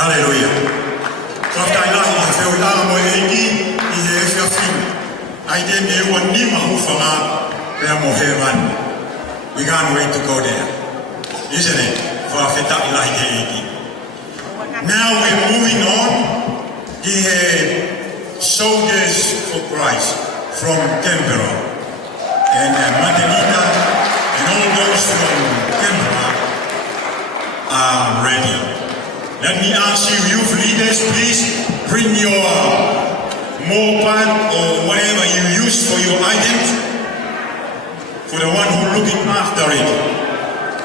Hallelujah. Whakailahi a whiu ala mo eiki I he whia whiu. Ai te me ua ni mahufanga rea mo he rani. We can't wait to go there. Isn't it? Whawheta ilahi te eiki. Now we're moving on. He had Soldiers for Christ from Canberra. And Madelina and all those from Canberra are ready. Let me ask you, youth leaders, please bring your mobile or whatever you use for your items for the one who's looking after it.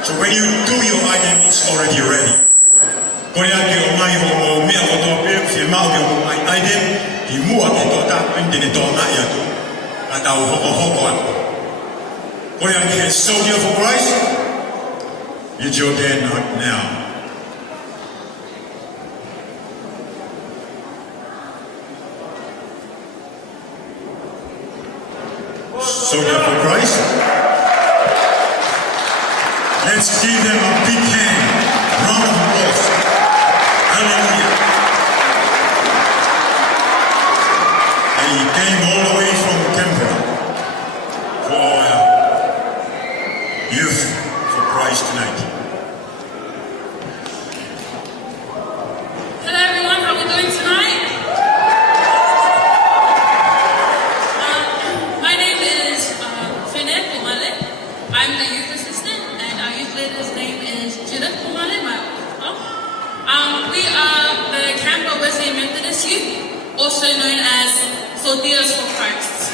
So when you do your item, it's already ready. Korea ke o mai ho mea o tō pe whie mau ke o mai item ki mua ke tō tā pente ne tō nai atu a tau hoko atu. Korea ke soldier for Christ, it's your day not now. Soldier for Christ. Let's give them a big hand. Round of applause. Hallelujah. And he came all the way from Canberra for Youth for Christ tonight. Hello everyone, how are we doing tonight? My name is Penisimani Tonga. I'm the youth assistant and our youth leader's name is Judith Pumale, my we are the Canberra Wesleyan Methodist Youth, also known as Soldiers for Christ.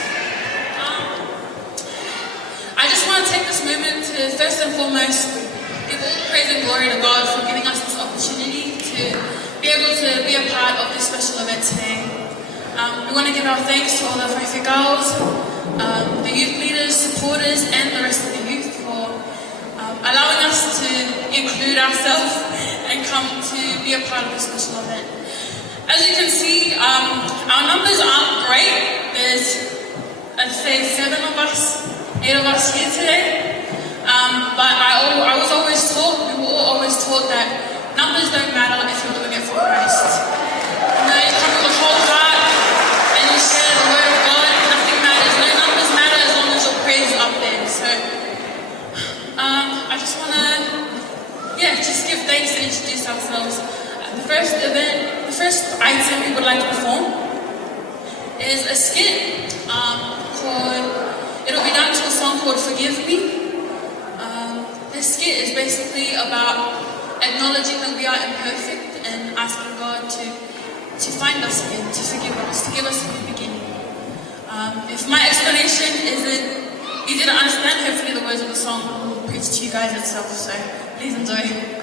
I just want to take this moment to first and foremost give all praise and glory to God for giving us this opportunity to be able to be a part of this special event today. We want to give our thanks to all the Whaiwhi girls, the youth leaders, supporters, and the rest of the youth for allowing us to include ourselves and come to be a part of this special event. As you can see, our numbers aren't great. There's, I'd say, 8 of us here today. But I was always taught, we were all always taught that numbers don't matter if you're doing it for Christ. You know, you come with a whole heart and you share the word of God, nothing matters. No numbers matter as long as your praise is up there. So, I just want to, just give thanks and introduce ourselves. The first item we would like to perform is a skit it'll be done to a song called Forgive Me. This skit is basically about acknowledging that we are imperfect and asking God to find us again, to forgive us, to give us a new beginning. If my explanation isn't easy to understand, hopefully the words of the song will preach to you guys itself, so please enjoy.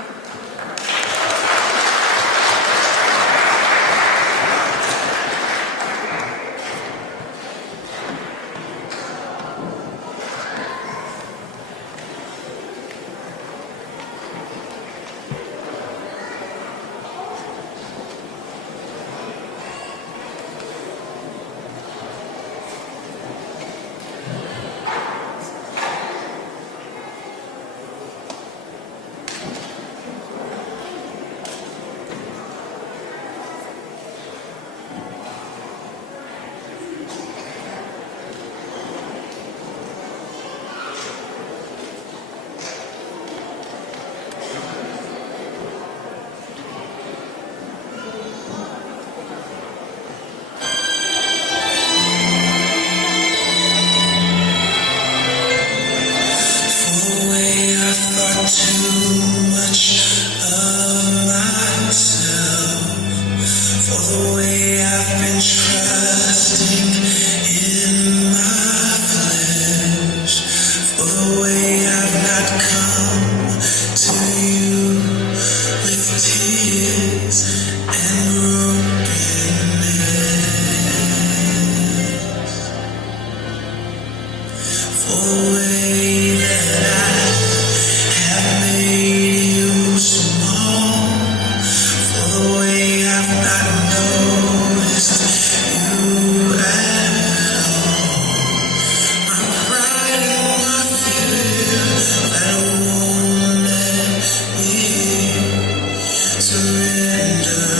Surrender.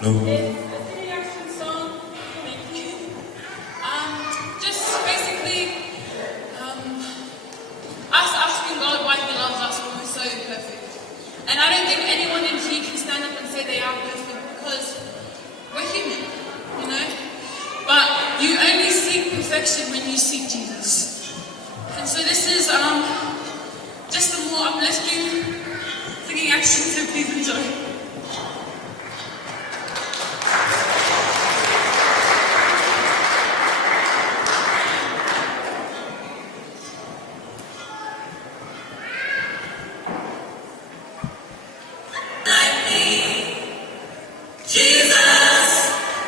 It's a city action song. Thank you. Just basically, us asking God why He loves us when we're so imperfect. And I don't think anyone in here can stand up and say they are perfect because we're human, you know. But you only seek perfection when you seek Jesus. And so this is just a more uplifting singing action, so please enjoy.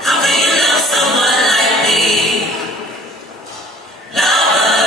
How can you love someone like me? Love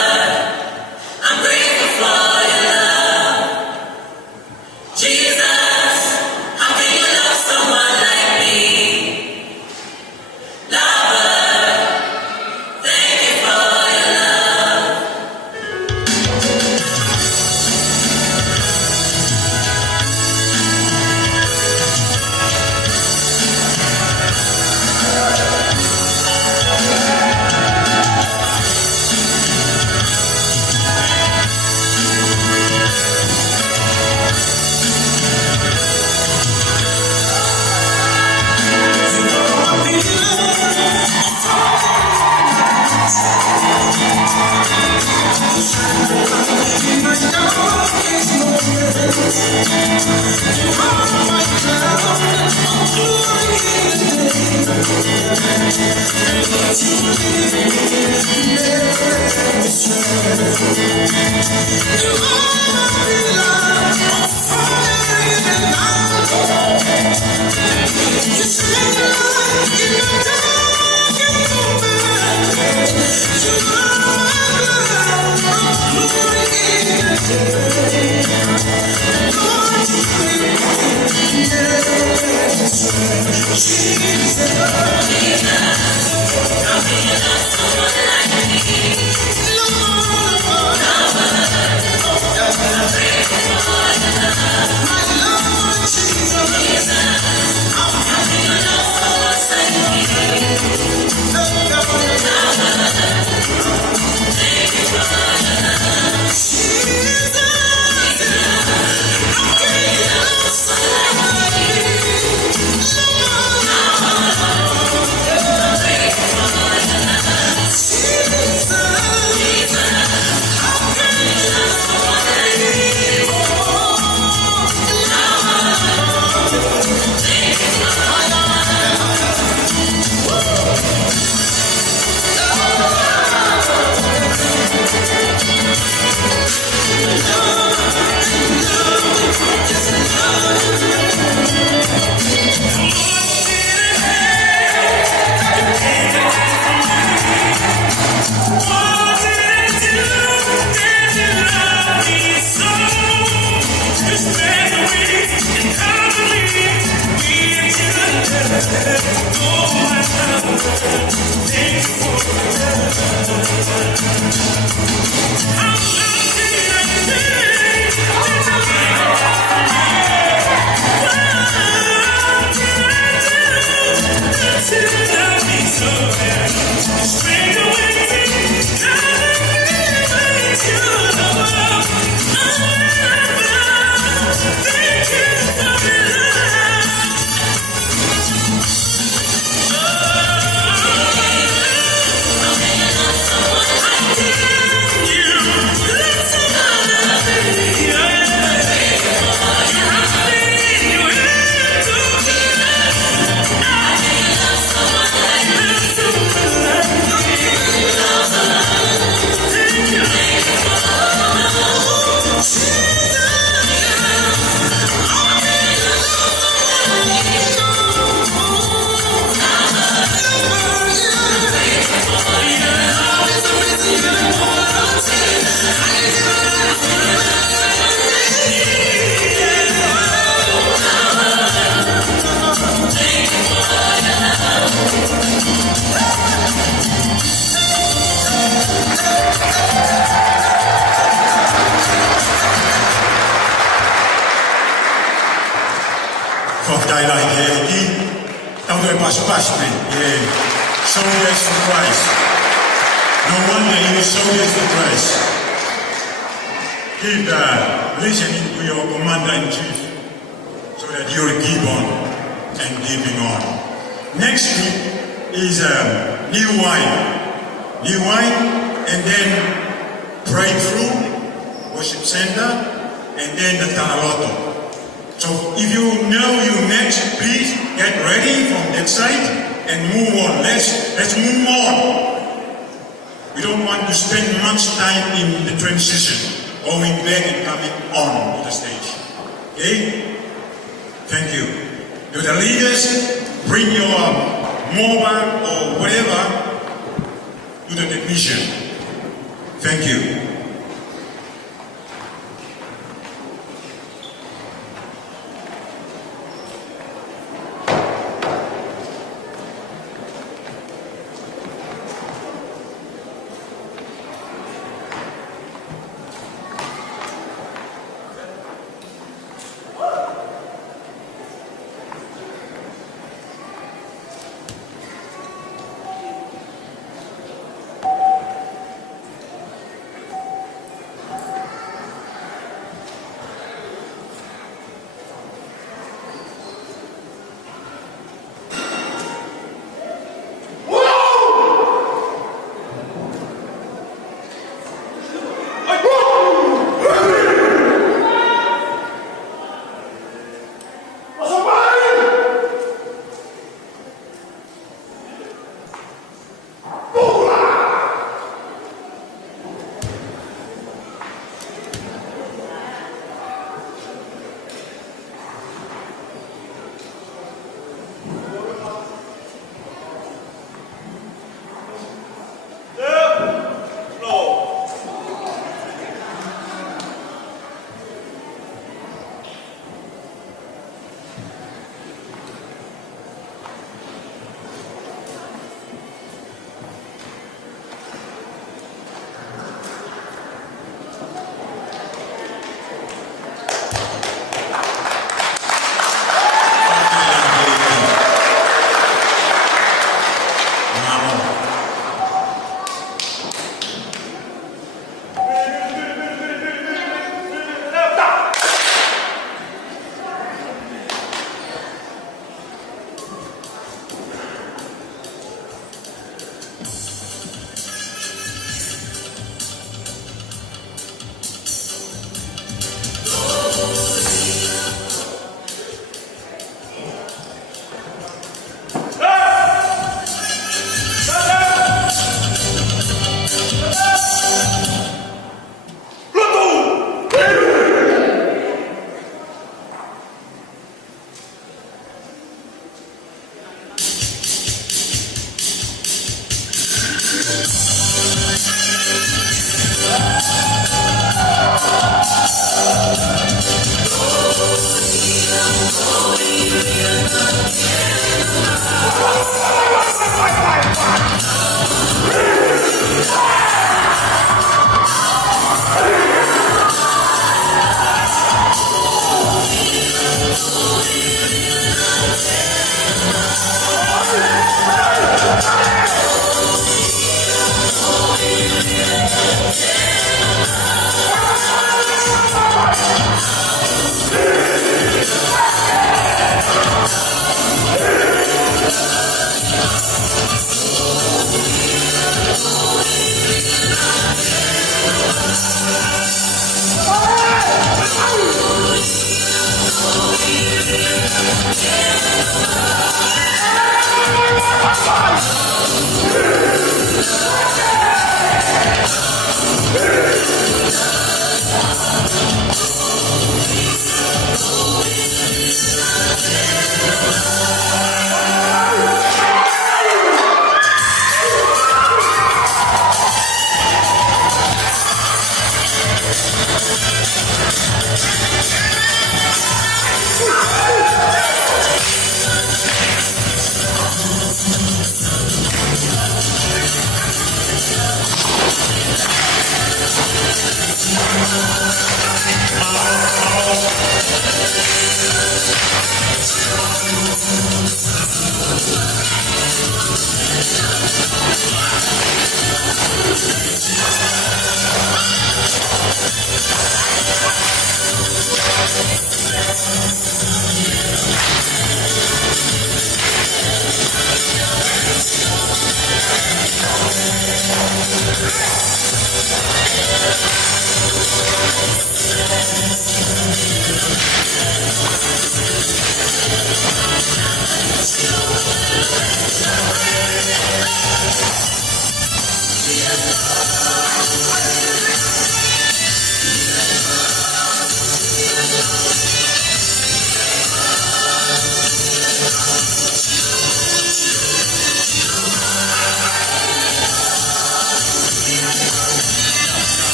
Soldiers for Christ. No wonder you are soldiers for Christ. Keep listening to your commander-in-chief so that you'll keep on and keeping on. Next week is new wine. New wine and then breakthrough, worship center, and then the Tanaloto. So if you know you next, please get ready from that side and move on. Let's move on. We don't want to spend much time in the transition, going back and coming on to the stage. Okay? Thank you. To the leaders, bring your mobile or whatever to the technician. Thank you.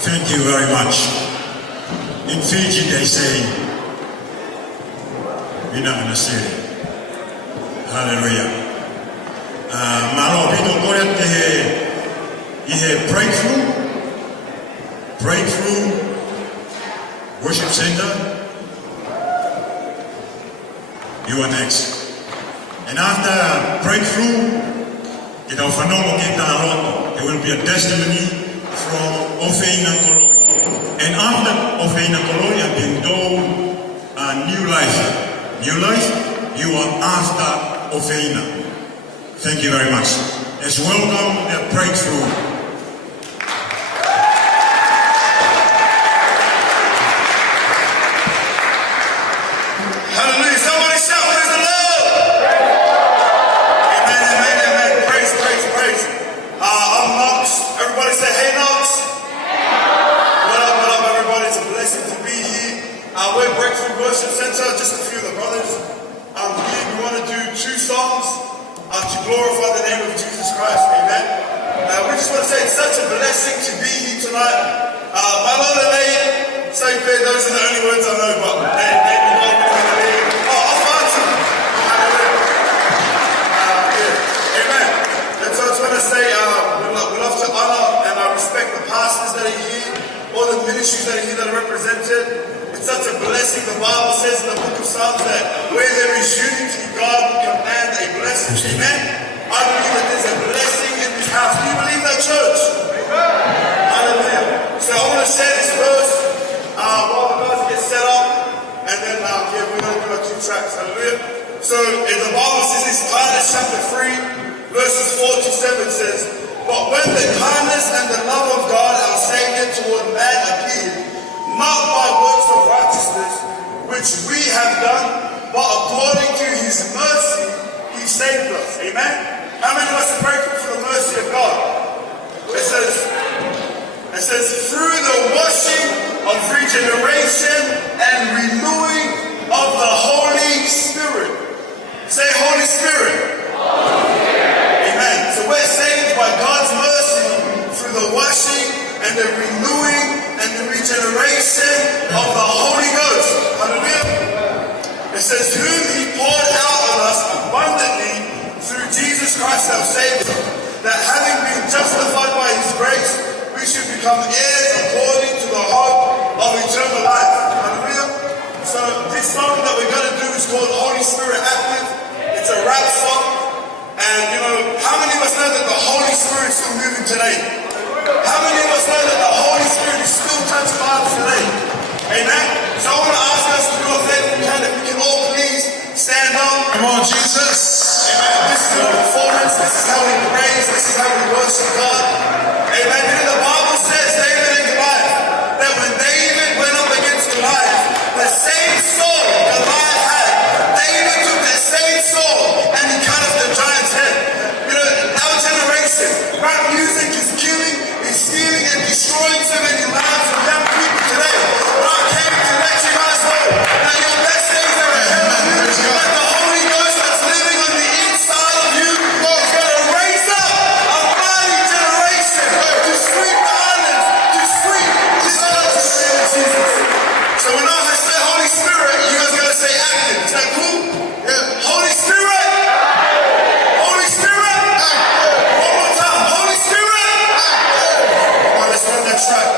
Thank you very much. In Fiji they say, we're not going to say it. Hallelujah. Malo pito korea ihe breakthrough worship center. You are next. And after breakthrough, there will be a testimony from Ofeina Koloi. And after Ofeina Koloi, I've been told new life. New life, you are after Ofeina. Thank you very much. Let's welcome the breakthrough. Worship Center, just a few of the brothers. Here we want to do 2 songs to glorify the name of Jesus Christ. Amen. We just want to say it's such a blessing to be here tonight. My Lord and they say those are the only words I know, but they I'll find some. Amen. And so I just want to say we love to honor and I respect the pastors that are here, all the ministries that are here that are represented. It's such a blessing. The Bible says in the book of Psalms that where there is unity, God will command a blessing. Amen. I believe that there's a blessing in this house. Do you believe that, church? Hallelujah. So I want to share this verse while the guys get set up, and then we're going to do our 2 tracks. Hallelujah. So the Bible says this, Titus chapter 3, verses 4 to 7 says, "But when the kindness and the love of God our Savior toward man appeared, not by works of righteousness, which we have done, but according to his mercy, he saved us." Amen. How many of us are grateful for the says, through the washing of regeneration and renewing of the Holy Spirit. Say Holy Spirit. Amen. So we're saved by God's mercy through the washing and the renewing and the regeneration of the Holy Ghost. Hallelujah. It says, whom he poured out on us abundantly through Jesus Christ our Savior, that having been justified by his grace, we should become heirs according to the hope of eternal life. Hallelujah. So this song that we're going to do is called Holy Spirit Active. It's a rap song. And you know, how many of us know that the Holy Spirit is still moving today? How many of us know that the Holy Spirit is still touching lives today? Amen? So I want to ask us to do a favor, if we can all please stand up. Come on, Jesus. Amen. This is our performance. This is how we praise. This is how we worship God. Amen. And the Bible says, David and Goliath, that when David went up against Goliath, the same sword Goliath had, David took that same sword and he cut off the giant's head. You know, our generation, rap music is killing, is stealing and destroying so many lives of young people today. But I came to let you guys know that your best days are ahead of you. That the Holy Ghost that's living on the inside of you is going to raise up a mighty generation to sweep the islands, to sweep this earth in the name of Jesus. So when I say Holy Spirit, you guys got to say active. Is that cool? Yeah. Holy Spirit! Holy Spirit! One more time. Holy Spirit! Come on, let's run that track.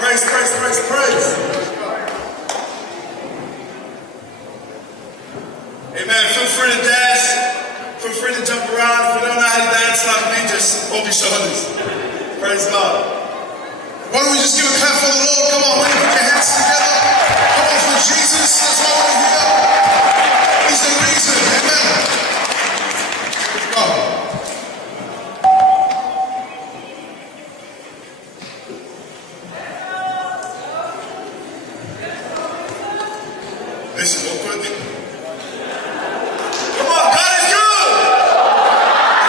Praise, praise, praise, praise. Amen. Feel free to dance. Feel free to jump around. If you don't know how to dance like me, just hold your shoulders. Praise God. Why don't we just give a clap for the Lord? Come on, when you put your hands together. Come on for Jesus. That's what I want to hear. He's amazing. Amen. Let's go. This is awkward. Come on, God is good.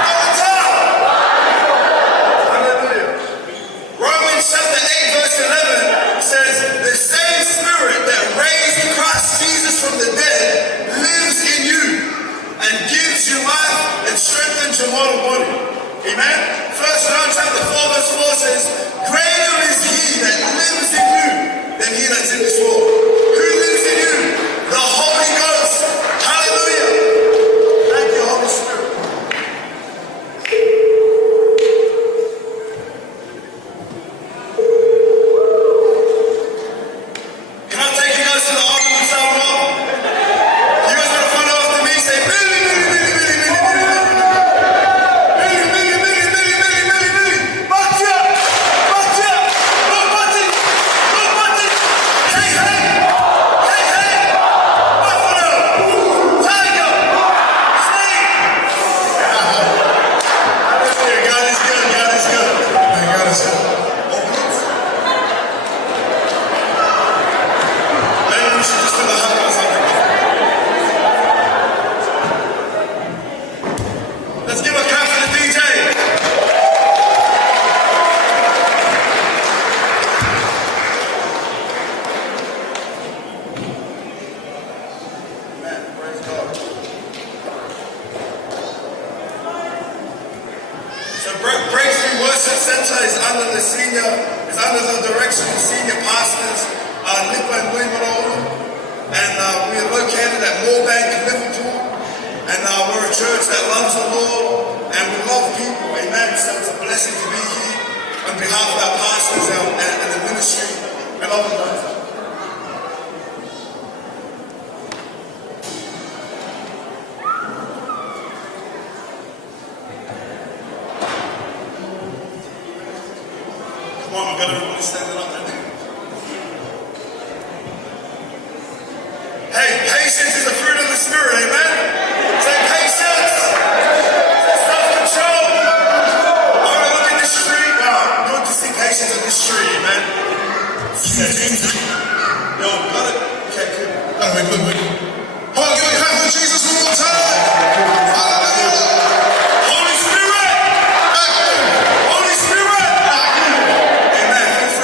All the time. Hallelujah. Romans chapter 8 verse 11 says, the same Spirit that raised Christ Jesus from the dead lives in you and gives you life and strengthens your mortal body. Amen. 1 John chapter 4 verse 4 says, greater is he that lives in you than he that's in this world. Who lives in you? The Holy Ghost. Hallelujah. Thank you, Holy Spirit. Can I take you guys to the altar and sound off? You guys want to follow after me? Say, Billy, Billy, Billy, Billy, Billy, Billy, Billy, Billy, Billy, Billy, Billy, Billy, Billy, Billy. Batia, Batia, no Bati, no Bati. Hey, hey, hey, hey. Buffalo, Tiger, Snake. Hallelujah. God is good. God is good. God is good. Maybe we should just do the hug or something. Let's give a clap for the DJ. Amen. Praise God. So Breakthrough Worship Center is under the direction of senior pastors Nipa and William, and we are located at Moorebank in Liverpool, and we're a church that loves the Lord and we love people. Amen. So it's a blessing to be here on behalf of our pastors and the ministry and all the guys. Come on, I've got everybody standing up there. Hey, patience is a fruit of the Spirit, amen? Say patience. Self-control. I want to look at this tree. Good to see patience in this tree, amen? Yo, got it? Okay, good. Good. Come on, give a clap for Jesus one more time. Hallelujah. Holy Spirit. Holy Spirit. Amen. Feel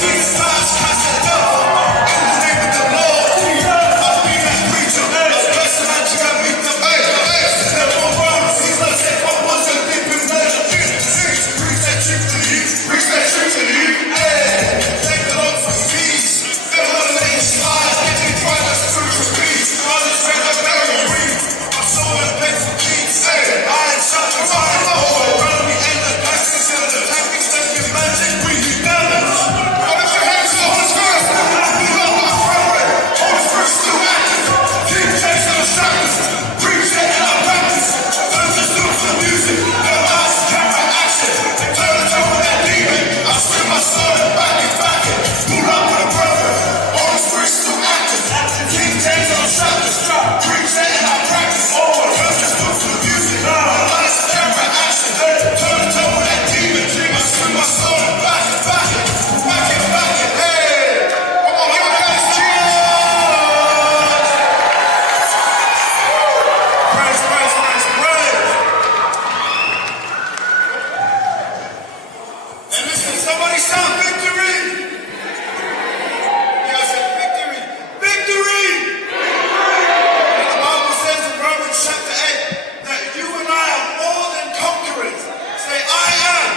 Jesus Christ cast the devil. In the name of the Lord, I'll be that preacher. Let's bless the man to go meet the faith. Never wrong. He's not saying what was a deep in blood. Preach that truth to the youth. Preach that truth to the youth. Thank the Lord for peace. Never let it make you slide. Get in front of spiritual peace. God is straight up there and breathe. My soul and pay for peace. I ain't shut the fire. Around me and the passion. Instead of the tactics that give magic. We do damage. Lift your hands to the Holy Spirit. We love my friend. Holy Spirit still active. Keep chasing the shackles. Preach that in our practice. Don't just do it for the music. Get a lights, camera, action. Turn it over that demon. I swing my sword and back it. Pull up with a brother. Holy Spirit still active. Keep chasing the shackles. Preach that in our practice. Don't just do it for the music. Get a lights, camera, action. Turn it over that demon. I swing my sword and back it. Hey! Come on, give it guys. Cheers! Praise. And listen, somebody shout victory! You guys said victory! Victory! And the Bible says in Romans chapter 8 that you and I are more than conquerors. Say, I am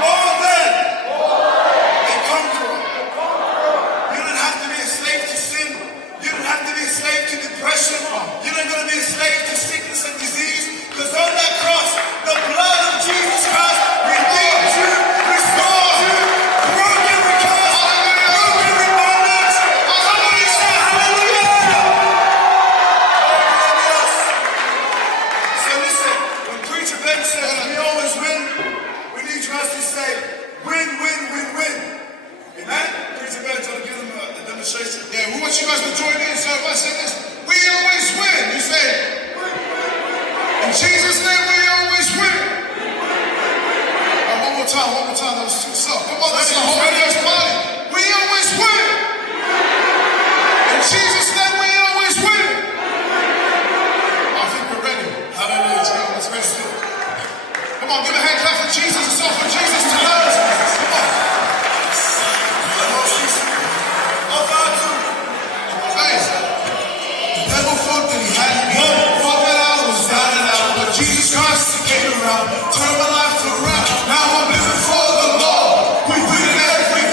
more than a conqueror. You don't have to be a slave to sin. You don't have to be a slave to depression. You're not going to be a slave to sickness and disease. Because on that cross, the blood of Jesus Christ redeems you, restores you, broke every curse, broke every bondage. Somebody say hallelujah! So listen, when Preacher Ben says we always win, we need you guys to say win. Amen? Preacher Ben's going to give them a demonstration. Yeah, we want you guys to join in. So if I say this, we always win. You say, in Jesus' name, we always win. One more time. That was too soft. Come on, that's the whole radio's party. We always win. In Jesus' name, we always win. I think we're ready. Hallelujah. Let's go. Come on, give a hand clap for Jesus. It's all for Jesus to love. Come on. The devil thought that he had me. Thought that I was down and out. But Jesus Christ came around. Turned my life around. Now I'm living for the Lord. We win in every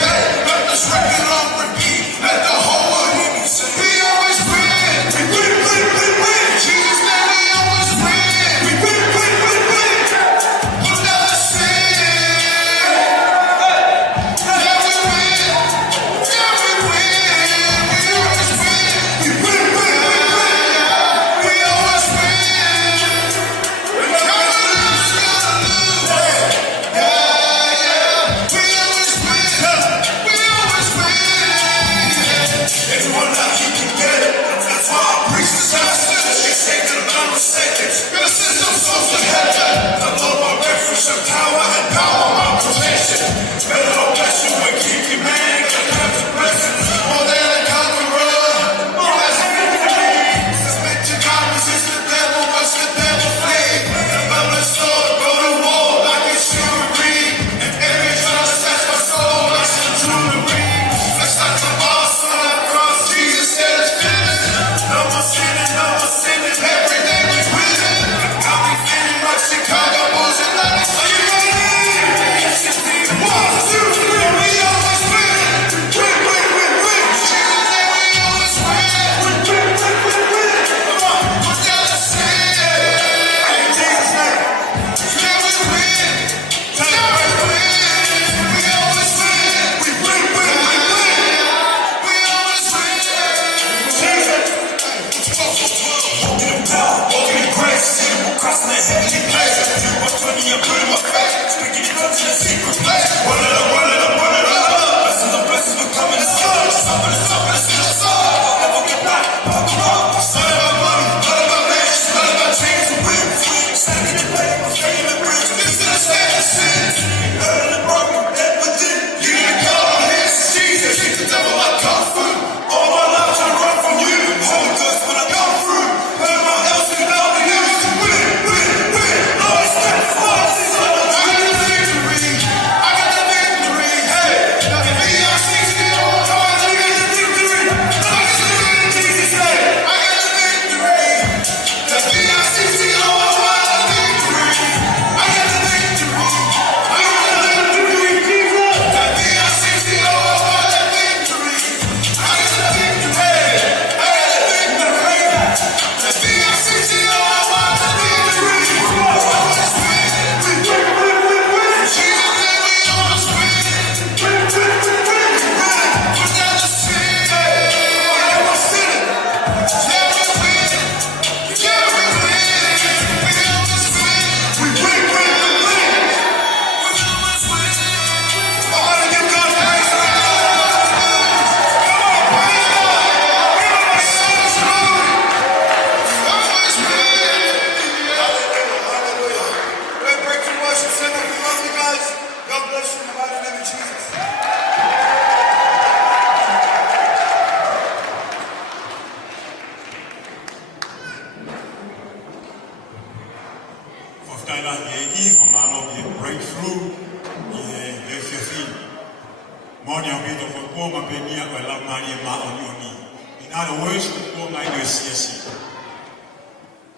Moni au pito ko koma penia ko la mari ma oni. In other words, ko mai no siasi.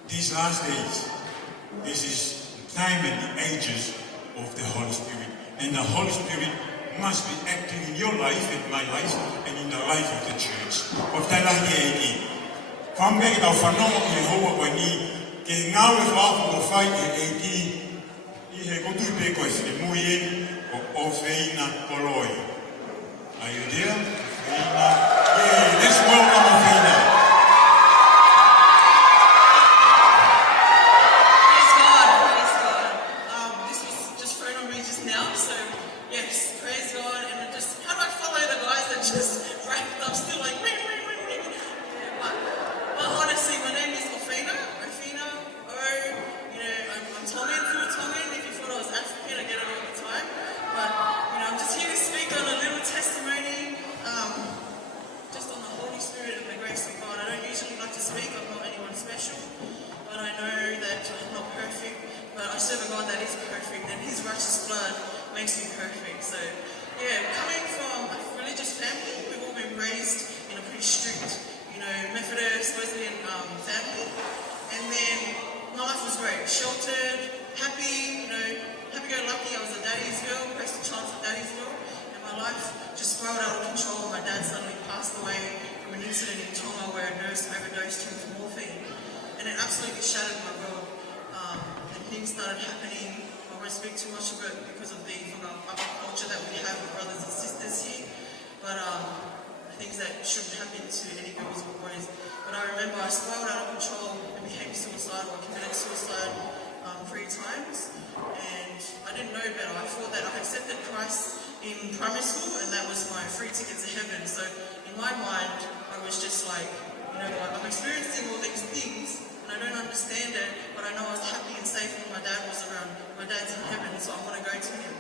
These last days, this is time and the ages of the Holy Spirit. And the Holy Spirit must be acting in your life, in my life, and in the life of the church. Of the life again. Come back now for no Jehovah when he now is off to fight he had go to pay for the Muye of Feina Poloi. Are you there? Feina. Yeah, let's welcome Feina. Praise God. This was just thrown on me just now, so yes, praise God. And just, how do I follow the guys that just wrapped up still like, yeah, but honestly, my name is Ofina, I'm Tongan, full Tongan. If you thought I was African, I get it all the time. But, I'm just here to speak on a little testimony, just on the Holy Spirit and the grace of God. I don't usually like to speak, I'm not anyone special, but I know that I'm not perfect, but I serve a God that is perfect, and His righteous blood makes me perfect. So, yeah, coming from a religious family, we've all been raised in a pretty strict, Methodist, Wesleyan family, and then my life was great, sheltered, happy, happy-go-lucky. I was a daddy's girl, pressed the chance of daddy's girl, and my life just spiraled out of control. My dad suddenly passed away from an incident in Tonga where a nurse overdosed him with morphine, and it absolutely shattered my world. And things started happening. I won't speak too much of it because of the upper culture that we have with brothers and sisters here, but things that shouldn't happen to any girls or boys. But I remember I spiraled out of control and became suicidal. I committed suicide 3 times, and I didn't know better. I thought that I accepted Christ in primary school, and that was my free ticket to heaven. So in my mind, I was just like, I'm experiencing all these things, and I don't understand it, but I know I was happy and safe when my dad was around. My dad's in heaven, so I want to go to him.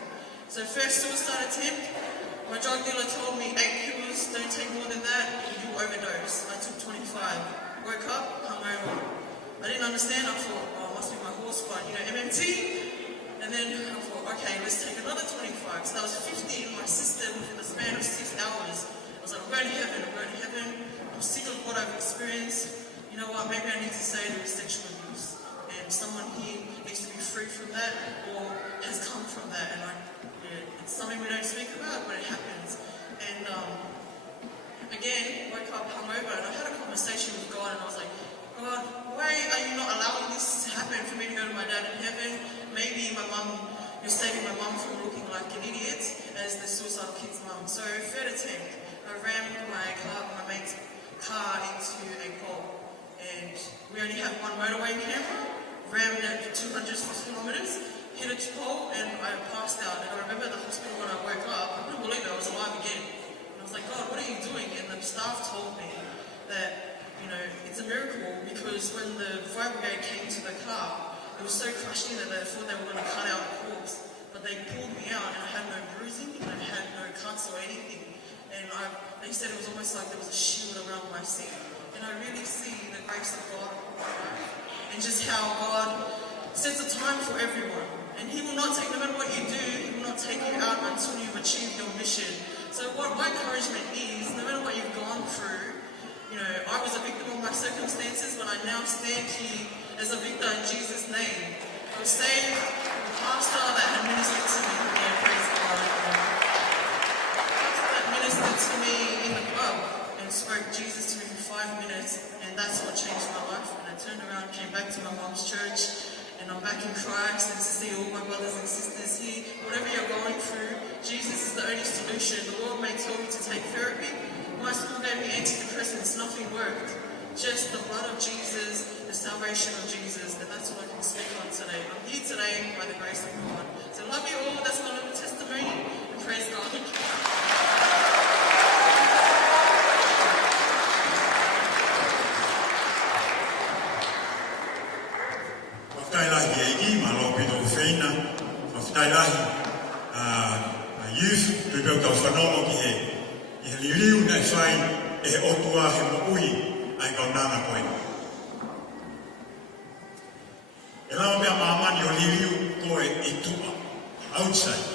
So first suicide attempt, my drug dealer told me 8 pills, don't take more than that, you'll overdose. I took 25. Woke up, hungover. I didn't understand, I thought, it must be my horse blood, MMT. And then I thought, okay, let's take another 25. So that was 50 in my system within the span of 6 hours. I was like, I'm going to heaven. I'm sick of what I've experienced. You know what, maybe I need to say there is sexual abuse. And someone here needs to be free from that or has come from that. And it's something we don't speak about, but it happens. And again, woke up hungover, and I had a conversation with God, and I was like, God, why are you not allowing this to happen for me to go to my dad in heaven? Maybe you're saving my mum from looking like an idiot as the suicidal kid's mum. So third attempt, I rammed my mate's car into a pole, and we only have one motorway camera. Rammed at 200 kilometers. Hit a pole, and I passed out. And I remember the hospital when I woke up, I couldn't believe it, I was alive again. And I was like, God, what are you doing? And the staff told me that, it's a miracle, because when the fire brigade came to the car, it was so crushed in that they thought they were going to cut out a corpse. But they pulled me out, and I had no bruising, and I had no cuts or anything. And they said it was almost like there was a shield around my seat. And I really see the grace of God in my life, and just how God sets a time for everyone. And He will not take, no matter what you do, He will not take you out until you've achieved your mission. So what my encouragement is, no matter what you've gone through, I was a victim of my circumstances, but I now stand here as a victor in Jesus' name. I was saved with a pastor that had ministered to me. Praise God. Pastor that ministered to me in the club and spoke Jesus to me for 5 minutes, and that's what changed my life. And I turned around, came back to my mom's church, and I'm back in Christ, and to see all my brothers and sisters here. Whatever you're going through, Jesus is the only solution. The world may tell you to take therapy. My school gave me antidepressants, nothing worked. Just the blood of Jesus, the salvation of Jesus, and that's what I can speak on today. I'm here today by the grace of God. So love you all, that's my little testimony, and praise God. Youth, we built our phenomenal here. Liu na fai e otua he moui ai kaunanga koe. E lao mea maamani o liu koe i tua, outside,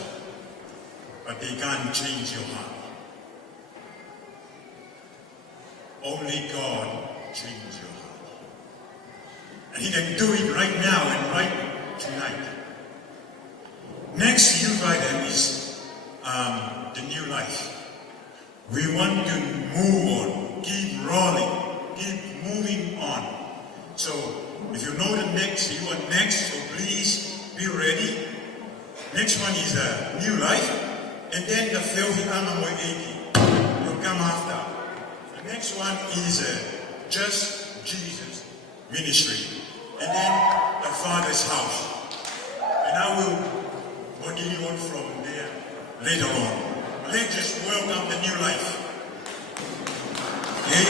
but they can't change your heart. Only God changes your heart. And He can do it right now and right tonight. Next youth item is the new life. We want to move on, keep rolling, keep moving on. So, if you know the next, you are next, so please be ready. Next one is a new life, and then the filthy animal 80 will come after. The next one is just Jesus ministry, and then the Father's house. And I will continue on from there later on. Let's just welcome the new life. Okay,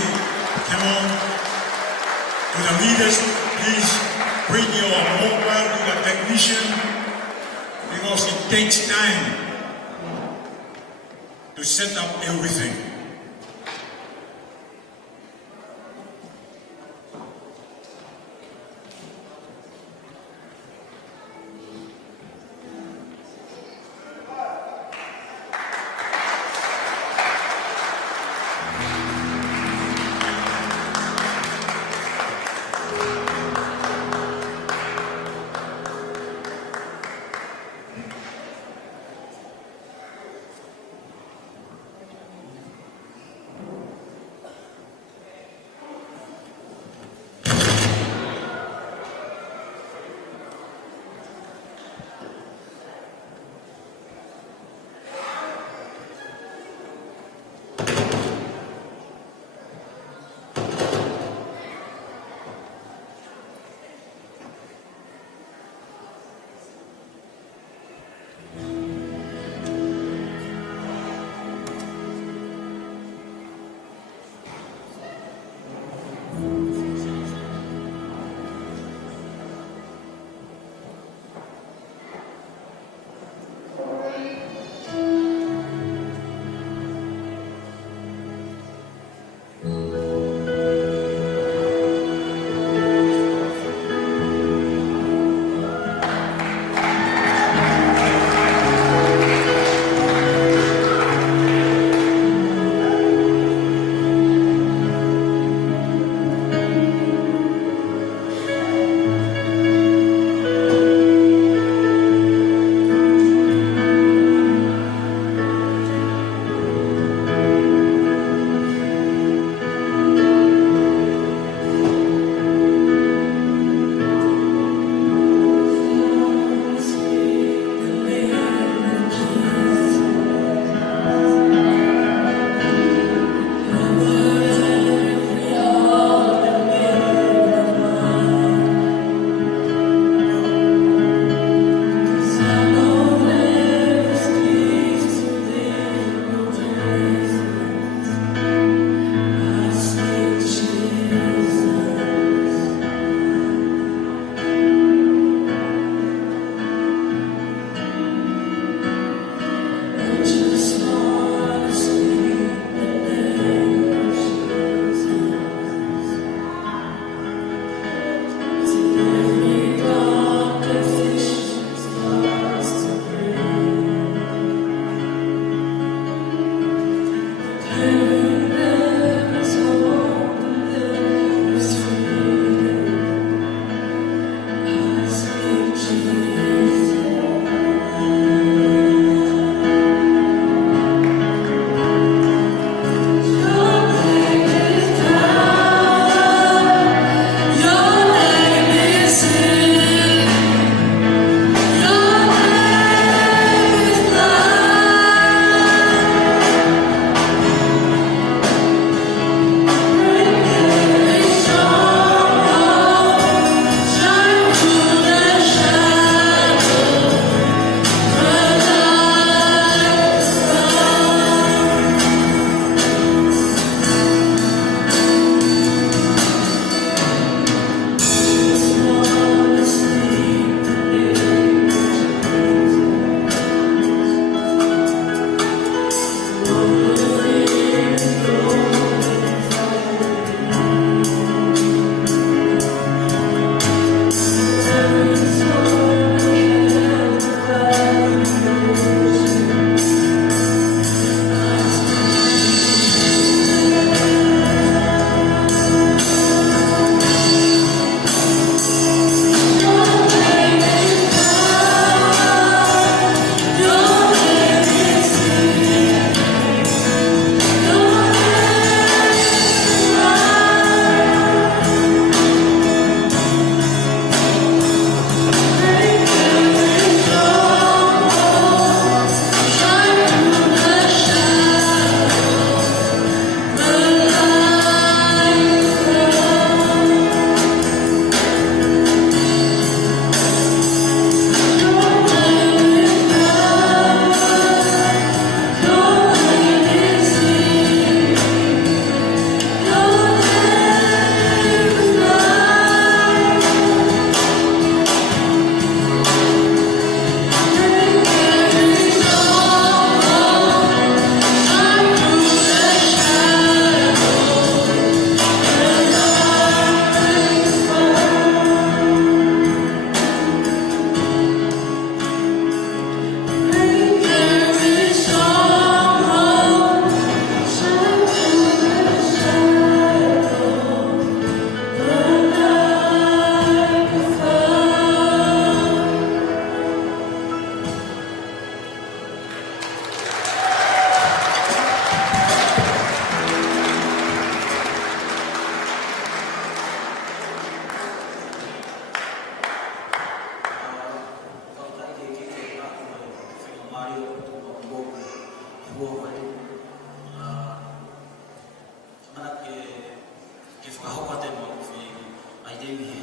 come on. To the leaders, please bring your mobile to the technician because it takes time to set up everything. Hua Wale. Mana ke whakahoko te mo whi ai temi he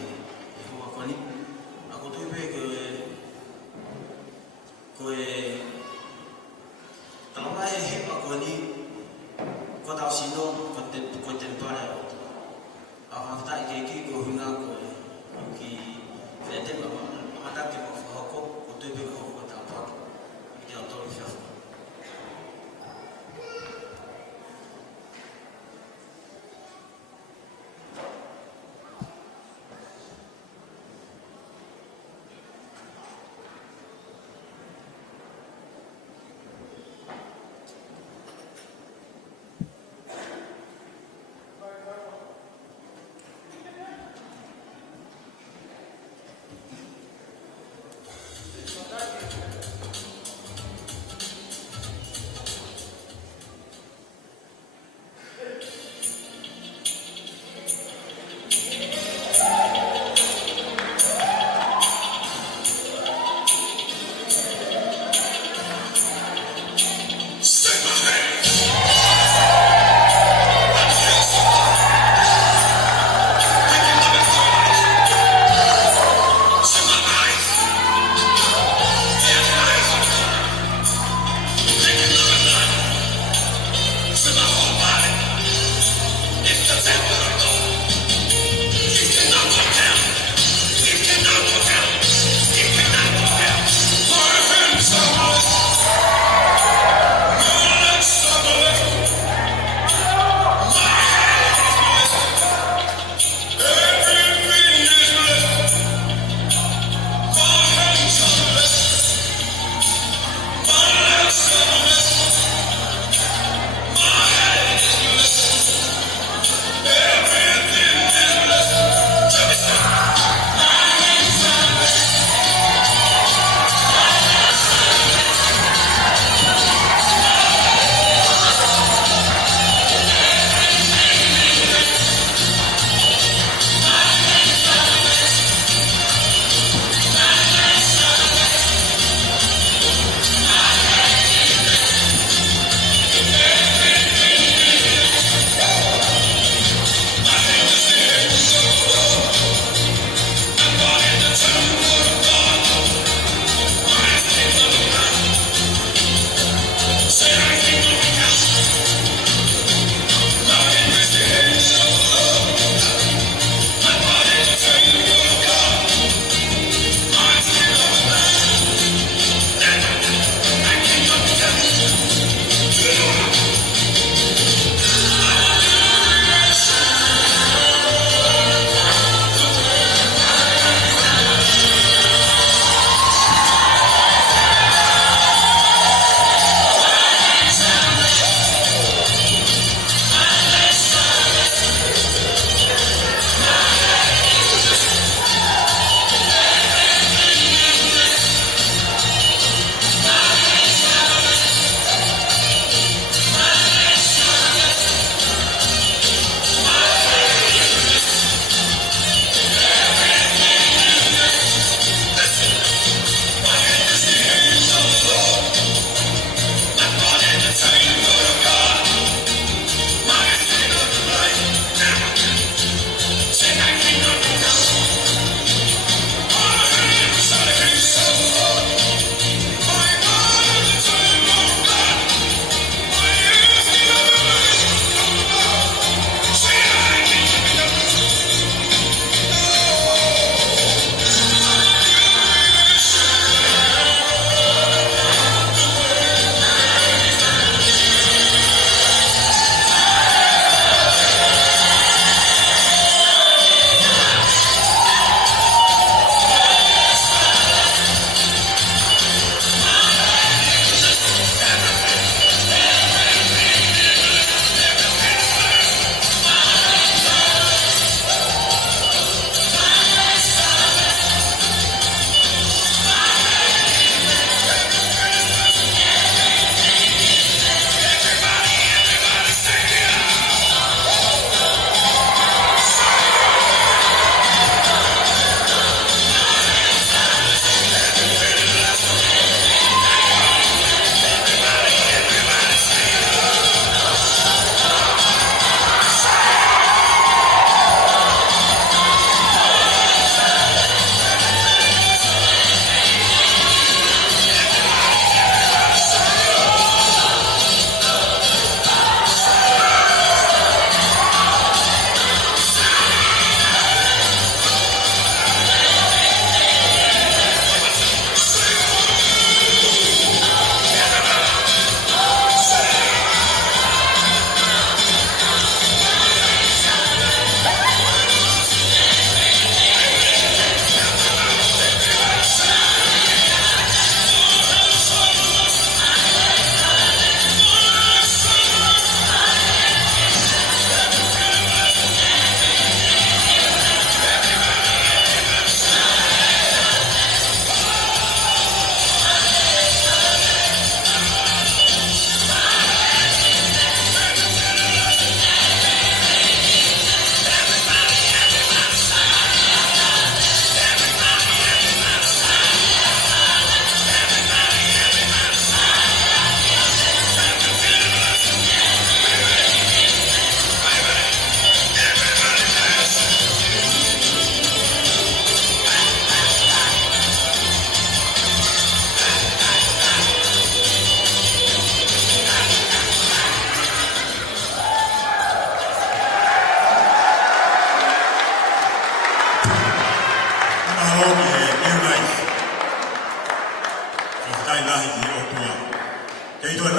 hua koni. Ako tui pe koe talawa e hepa koni ko tau sino ko te pare o. A whakatai ke ki ko hinga koe ki whete mata ke mo whahoko ko tui pe ko hoko tau pake. Ki te au tolu whiawha. Okay.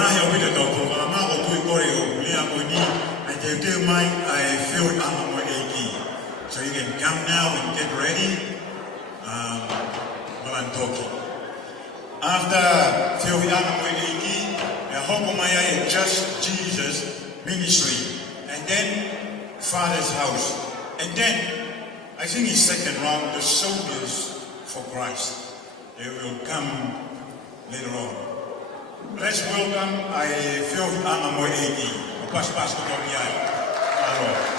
nahi au pita tau kolo kala mako tui kore o lea ko ni ai te te mai ai filled ama mo eiki. So you can come now and get ready while I'm talking. After filled ama mo eiki, e hoko mai ai Just Jesus Ministry, and then Father's House, and then I think it's second round, the Soldiers for Christ. They will come later on. Let's welcome I feel Ama Moeiki. Pas ko niya. Hello.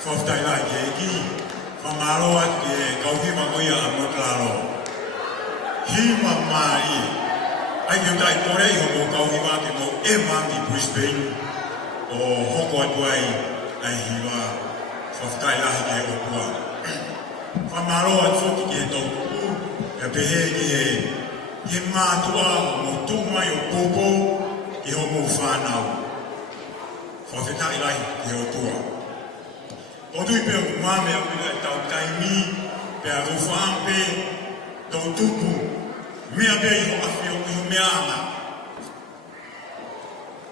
Whaftai lai ke ki, whamaro at ke kauhima oia a motlaro. Hima mai, ai ke tai tore i homo kauhima ke mo e mangi Brisbane, o hoko atuai ai hiwa whaftai lai ke o kua. Whamaro at whoki ke tau kuku, e pehe ki he mātua mo tūmai o popo ki homo whanau. Whawhetai lai ke o tua. O tui pia kumame a wina e tau taimi, pia rufampe, tau tupu, mea pia iho awhio iho mea ama.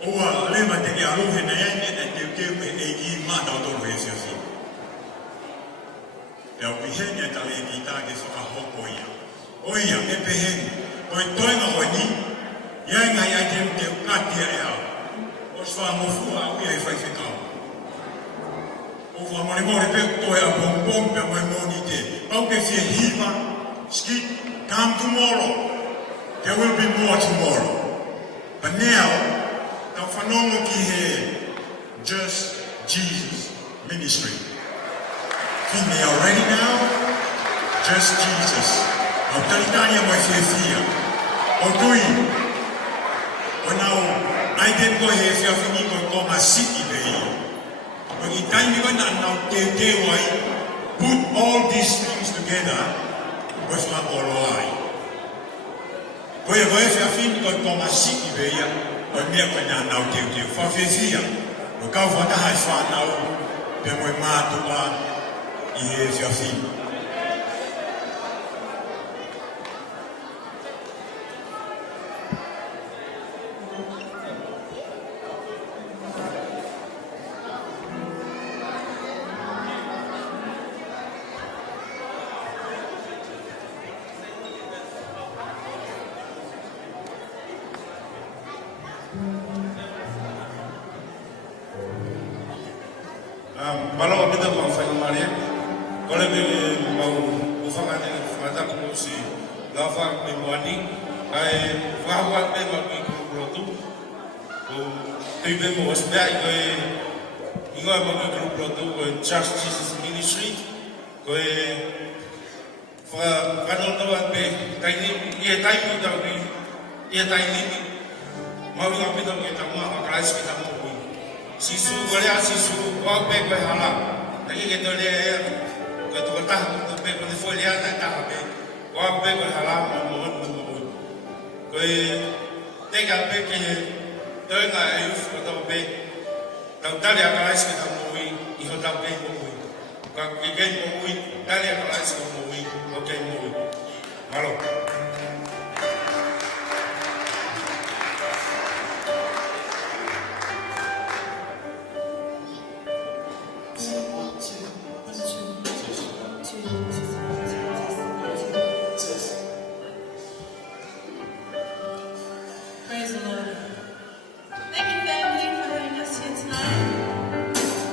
Oa lewa te ki aruhe na ene e te teu e eiki mātau tolu e siasi. E au pihene e tale e ki tāke whakahoko ia. O ia, e pehene, o e toenga hoi ni, iai ngai ai te katia e au. O swa mofua au ia e whaifekau. O whamore more pe toi a pompom pe mai moni te. Pau ke fie hiva, skit, come tomorrow. There will be more tomorrow. But now, tau whanongo ki he Just Jesus ministry. King they are ready now? Just Jesus. Au taritania mai fie fia. O tui. O nau, ai ten koe he fia fini koe koma siki pe ia. When you time you now put all these things together with my orolai. Koe koe fia fini koe koma siki pe ia. Koe mea koe nā nau teo. Whawhewhia. O kau whanahai whanau. Pea moe mātua i he fia fini. Malanga Fakaevangelio Rev, mau ufanga ni fata kumusi lafa Penisimani ai wahwa pe ma ki protu o tebe mo spai ko ingo ma ki protu ko Just Jesus ministry ko fa no no pe taini ye taini ta ni ye taini mau nga pe ta ke ta ma Christ ke ta mo sisu golia sisu wa pe ko hala taki ke to le ko to ta to pe ko fo le ta ta pe wa pe ko hala mo ko te ga pe ke to nga e ko to pe ta ta le ka is ke ta mo i ho ta pe mo ka ke mo ta le ka is ko mo o ke mo malo. Praise the Lord. Thank you, family, for having us here tonight.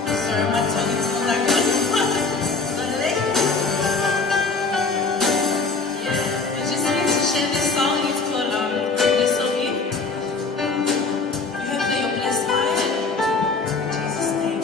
Sorry, my tongue is not like one. Yeah, we're just here to share this song. It's called Bless on You. We hope that you're blessed by it. In Jesus' name.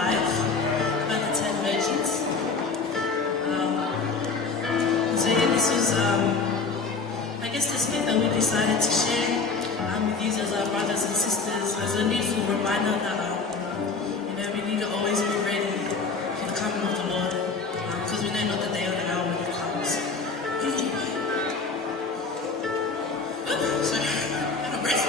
5 about the 10 virgins. So yeah, this was, I guess, the spirit that we decided to share with you as our brothers and sisters as a needful reminder that we need to always be ready for the coming of the Lord, because we know not the day or the hour when it comes. Sorry, I'm breath.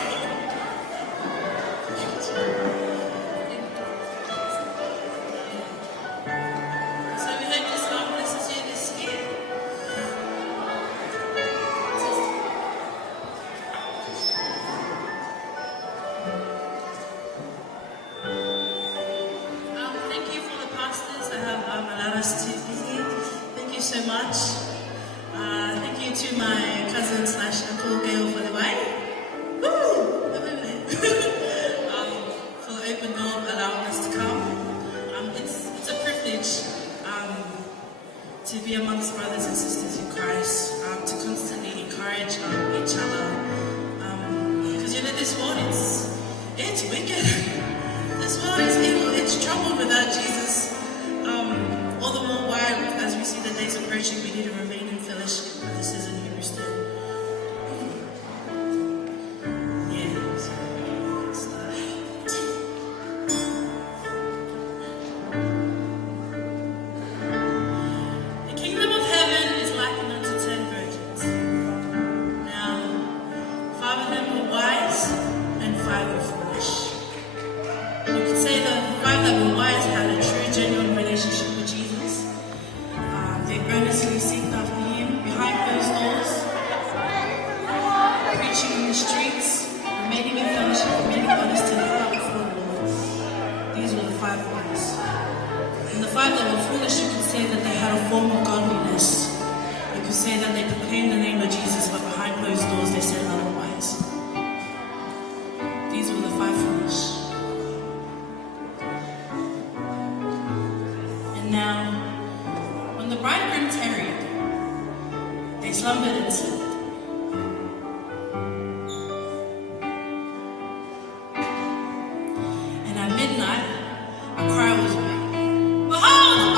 Allowed us to be here. Thank you so much. Thank you to my cousin / uncle Gail for the way. Woo! For the open door of allowing us to come. It's a privilege to be amongst brothers and sisters in Christ, to constantly encourage each other. Because this world, it's wicked. This world is evil. It's trouble without Jesus. All the more why, as we see the days approaching, we need to remain in fellowship. This is in Hebrews 10. Yeah, so let's start. The kingdom of heaven is likened unto 10 virgins. Now, 5 of them were wise, and 5 were foolish. You could say the 5 that were wise had a true, genuine relationship with Jesus. They earnestly seeked after him behind closed doors, preaching in the streets, remaining in fellowship, remaining honest to the heart before the Lord. These were the 5 wise. And the 5 that were foolish, you could say that they had a form of godliness. You could say that they proclaimed the name of Jesus, but behind closed doors they said otherwise. These were the 5 foolish. And now, when the bridegroom tarried, they slumbered and slept. And at midnight, a cry was made, "Behold, the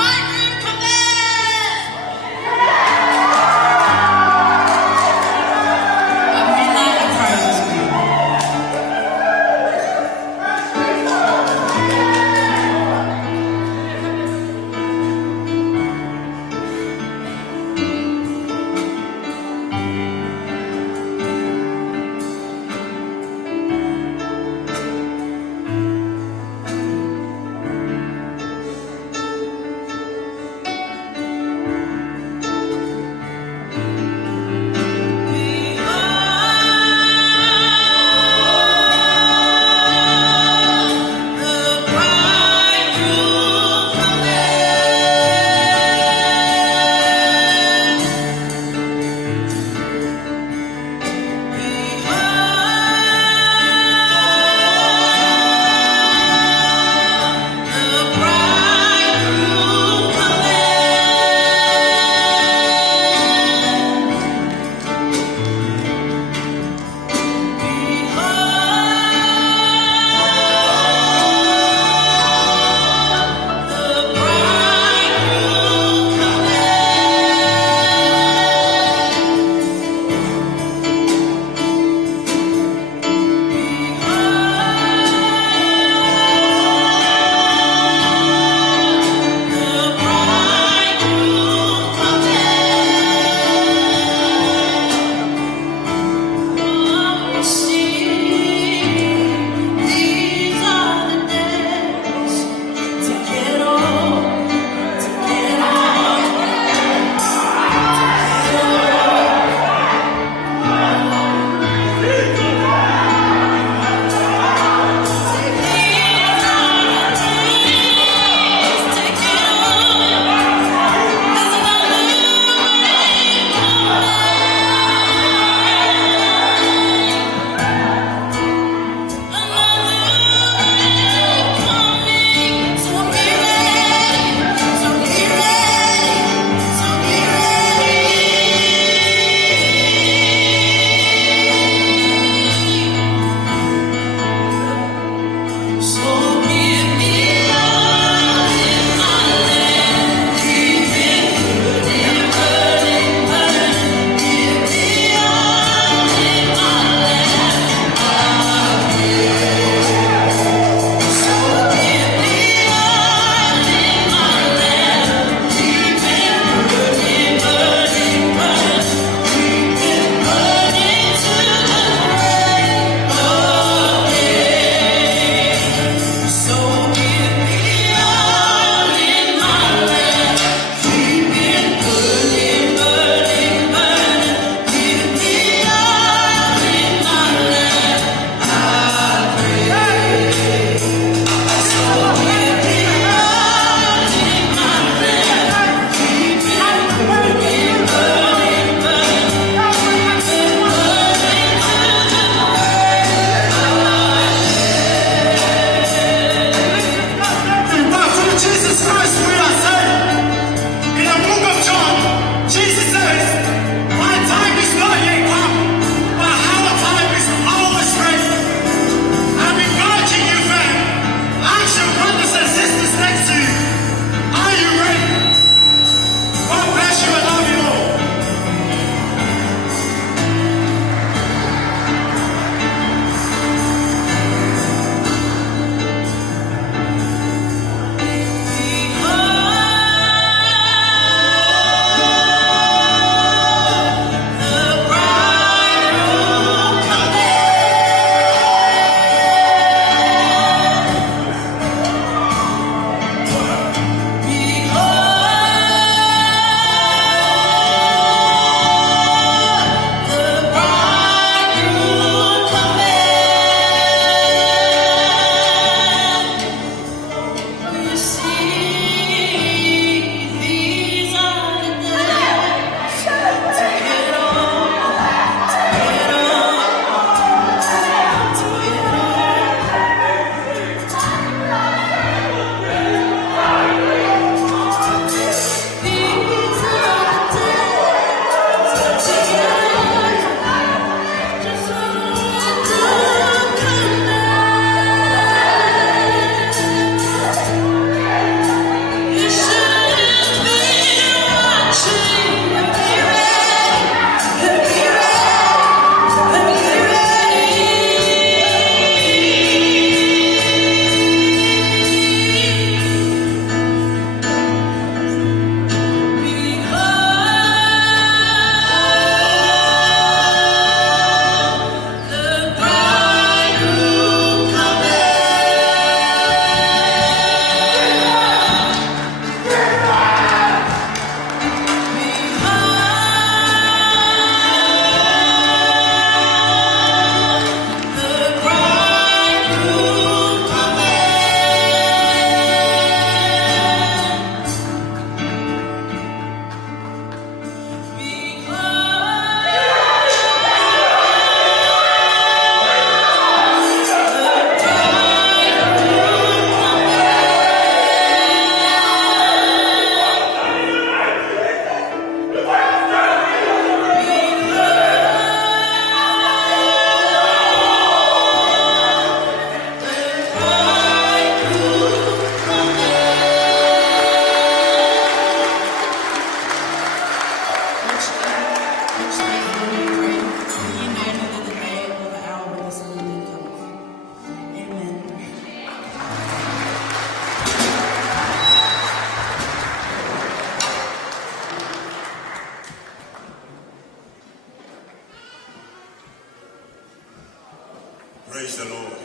Praise the Lord.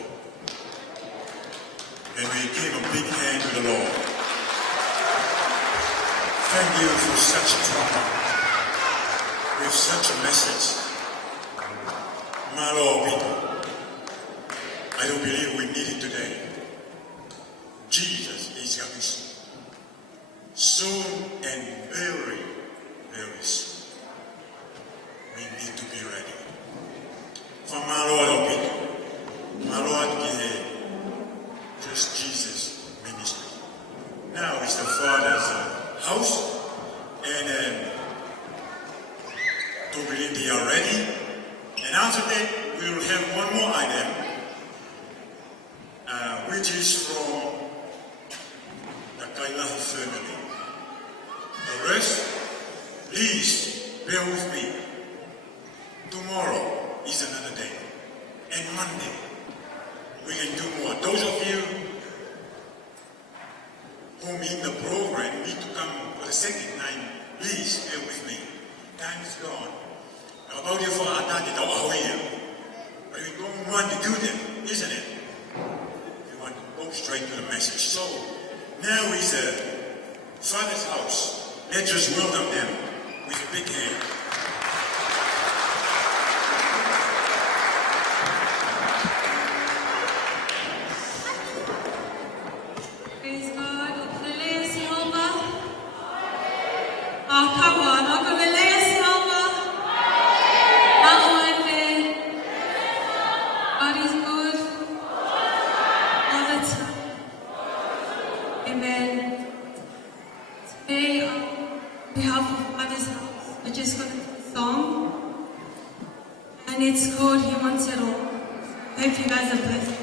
And we give a big hand to the Lord. Thank you for such a drama, with such a message. My Lord, people, I don't believe we need it today. Jesus is coming soon and very, very soon. We need to be ready. For my Lord, people, my Lord, just Jesus ministry. Now it's the Father's house, and to believe they are ready. And after that, we will have one more item, which is from the Kailahi family. The rest, please bear with me. Tomorrow is another day, and Monday we can do more. Those of you whom in the program need to come for the second time, please bear with me. Time is gone. About you for Adani, but we don't want to do them, isn't it? We want to go straight to the message. So now is the Father's house. Let's just welcome them with a big hand. Praise God. Ukulele Silva. Come on. Ukulele Silva. God is good all the time. Amen. Today, on behalf of Father's house, we're just going to do a song. And it's called He Wants It All. I hope you guys are blessed.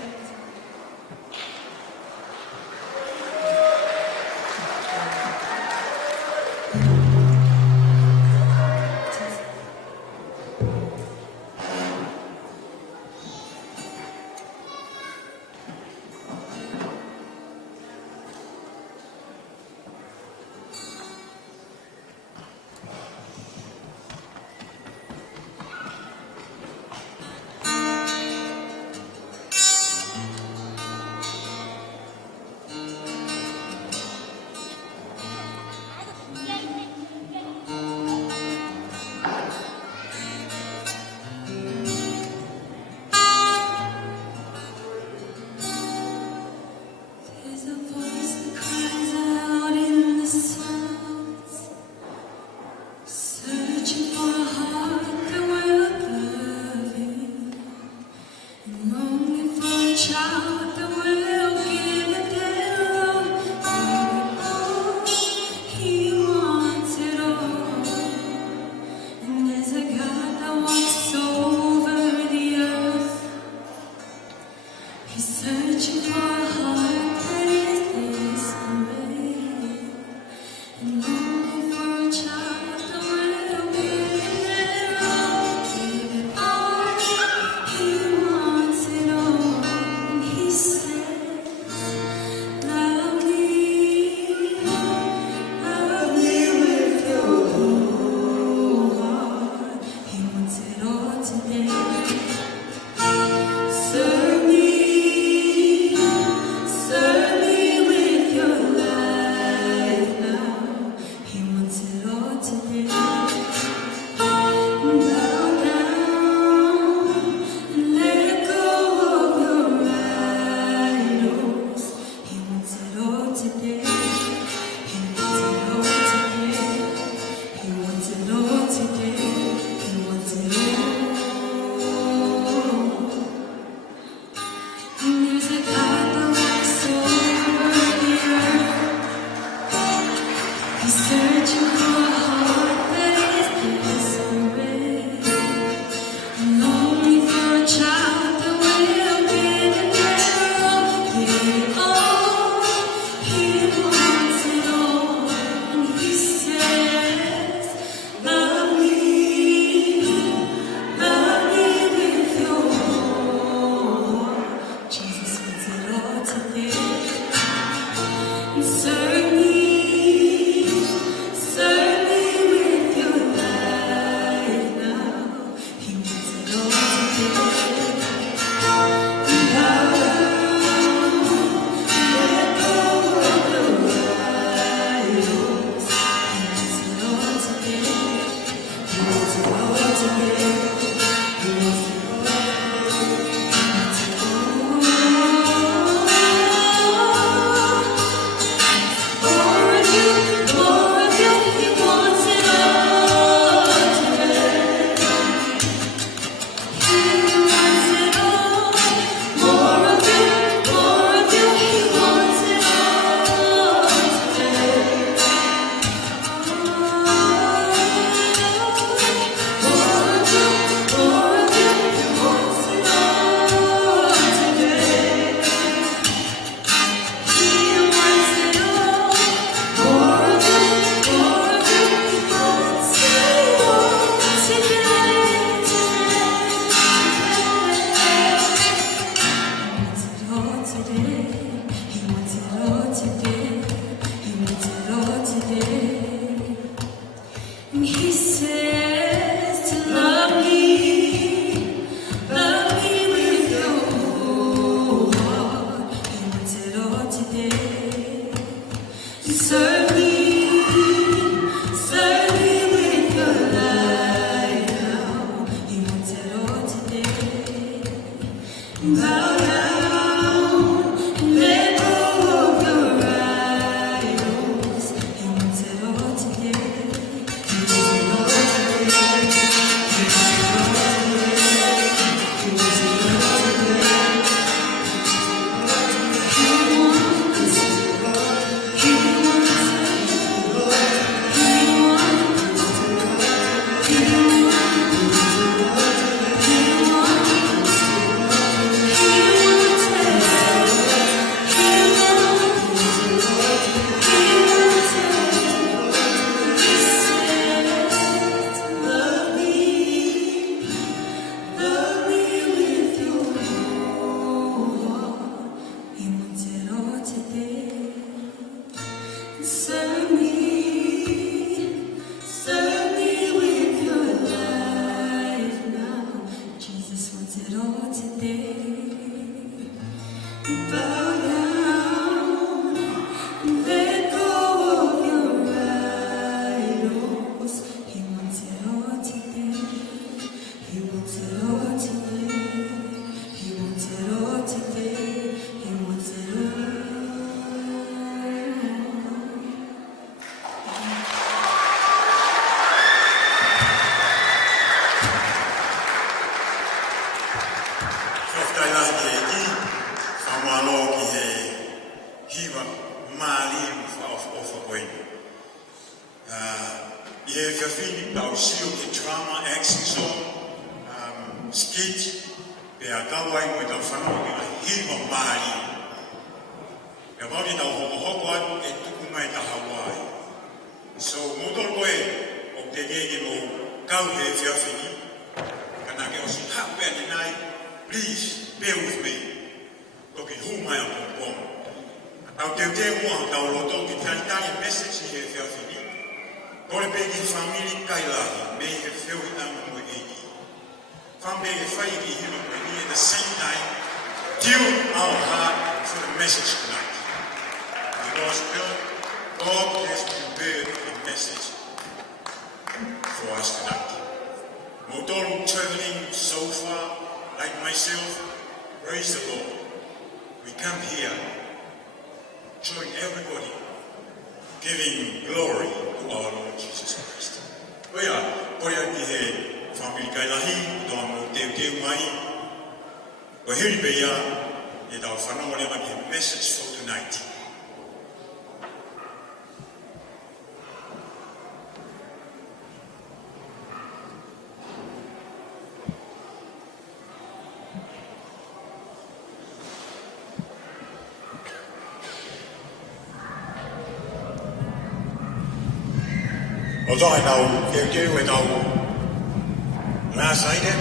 Last item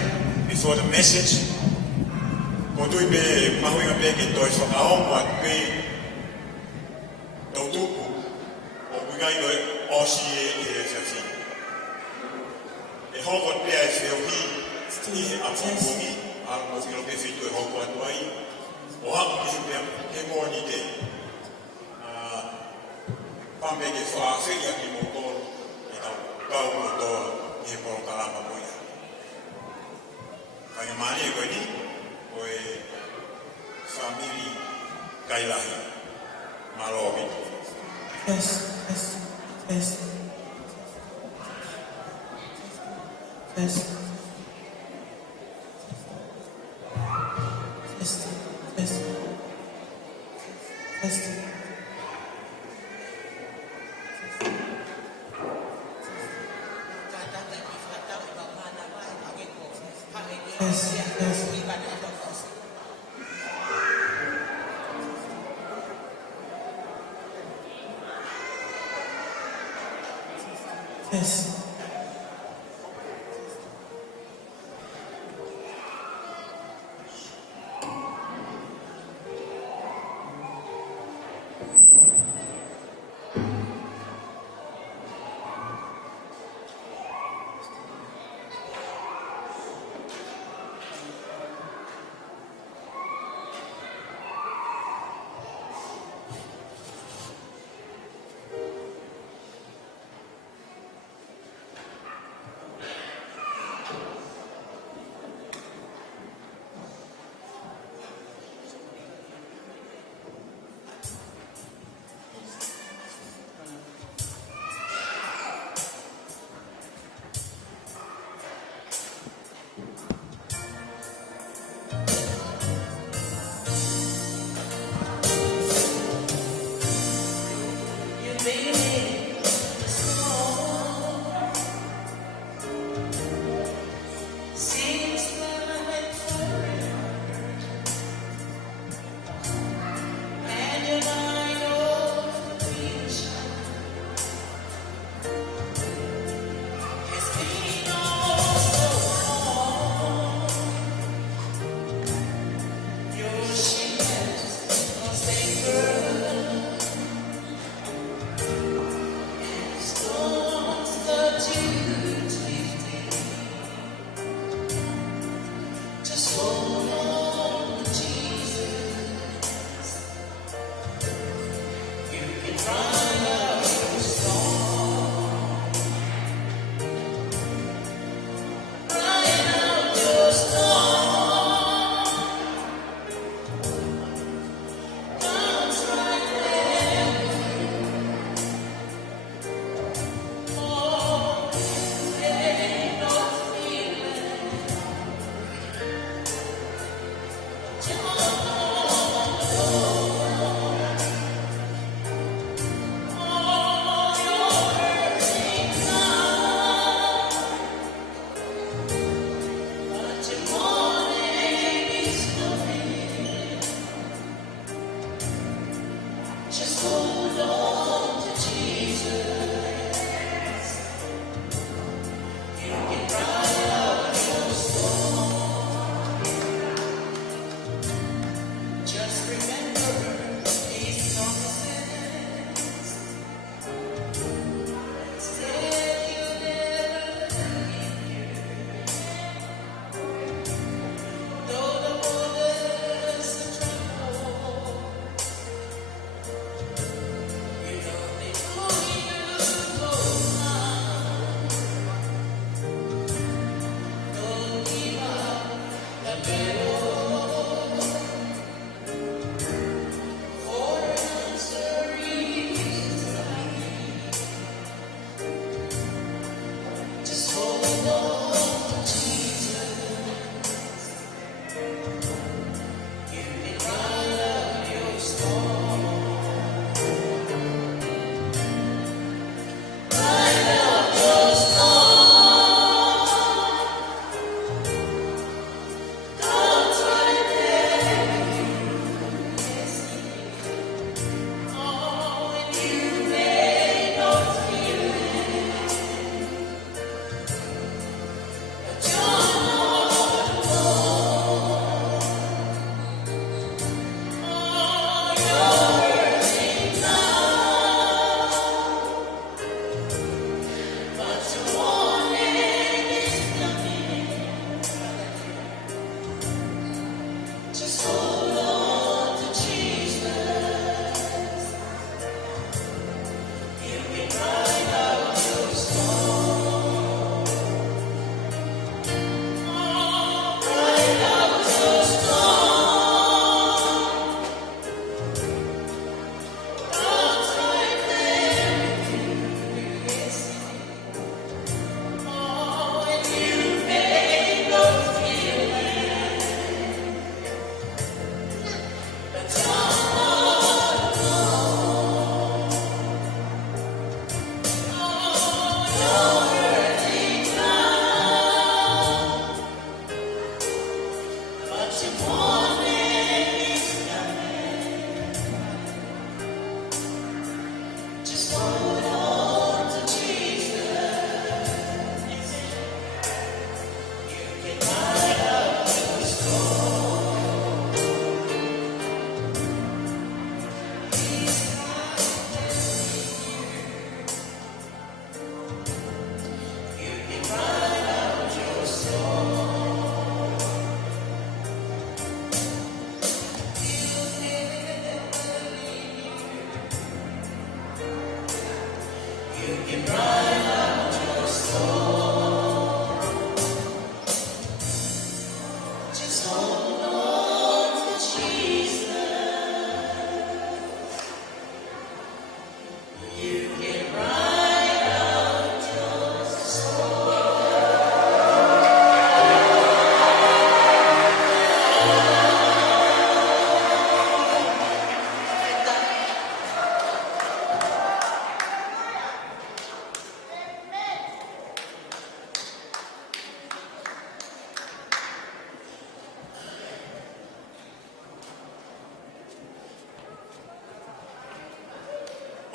before the message. Ko tui be mahuinga be ke toi whakaonga pe tautuku o wigai noi osi e whiawhi. E hoko pe ai whiawhi i he apongongi a mo whiro pe whitu e hoko atuai o haku ki hupea he mōni te pambe ke whaawhia ki mo tōru e tau kau mo toa i he poro karama moia. Penisimani e koe ni, koe famili kailahi, malohi. Yes, yes, yes. Yes. Testing. Yes, yes. Yes.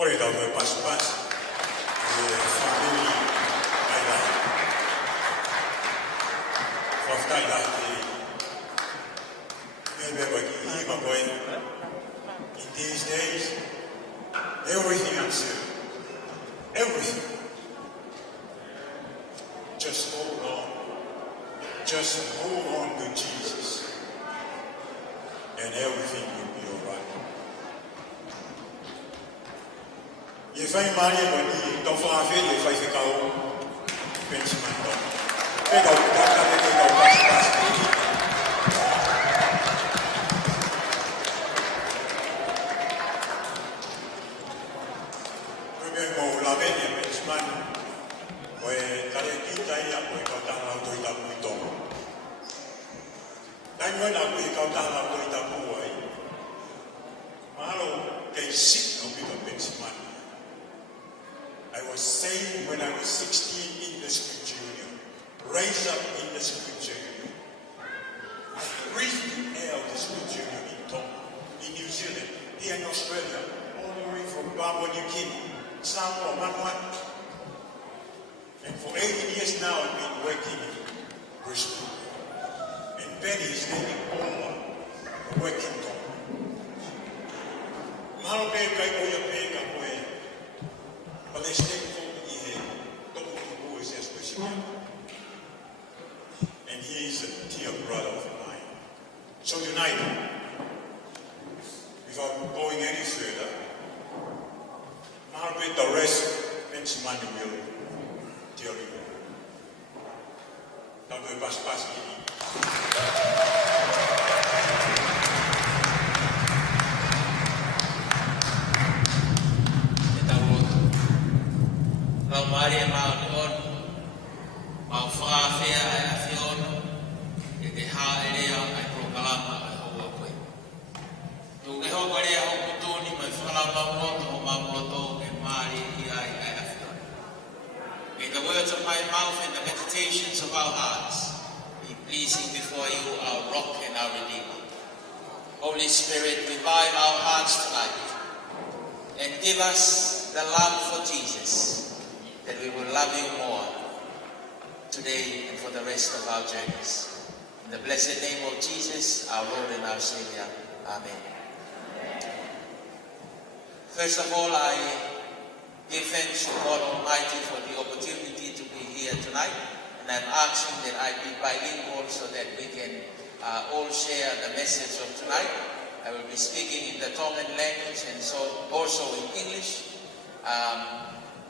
Oi tau koe pas. Whamiri ai lai. Whaftai lai te. Maybe I can hear my boy. In these days, everything uncertain. Everything. Just hold on. Just hold on to Jesus. And everything will be alright. Ye fai mari ko ni to fa fe le fai se ka o Penisimani Tonga. E ka o ka ka le ka o pas. Ruben mo la ve ni Penisimani. Oe tare ki tai a ko ka ta na to ita mu to. Dai mo na ko ka ta na to ita mu ai. Malo ke sit no bi Penisimani. I was saved when I was 16 in the scripture union, raised up in the scripture union. I breathed the air of the scripture union in Tonga, in New Zealand, here in Australia, all the way from Papua New Guinea, Samoa, Vanuatu. And for 18 years now I've been working in Brisbane. And Benny is living all working Tonga. Malo pe kai koia pe ka koe. But they stay for here. Who is especially. And he is a dear brother of mine. So tonight, without going any further, Margaret the rest, Penisimani will tell you. Now we pass Rau Maria mau ni on, mau whakawhea ai a whiono, e te hā e rea ai prokalama ai hoa koe. Tū ke hoko rea o kutuni mai whakalama moto o mamoto e Mari i ai a whiono. May the words of my mouth and the meditations of our hearts be pleasing before you, our rock and our redeemer. Holy Spirit, revive our hearts tonight and give us the love for Jesus, that we will love you more today and for the rest of our journeys. In the blessed name of Jesus, our Lord and our Savior. Amen. First of all, I give thanks to God Almighty for the opportunity to be here tonight. And I'm asking that I be bilingual so that we can all share the message of tonight. I will be speaking in the Tongan language and so also in English.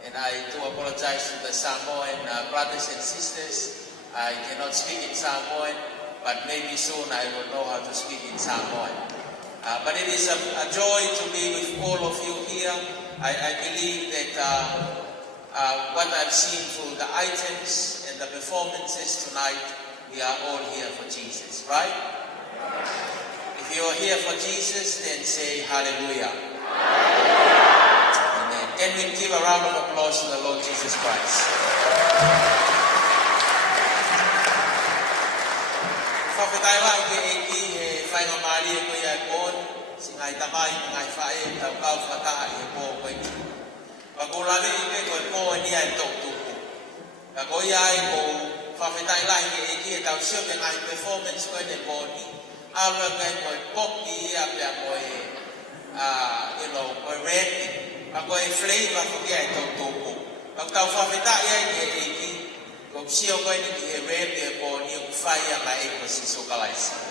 And I do apologize to the Samoan brothers and sisters. I cannot speak in Samoan, but maybe soon I will know how to speak in Samoan. But it is a joy to be with all of you here. I believe that what I've seen through the items and the performances tonight, we are all here for Jesus, right? If you are here for Jesus, then say hallelujah. Can we give a round of applause to the Lord Jesus Christ? Whawhetaiwa ke e ki vai ngā maari e koe ai kōn, si ngai tamai, ngai whae, tau kau whataha i e pō koe ki. Wa ko lawe i me koe pō e nia e tōk tūku. Ka koe ai ko whawhetai lahi e ki e tau sio ke ngai performance koe ne pō ni. Aura kai koe poki ia pia koe, koe rapping. Ka koe flavor whukia e tōk tūku. Ka tau whawhetai ai e ki. Ko sio koe ni ki he rap e pō ni o whaia ma e ko si sokalaisi.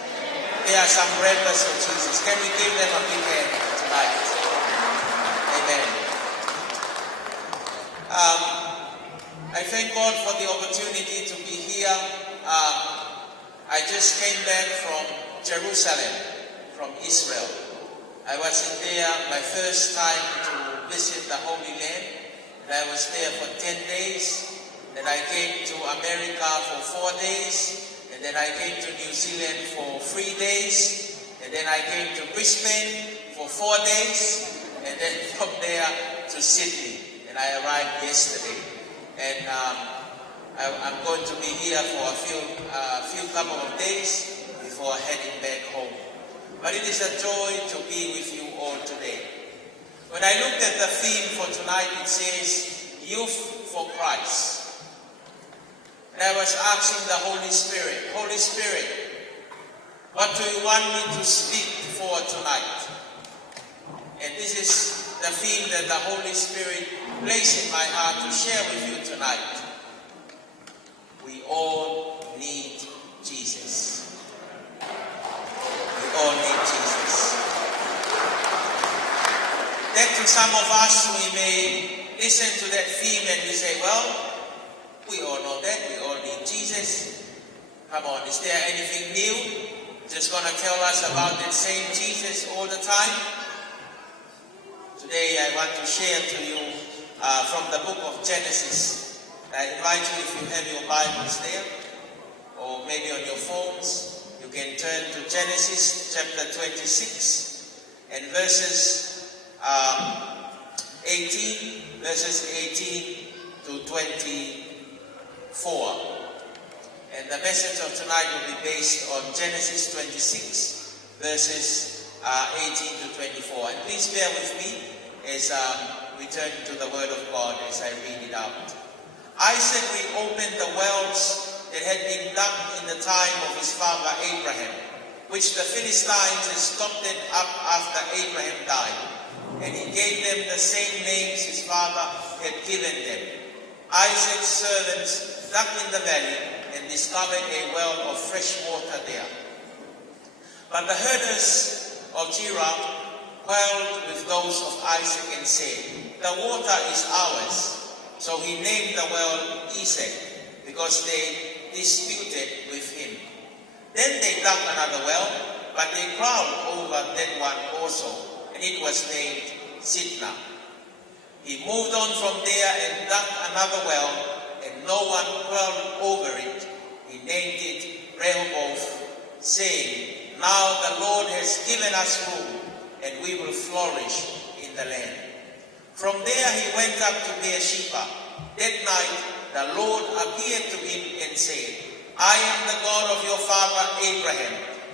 There are some rappers of Jesus. Can we give them a big hand tonight? Amen. I thank God for the opportunity to be here. I just came back from Jerusalem, from Israel. I was in there my first time to visit the Holy Land. And I was there for 10 days. Then I came to America for 4 days. And then I came to New Zealand for 3 days. And then I came to Brisbane for 4 days. And then from there to Sydney. And I arrived yesterday. And I'm going to be here for a few couple of days before heading back home. But it is a joy to be with you all today. When I looked at the theme for tonight, it says, Youth for Christ. And I was asking the Holy Spirit, what do you want me to speak for tonight? And this is the theme that the Holy Spirit placed in my heart to share with you tonight. We all need Jesus. We all need Jesus. Then to some of us, we may listen to that theme and we say, well, we all know that, we all need Jesus. Come on, is there anything new? Just going to tell us about that same Jesus all the time? Today I want to share to you from the book of Genesis. I invite you, if you have your Bibles there, or maybe on your phones, you can turn to Genesis chapter 26 and verses 18 to 24. And the message of tonight will be based on Genesis 26 verses 18 to 24. And please bear with me as we turn to the Word of God as I read it out. Isaac reopened the wells that had been dug in the time of his father Abraham, which the Philistines had stopped up after Abraham died. And he gave them the same names his father had given them. Isaac's servants dug in the valley and discovered a well of fresh water there. But the herders of Gerar quarreled with those of Isaac and said, the water is ours. So he named the well Esek, because they disputed with him. Then they dug another well, but they quarreled over that one also, and it was named Sitnah. He moved on from there and dug another well, and no one quarreled over it. He named it Rehoboth, saying, now the Lord has given us room, and we will flourish in the land. From there he went up to Beersheba. That night the Lord appeared to him and said, I am the God of your father Abraham.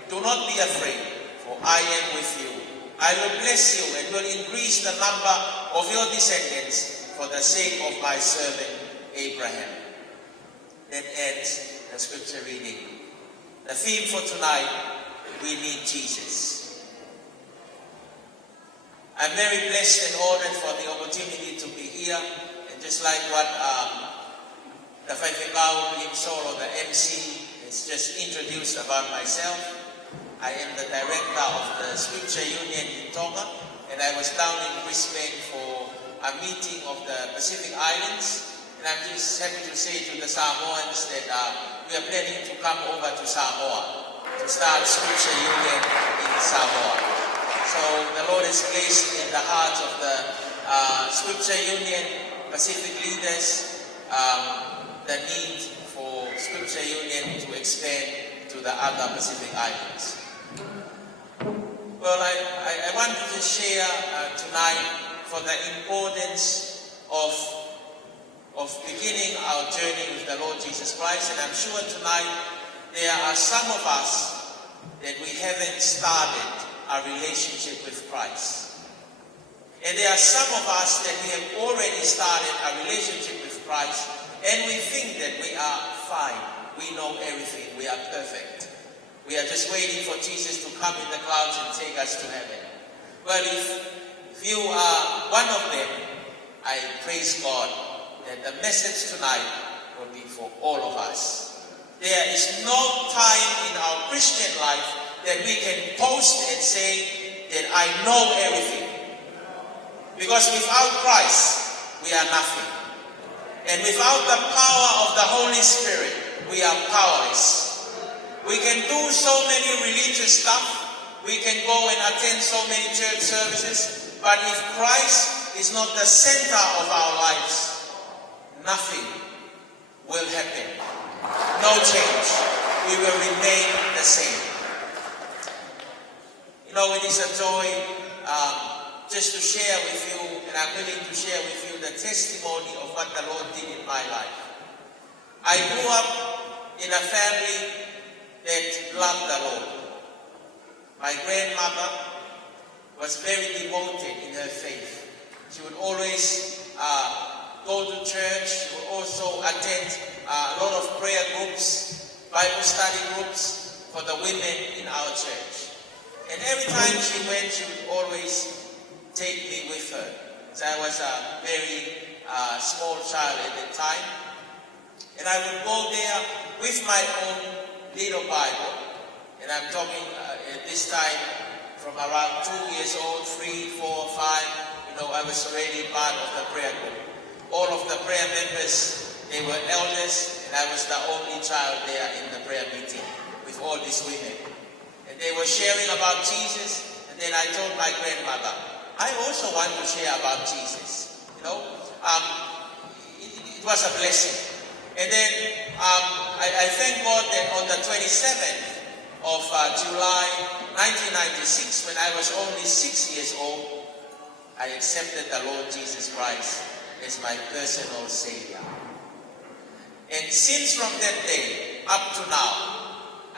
Do not be afraid, for I am with you. I will bless you and will increase the number of your descendants for the sake of my servant Abraham. That ends the scripture reading. The theme for tonight, we need Jesus. I'm very blessed and honored for the opportunity to be here. And just like what the Faifekau Lim Soro, the MC, has just introduced about myself, I am the director of the Scripture Union in Tonga, and I was down in Brisbane for a meeting of the Pacific Islands. And I'm just happy to say to the Samoans that we are planning to come over to Samoa to start Scripture Union in Samoa. So the Lord has placed in the hearts of the Scripture Union Pacific leaders the need for Scripture Union to expand to the other Pacific Islands. Well, I want to just share tonight for the importance of beginning our journey with the Lord Jesus Christ. And I'm sure tonight there are some of us that we haven't started a relationship with Christ. And there are some of us that we have already started a relationship with Christ, and we think that we are fine. We know everything. We are perfect. We are just waiting for Jesus to come in the clouds and take us to heaven. Well, if you are one of them, I praise God that the message tonight will be for all of us. There is no time in our Christian life that we can boast and say that I know everything. Because without Christ, we are nothing. And without the power of the Holy Spirit, we are powerless. We can do so many religious stuff. We can go and attend so many church services. But if Christ is not the center of our lives, nothing will happen. No change. We will remain the same. You know, it is a joy just to share with you, and I'm willing to share with you the testimony of what the Lord did in my life. I grew up in a family that loved the Lord. My grandmother was very devoted in her faith. She would always go to church. She would also attend a lot of prayer groups, Bible study groups for the women in our church. And every time she went, she would always take me with her. So I was a very small child at the time. And I would go there with my own little Bible. And I'm talking at this time from around 2 years old, 3, 4, 5. I was already part of the prayer group. All of the prayer members, they were elders, and I was the only child there in the prayer meeting with all these women. And they were sharing about Jesus, and then I told my grandmother, I also want to share about Jesus. It was a blessing. And then I thank God that on the 27th of July 1996, when I was only 6 years old, I accepted the Lord Jesus Christ as my personal Savior. And since from that day up to now,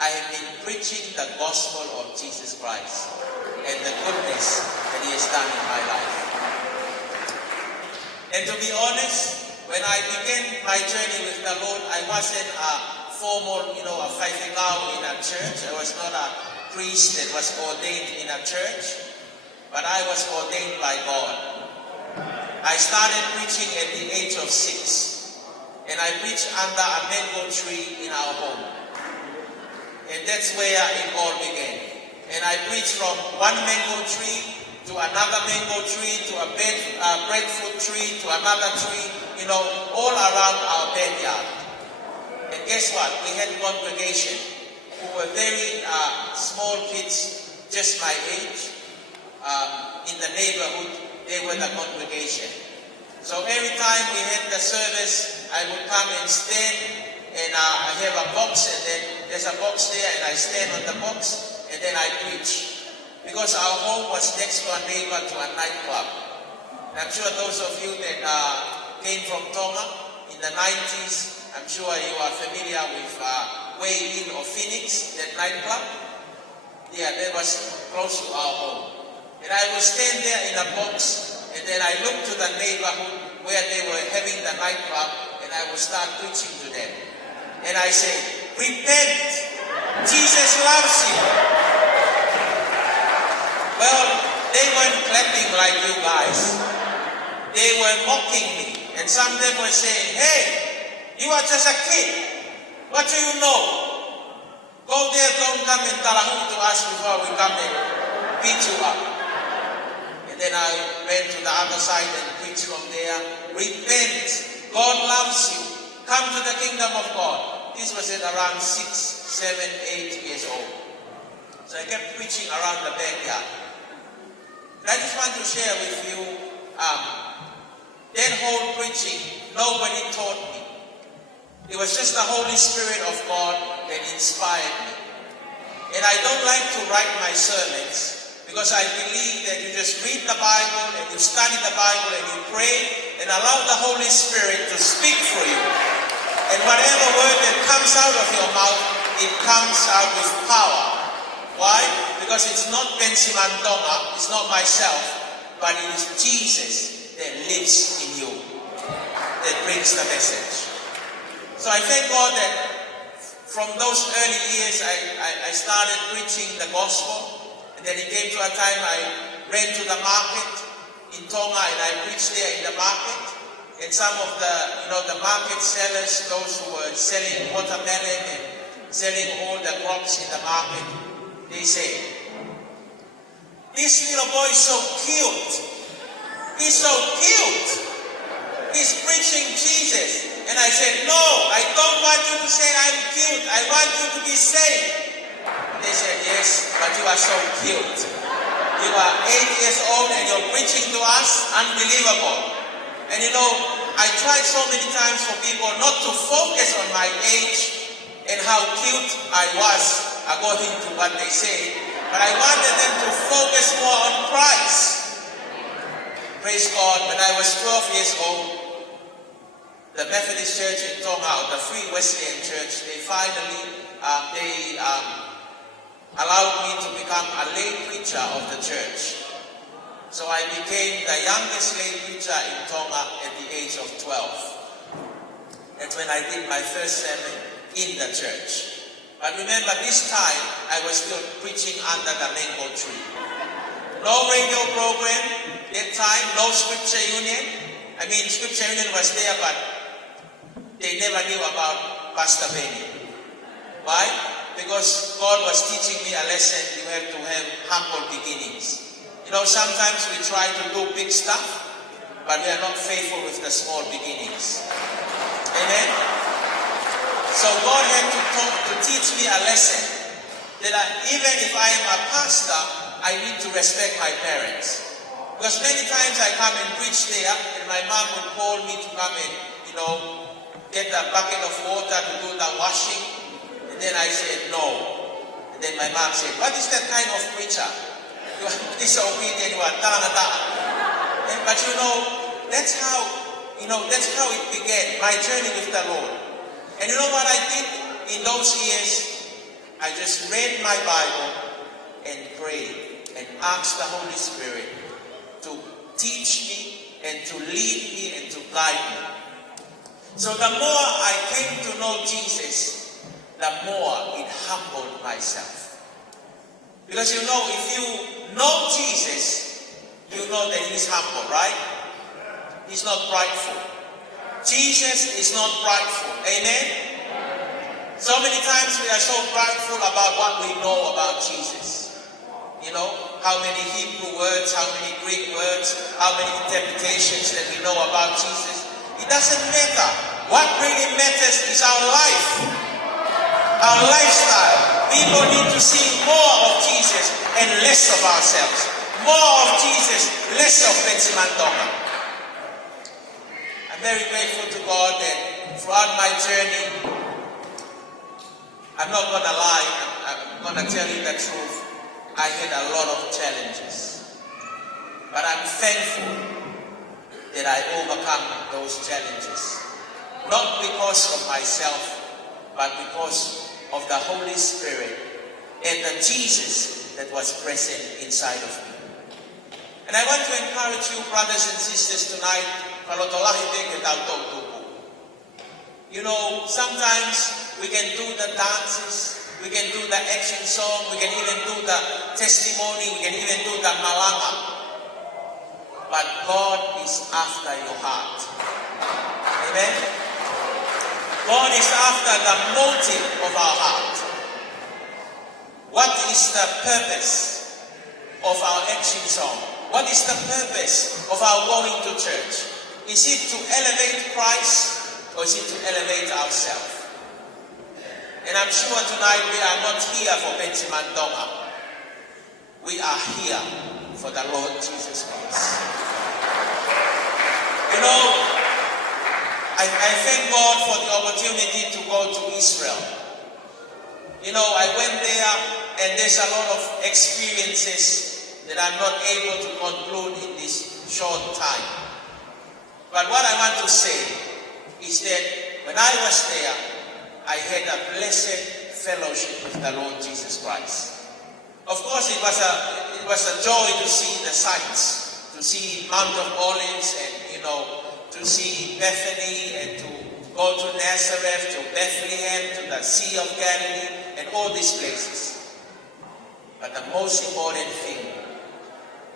I have been preaching the gospel of Jesus Christ and the goodness that He has done in my life. And to be honest, when I began my journey with the Lord, I wasn't a formal, a whaifekau in a church. I was not a priest that was ordained in a church, but I was ordained by God. I started preaching at the age of 6, and I preached under a mango tree in our home. And that's where it all began. And I preached from one mango tree to another mango tree to a breadfruit tree to another tree, all around our backyard. And guess what? We had a congregation who were very small kids, just my age, in the neighborhood. They were the congregation. So every time we had the service, I would come and stand, and I have a box, and then there's a box there, and I stand on the box, and then I preach. Because our home was next to a neighbor to a nightclub. And I'm sure those of you that came from Tonga in the 90s, I'm sure you are familiar with Way In or Phoenix, that nightclub. Yeah, that was close to our home. And I would stand there in a box, and then I looked to the neighborhood where they were having the nightclub, and I would start preaching to them. And I say, repent, Jesus loves you. Well, they weren't clapping like you guys. They were mocking me. And some of them were saying, hey, you are just a kid. What do you know? Go there, don't come and talahung to us before we come and beat you up. And then I went to the other side and preached from there. Repent. God loves you. Come to the kingdom of God. This was at around 6, 7, 8 years old. So I kept preaching around the backyard. And I just want to share with you, that whole preaching, nobody taught me. It was just the Holy Spirit of God that inspired me. And I don't like to write my sermons because I believe that you just read the Bible and you study the Bible and you pray and allow the Holy Spirit to speak for you. And whatever word that comes out of your mouth, it comes out with power. Why? because it's not Penisimani Tonga, it's not myself, but it is Jesus that lives in you, that brings the message. So I thank God that from those early years I started preaching the gospel, and then it came to a time I ran to the market in Tonga and I preached there in the market. And some of the market sellers, those who were selling watermelon and selling all the crops in the market, they say, "This little boy is so cute. He's so cute. He's preaching Jesus." And I said, "No, I don't want you to say I'm cute. I want you to be saved." They said, "Yes, but you are so cute. You are 8 years old and you're preaching to us? Unbelievable." And I tried so many times for people not to focus on my age and how cute I was according to what they say, but I wanted them to focus more on Christ. Praise God. When I was 12 years old, the Methodist Church in Tonga, the Free Wesleyan Church, they finally allowed me to become a lay preacher of the church. So I became the youngest lay preacher in Tonga at the age of 12. That's when I did my first sermon in the church. But remember, this time I was still preaching under the mango tree. No radio program that time, no scripture union. I mean, scripture union was there, but they never knew about Pastor Benny. Why? Because God was teaching me a lesson. You have to have humble beginnings. Sometimes we try to do big stuff, but we are not faithful with the small beginnings. Amen? So God had to teach me a lesson that even if I am a pastor, I need to respect my parents. Because many times I come and preach there, and my mom will call me to come and, get a bucket of water to do the washing. And then I said, no. And then my mom said, what is that kind of preacher? You are disobedient, you are ta-na-ta. But that's how it began, my journey with the Lord. And you know what I did in those years? I just read my Bible and prayed and asked the Holy Spirit to teach me and to lead me and to guide me. So the more I came to know Jesus, the more it humbled myself. Because if you know Jesus, you know that he's humble, right? He's not prideful. Jesus is not prideful. Amen? So many times we are so prideful about what we know about Jesus. How many Hebrew words, how many Greek words, how many interpretations that we know about Jesus. It doesn't matter. What really matters is our life, our lifestyle. People need to see more of Jesus and less of ourselves. More of Jesus, less of Penisimani Tonga. I'm very grateful to God that throughout my journey, I'm not going to lie, I'm going to tell you the truth. I had a lot of challenges. But I'm thankful that I overcome those challenges. Not because of myself, but because of the Holy Spirit and the Jesus that was present inside of me. And I want to encourage you, brothers and sisters, tonight. Sometimes we can do the dances, we can do the action song, we can even do the testimony, we can even do the malanga. But God is after your heart. Amen? God is after the motive of our heart. What is the purpose of our action song? What is the purpose of our going to church? Is it to elevate Christ or is it to elevate ourselves? And I'm sure tonight we are not here for Penisimani Tonga. We are here for the Lord Jesus Christ. I thank God for the opportunity to go to Israel. I went there and there's a lot of experiences that I'm not able to conclude in this short time. But what I want to say is that when I was there, I had a blessed fellowship with the Lord Jesus Christ. Of course, it was a joy to see the sights, to see Mount of Olives, and to see Bethany, and to go to Nazareth, to Bethlehem, to the Sea of Galilee, and all these places. But the most important thing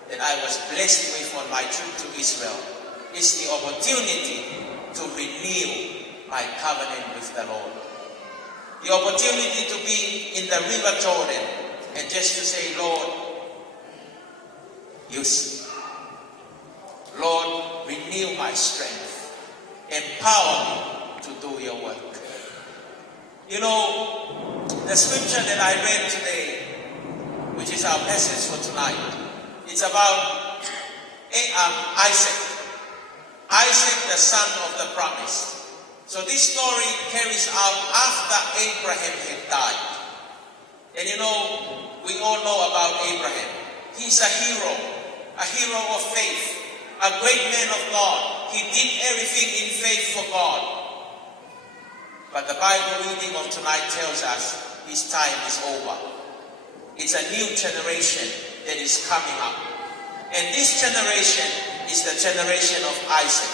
that I was blessed with on my trip to Israel is the opportunity to renew my covenant with the Lord. The opportunity to be in the River Jordan and just to say, Lord, use me. Lord, renew my strength. Empower me to do your work. The scripture that I read today, which is our passage for tonight, it's about Isaac. Isaac, the son of the promise. So this story carries out after Abraham had died. And we all know about Abraham. He's a hero of faith, a great man of God. He did everything in faith for God. But the Bible reading of tonight tells us his time is over. It's a new generation that is coming up. And this generation is the generation of Isaac.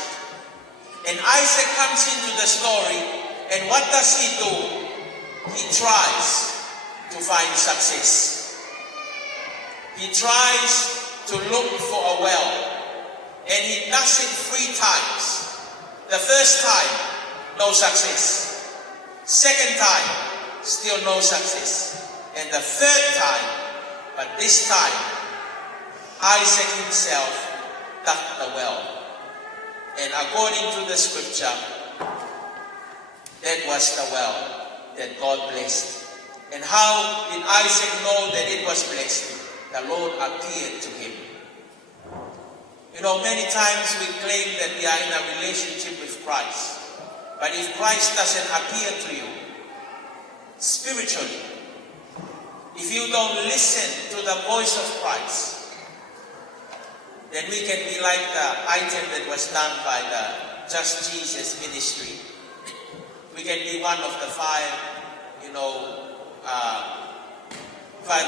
And Isaac comes into the story, and what does he do? He tries to find success. He tries to look for a well, and he does it 3 times. The first time, no success. Second time, still no success. And the third time, but this time, Isaac himself dug the well. And according to the scripture, that was the well that God blessed. And how did Isaac know that it was blessed? The Lord appeared to him. Many times we claim that we are in a relationship with Christ. But if Christ doesn't appear to you spiritually, if you don't listen to the voice of Christ, then we can be like the item that was done by the Just Jesus ministry. We can be one of the 5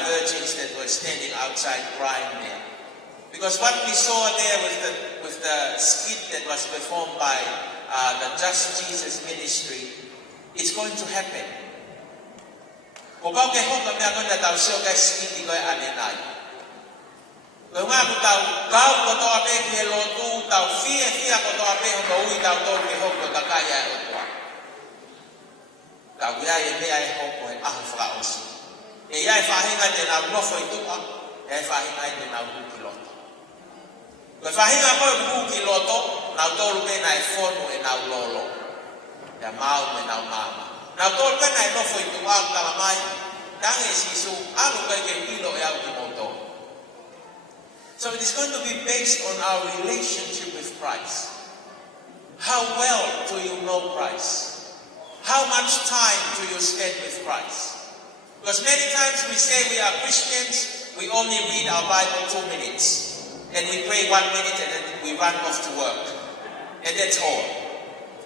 virgins that were standing outside crying there. Because what we saw there with the skit that was performed by the Just Jesus ministry, it's going to happen. Người Nga cũng tàu cao của tòa bê kia lô tu tàu phía của tòa bê không đủ tàu tôi cái hôm của ta ca dài ở quả tàu cái ai mấy ai không có ăn phá ở xí thì ai phá hình ai để nào nó phải tu ăn ai phá hình ai để nào tu kỳ lọt người phá hình ai có tu kỳ lọt nào tôi lúc này phone người nào lò để mau người nào tôi cái này nó phải tu ăn ta mai đáng ngày xí su ăn lúc cái kỳ lọt ao kỳ mô tô. So it is going to be based on our relationship with Christ. How well do you know Christ? How much time do you spend with Christ? Because many times we say we are Christians, we only read our Bible 2 minutes. And we pray 1 minute and then we run off to work. And that's all.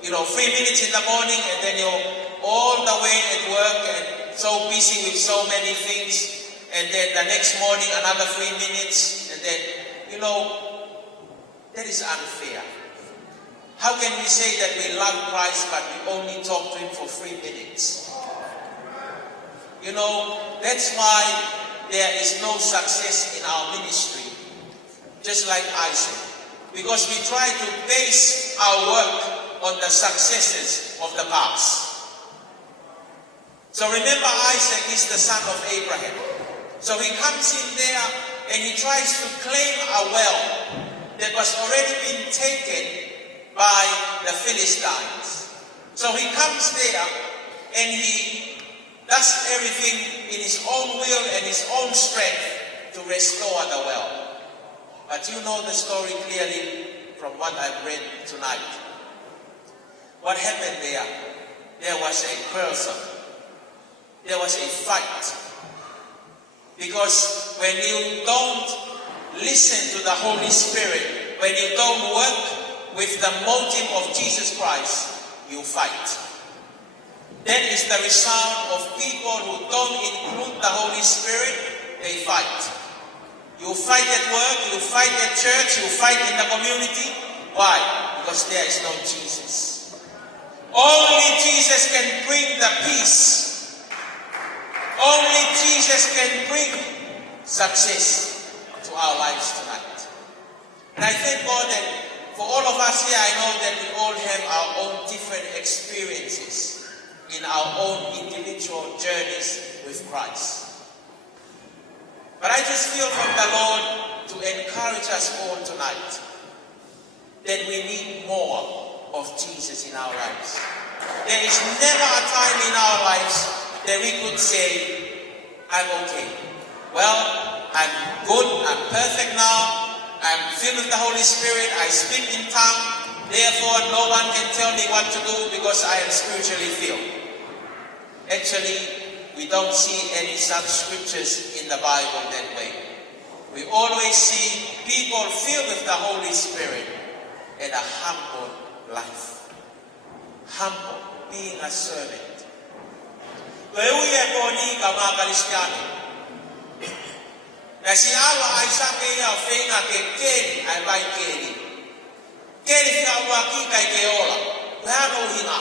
3 minutes in the morning and then you're all the way at work and so busy with so many things. And then the next morning another 3 minutes. And then, that is unfair. How can we say that we love Christ but we only talk to him for 3 minutes? That's why there is no success in our ministry. Just like Isaac. Because we try to base our work on the successes of the past. So remember, Isaac is the son of Abraham. So he comes in there and he tries to claim a well that was already been taken by the Philistines. So he comes there and he does everything in his own will and his own strength to restore the well. But you know the story clearly from what I've read tonight. What happened there? There was a quarrelsome. There was a fight. Because when you don't listen to the Holy Spirit, when you don't work with the motive of Jesus Christ, you fight. That is the result of people who don't include the Holy Spirit they fight. You fight at work, you fight at church, you fight in the community. Why? Because there is no Jesus. Only Jesus can bring the peace. Only Jesus can bring success to our lives tonight. And I thank God that for all of us here, I know that we all have our own different experiences in our own individual journeys with Christ. But I just feel from the Lord to encourage us all tonight that we need more of Jesus in our lives. There is never a time in our lives that we could say, I'm okay. Well, I'm good, I'm perfect now, I'm filled with the Holy Spirit, I speak in tongue, therefore no one can tell me what to do because I am spiritually filled. Actually, we don't see any such scriptures in the Bible that way. We always see people filled with the Holy Spirit and a humble life. Humble, being a servant. Na si awa ay sa kaya fenga ke keni ay bai keni. Keni fi awa ki kai ke ola. Hano hinga.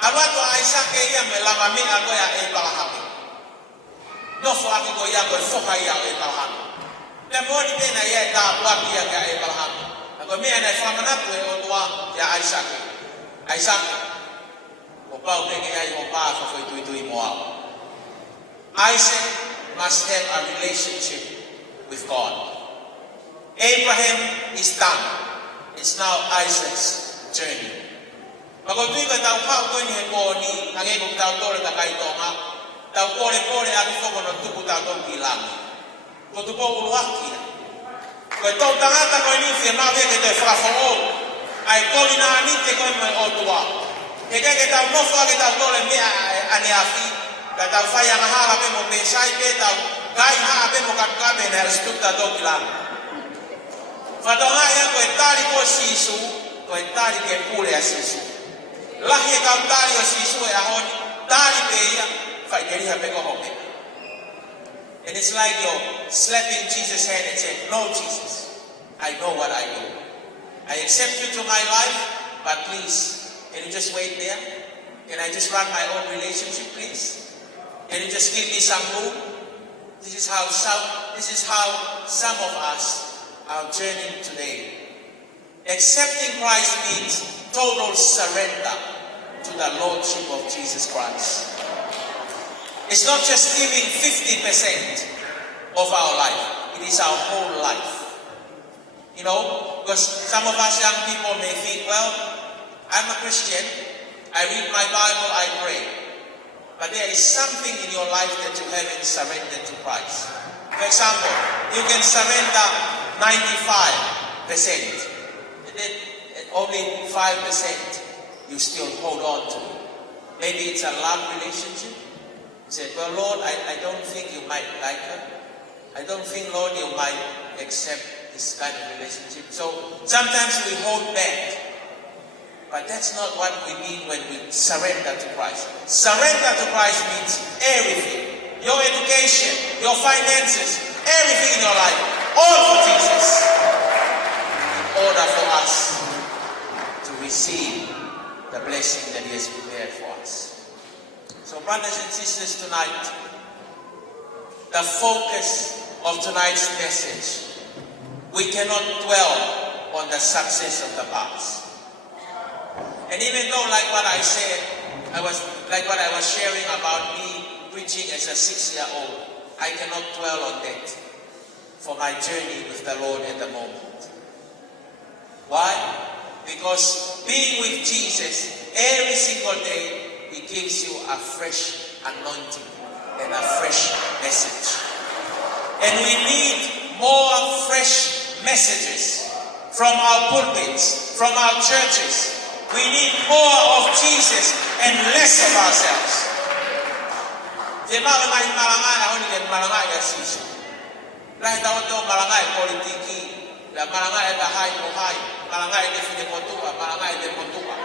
Abato ay sa kaya me lama me ago ya e balahame. No fo aki go ya go fo kai ya e balahame. Na moni be na ya ta wa ki ya ka e balahame. Ago me na fa mana ko e owa ya ay sa ke. Ay sa. O pa o ke ya o pa fa foi tu mo. Isaac must have a relationship with God. Abraham is done. It's now Isaac's journey. Pagod ko tao pa ko ni ko ni angay ko tao to ka kai Tonga. Tao pore ang fogo no tuku tao to bilang. Ko to po ulwaki. Ko to tanga ta ko ni fi ma ve ke te fra fo. Ai ko ni na ni te ko me o tuwa. Ke ke tao no fa ke tao to le me ani afi. Kata faya na hala pe mo pe sai pe tau kai ha pe mo kat ka be na strukta do kilang. Fadonga ya ko etari ko sisu, ko etari ke pule ya sisu. Lahye ka tari o sisu ya hon, tari pe ya fa keri ha pe ko hope. And it's like you're slapping Jesus' hand and saying, "No, Jesus, I know what I do. I accept you to my life, but please, can you just wait there? Can I just run my own relationship, please? Can you just give me some room?" This is how some of us are journeying today. Accepting Christ means total surrender to the Lordship of Jesus Christ. It's not just giving 50% of our life. It is our whole life. You know, because some of us young people may think, well, I'm a Christian. I read my Bible, I pray. But there is something in your life that you haven't surrendered to Christ. For example, you can surrender 95%, and then only 5% you still hold on to. Maybe it's a love relationship. You say, well, Lord, I don't think you might like her. I don't think, Lord, you might accept this kind of relationship. So sometimes we hold back. But that's not what we mean when we surrender to Christ. Surrender to Christ means everything. Your education, your finances, everything in your life, all for Jesus. In order for us to receive the blessing that He has prepared for us. So brothers and sisters, tonight, the focus of tonight's message, we cannot dwell on the success of the past. And even though, like what I said, I was sharing about me preaching as a 6-year-old, I cannot dwell on that for my journey with the Lord at the moment. Why? Because being with Jesus every single day, He gives you a fresh anointing and a fresh message. And we need more fresh messages from our pulpits, from our churches. We need more of Jesus and less of ourselves. Malanga ya sisi. Lahi taoto malanga ya politiki, la malanga ya tahai mohai, malanga ya define motua, malanga ya demotua.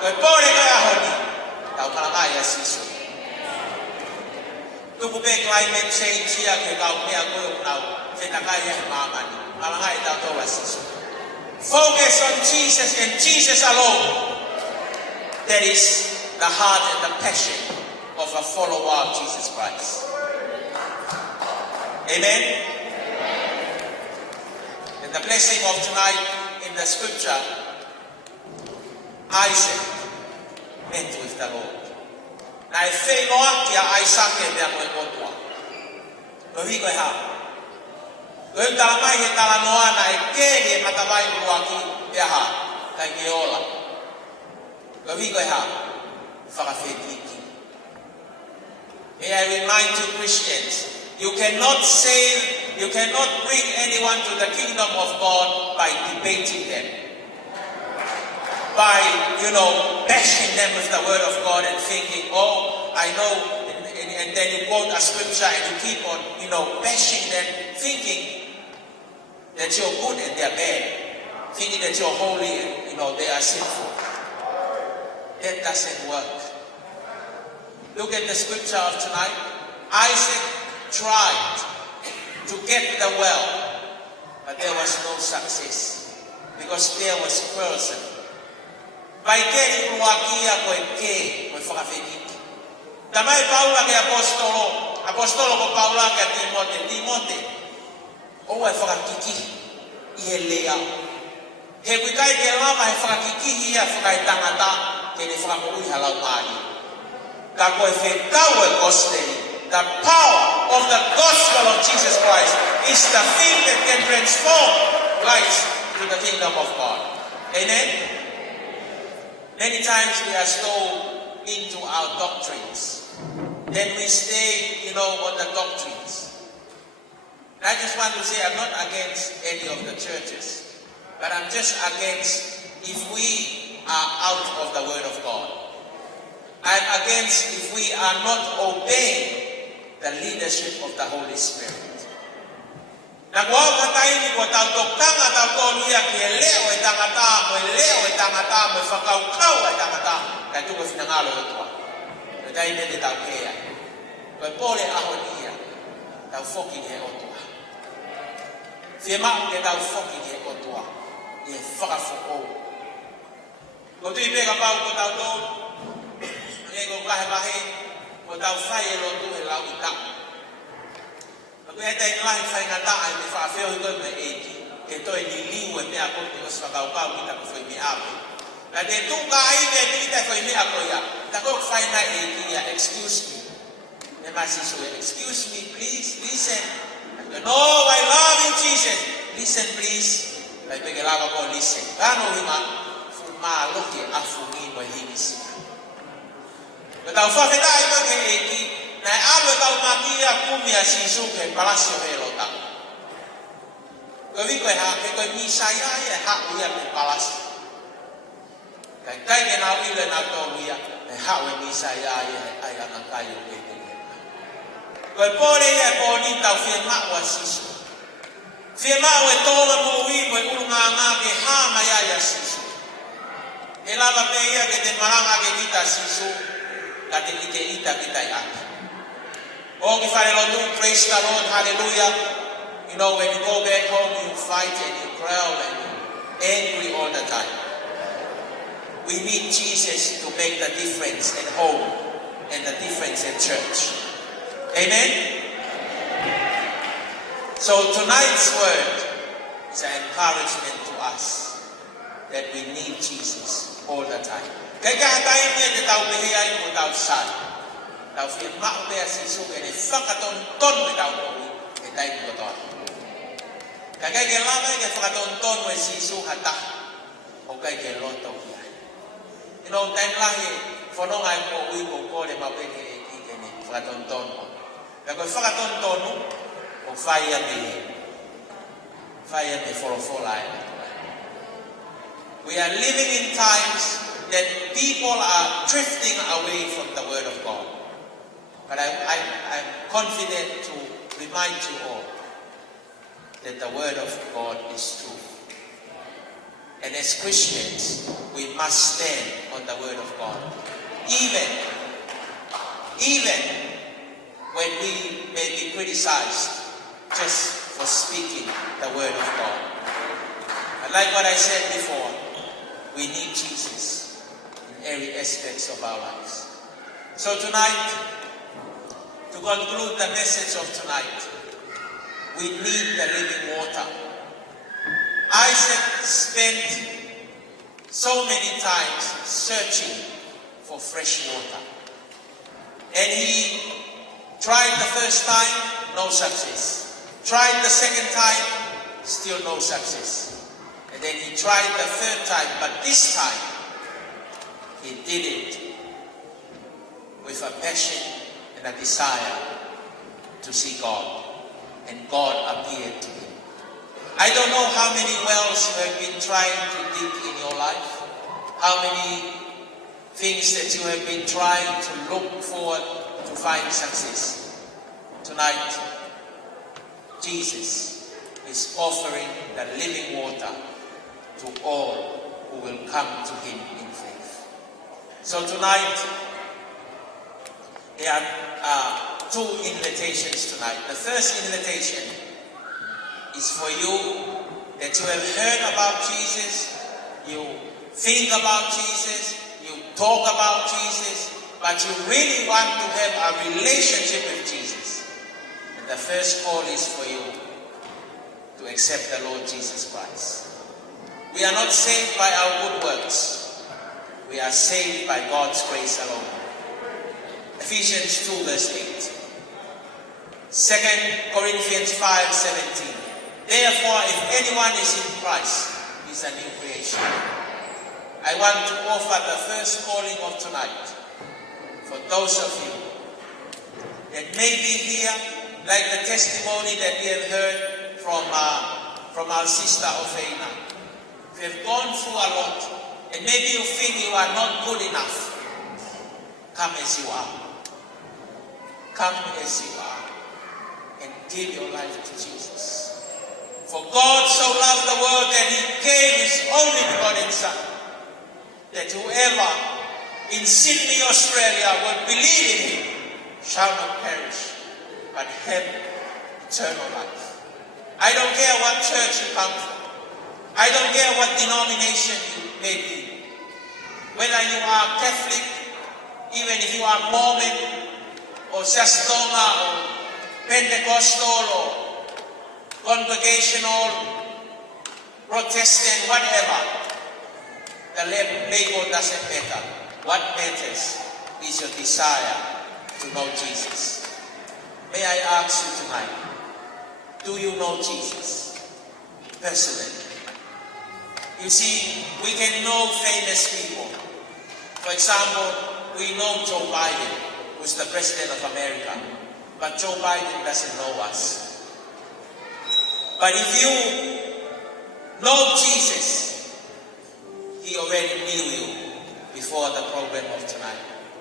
Kau pole kaya honi, tau malanga ya sisi. Tuku pe climate change here ke kau me ako now. Fetakai ya mamani. Malanga ita to wasiso. Focus on Jesus and Jesus alone. That is the heart and the passion of a follower of Jesus Christ. Amen. And the blessing of tonight in the scripture, Isaac met with the Lord. Na e whei loa kia Isaac e mea koe kotua. Koe hui koe hao. Koe utala mai he tala noa na e kēni e matawai urua ki pia ha. Kai ke ola. Koe hui koe hao. Whakawhetiki. May I remind you Christians, you cannot save, you cannot bring anyone to the kingdom of God by debating them. By, bashing them with the word of God and thinking, oh, I know, and then you quote a scripture and you keep on, bashing them, thinking that you're good and they're bad, thinking that you're holy and, they are sinful. That doesn't work. Look at the scripture of tonight. Isaac tried to get the well, but there was no success because there was quarrelsome. Pai keri uruakia koe ke, koe whakawheniki. Tamai Paula ke apostolo ko Paula ke Timote, o e whakakiki i he lea. He kuikai ke lama he whakakiki ia whakai tangata ke ne whakakui halau maari. Ka koe whetau e gospeli. The power of the gospel of Jesus Christ is the thing that can transform lives to the kingdom of God. Amen? Many times we are so into our doctrines. Then we stay, on the doctrines. And I just want to say I'm not against any of the churches, but I'm just against if we are out of the word of God. I'm against if we are not obeying the leadership of the Holy Spirit. Nagwao kataini ko tau doktanga tau toluia ke leo e tangata mo whakaukau e tangata kai tuko finangalo e tua. Ko taine te tau kea. Ko pole ahonia tau foki ke o tua. Fiema ke tau foki ke o tua. E whakafoko. Ko tui peka pau ko tau tolu. E ko kahe ko tau whai e lo tu he lau i tau. Aku e tei lahi whai ngata ai me whaafeo i koe me eiki. Ke toi ni liu e mea kote o swakaukau kita ko whai me ape. Na te tuka ai me kita whai me ako ia. Ta koe whai na eiki ia, excuse me. E masi so excuse me, please, listen. No, I love you, Jesus. Listen, please. Lai peke lava ko listen. Gano hima, fuma loke afungi mo himisi. Tau whawheta i koe ke eiki. Nai alu e tau makia kumia sisu ke palasio he lota. Koe wiko e hake koe misaya e haku ia ke palasio. Kai ke nau ile na tolu ia e haku e misaya e ai anakai o ke kene. Koe pore ia e poni tau fie makwa sisu. Fie makwa e tola mo ui mo e urunga ngā ke hama ia sisu. E lava pe ia ke te maranga ke kita sisu. Ka te ike ita kita i ata. Oh, if I don't do praise the Lord, hallelujah. When you go back home, you fight and you growl and you're angry all the time. We need Jesus to make the difference at home and the difference at church. Amen? So tonight's word is an encouragement to us that we need Jesus all the time. Kaya tayo niya na tao behiyay mo tao saan. Tau fie mau bea sisu ke ne whakatonton me tau koui ke tai kuaton. Ka kai ke lama ke whakatonton me sisu hata o kai ke loto kia. Tai lahi whanonga e koui ko kore mau peke e ki ke ne whakatonton mo. Ka koe whakatonton o whaia me wholofola e. We are living in times that people are drifting away from the word of God. But I'm confident to remind you all that the word of God is true. And as Christians, we must stand on the word of God. Even when we may be criticized just for speaking the word of God. And like what I said before, we need Jesus in every aspect of our lives. So tonight, to conclude the message of tonight, we need the living water. Isaac spent so many times searching for fresh water. And he tried the first time, no success. Tried the second time, still no success. And then he tried the third time, but this time, he did it with a passion and a desire to see God. And God appeared to him. I don't know how many wells you have been trying to dig in your life. How many things that you have been trying to look forward to find success. Tonight, Jesus is offering the living water to all who will come to him in faith. So tonight, there are two invitations tonight. The first invitation is for you that you have heard about Jesus, you think about Jesus, you talk about Jesus, but you really want to have a relationship with Jesus. And the first call is for you to accept the Lord Jesus Christ. We are not saved by our good works. We are saved by God's grace alone. Ephesians 2 verse 8. 2 Corinthians 5:17. Therefore, if anyone is in Christ, he is a new creation. I want to offer the first calling of tonight for those of you that may be here, like the testimony that we have heard from our sister Ofeina. We have gone through a lot, and maybe you think you are not good enough. Come as you are. Come as you are, and give your life to Jesus. For God so loved the world that he gave his only begotten Son, that whoever in Sydney, Australia will believe in him shall not perish, but have eternal life. I don't care what church you come from. I don't care what denomination you may be. Whether you are Catholic, even if you are Mormon, or Sastonga, or Pentecostal, or Congregational, Protestant, whatever. The label doesn't matter. What matters is your desire to know Jesus. May I ask you tonight, do you know Jesus personally? You see, we can know famous people. For example, we know Joe Biden, who's the President of America. But Joe Biden doesn't know us. But if you know Jesus, he already knew you before the program of tonight.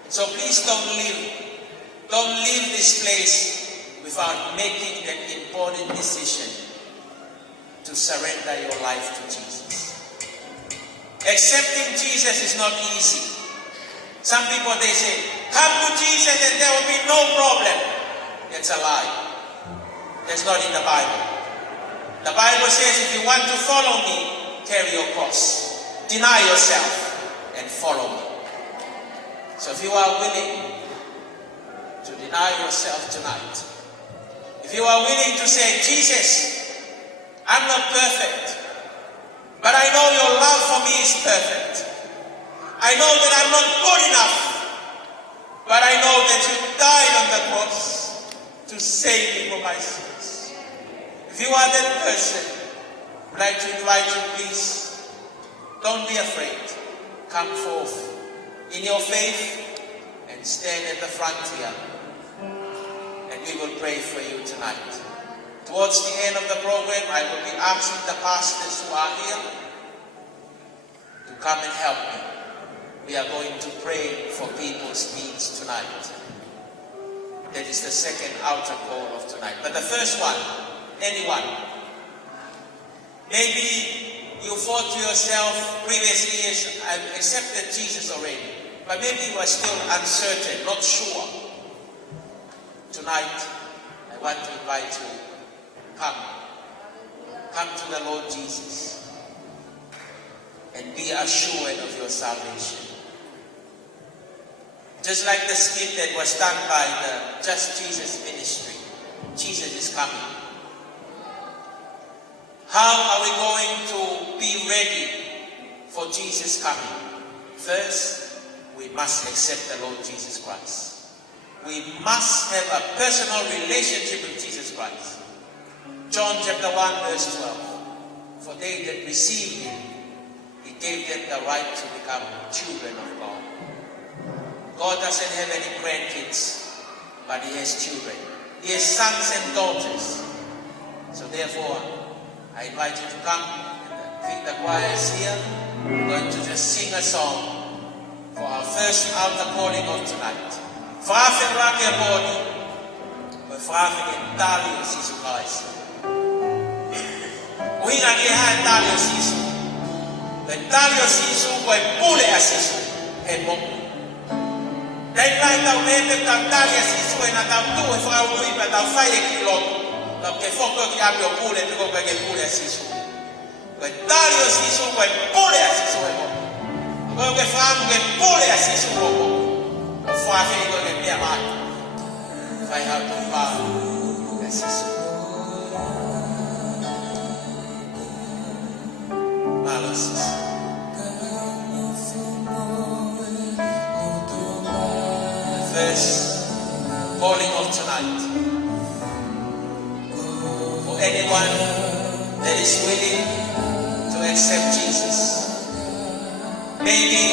So please don't leave this place without making that important decision to surrender your life to Jesus. Accepting Jesus is not easy. Some people, they say, come to Jesus and there will be no problem. That's a lie. That's not in the Bible. The Bible says if you want to follow me, carry your cross. Deny yourself and follow me. So if you are willing to deny yourself tonight, if you are willing to say, Jesus, I'm not perfect, but I know your love for me is perfect. I know that I'm not good enough, but I know that you died on the cross to save me from my sins. If you are that person, I'd like to invite you, please, don't be afraid. Come forth in your faith and stand at the front here. And we will pray for you tonight. Towards the end of the program, I will be asking the pastors who are here to come and help me. We are going to pray for people's needs tonight. That is the second altar call of tonight. But the first one, anyone. Maybe you thought to yourself previous years, I've accepted Jesus already. But maybe you are still uncertain, not sure. tonight, I want to invite you, come to the Lord Jesus and be assured of your salvation. Just like the skit that was done by the Just Jesus ministry, Jesus is coming. How are we going to be ready for Jesus coming? First, we must accept the Lord Jesus Christ. We must have a personal relationship with Jesus Christ. John chapter 1 verse 12. For they that received him, he gave them the right to become children of God. God doesn't have any grandkids, but he has children. He has sons and daughters. So therefore, I invite you to come. I think the choir is here. We're going to just sing a song for our first altar calling of tonight. Vragen raak body. We vragen in Dalio Sisu Christ. We are here Dalio Sisu. The Dalio Sisu we pule asisu. And mo. They like the way that Dalio Sisu and that do if I will be at 5 kilo. The photo of your pule and go back and pule asisu. But Dalio Sisu we pule asisu. We vragen pule asisu. For I think you're going to be a man. If I have to bow, that's it. Malice. The first calling of tonight. For anyone that is willing to accept Jesus. Maybe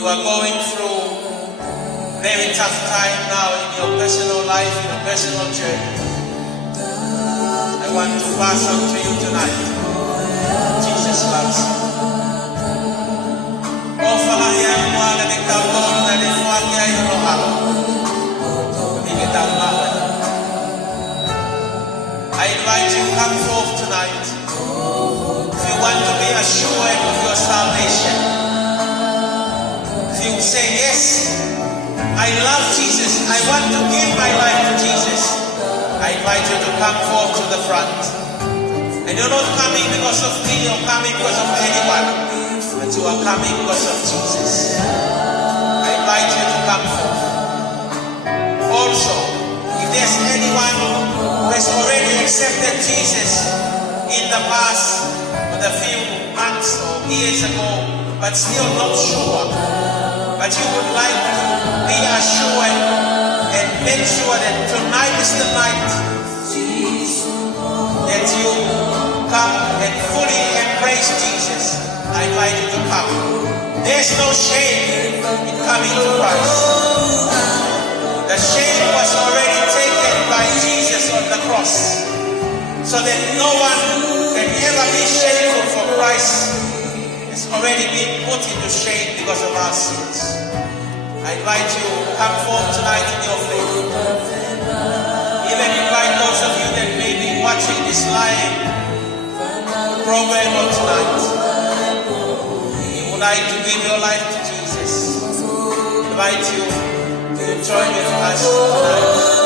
you are going through a very tough time now in your personal life, in your personal journey. I want to pass on to you tonight. Jesus loves you. I invite you to come forth tonight. If you want to be assured of your salvation, you say, yes, I love Jesus. I want to give my life to Jesus. I invite you to come forth to the front. And you're not coming because of me or coming because of anyone, but you are coming because of Jesus. I invite you to come forth. Also, if there's anyone who has already accepted Jesus in the past, with a few months or years ago, but still not sure, but you would like to be assured and make sure that tonight is the night that you come and fully embrace Jesus, I invite you to come. There's no shame in coming to Christ. The shame was already taken by Jesus on the cross, so that no one can ever be shameful for Christ. It's already been put into shame because of our sins. I invite you to come forth tonight in your faith. Even invite those of you that may be watching this live program of tonight. You would like to give your life to Jesus. I invite you to join with us tonight.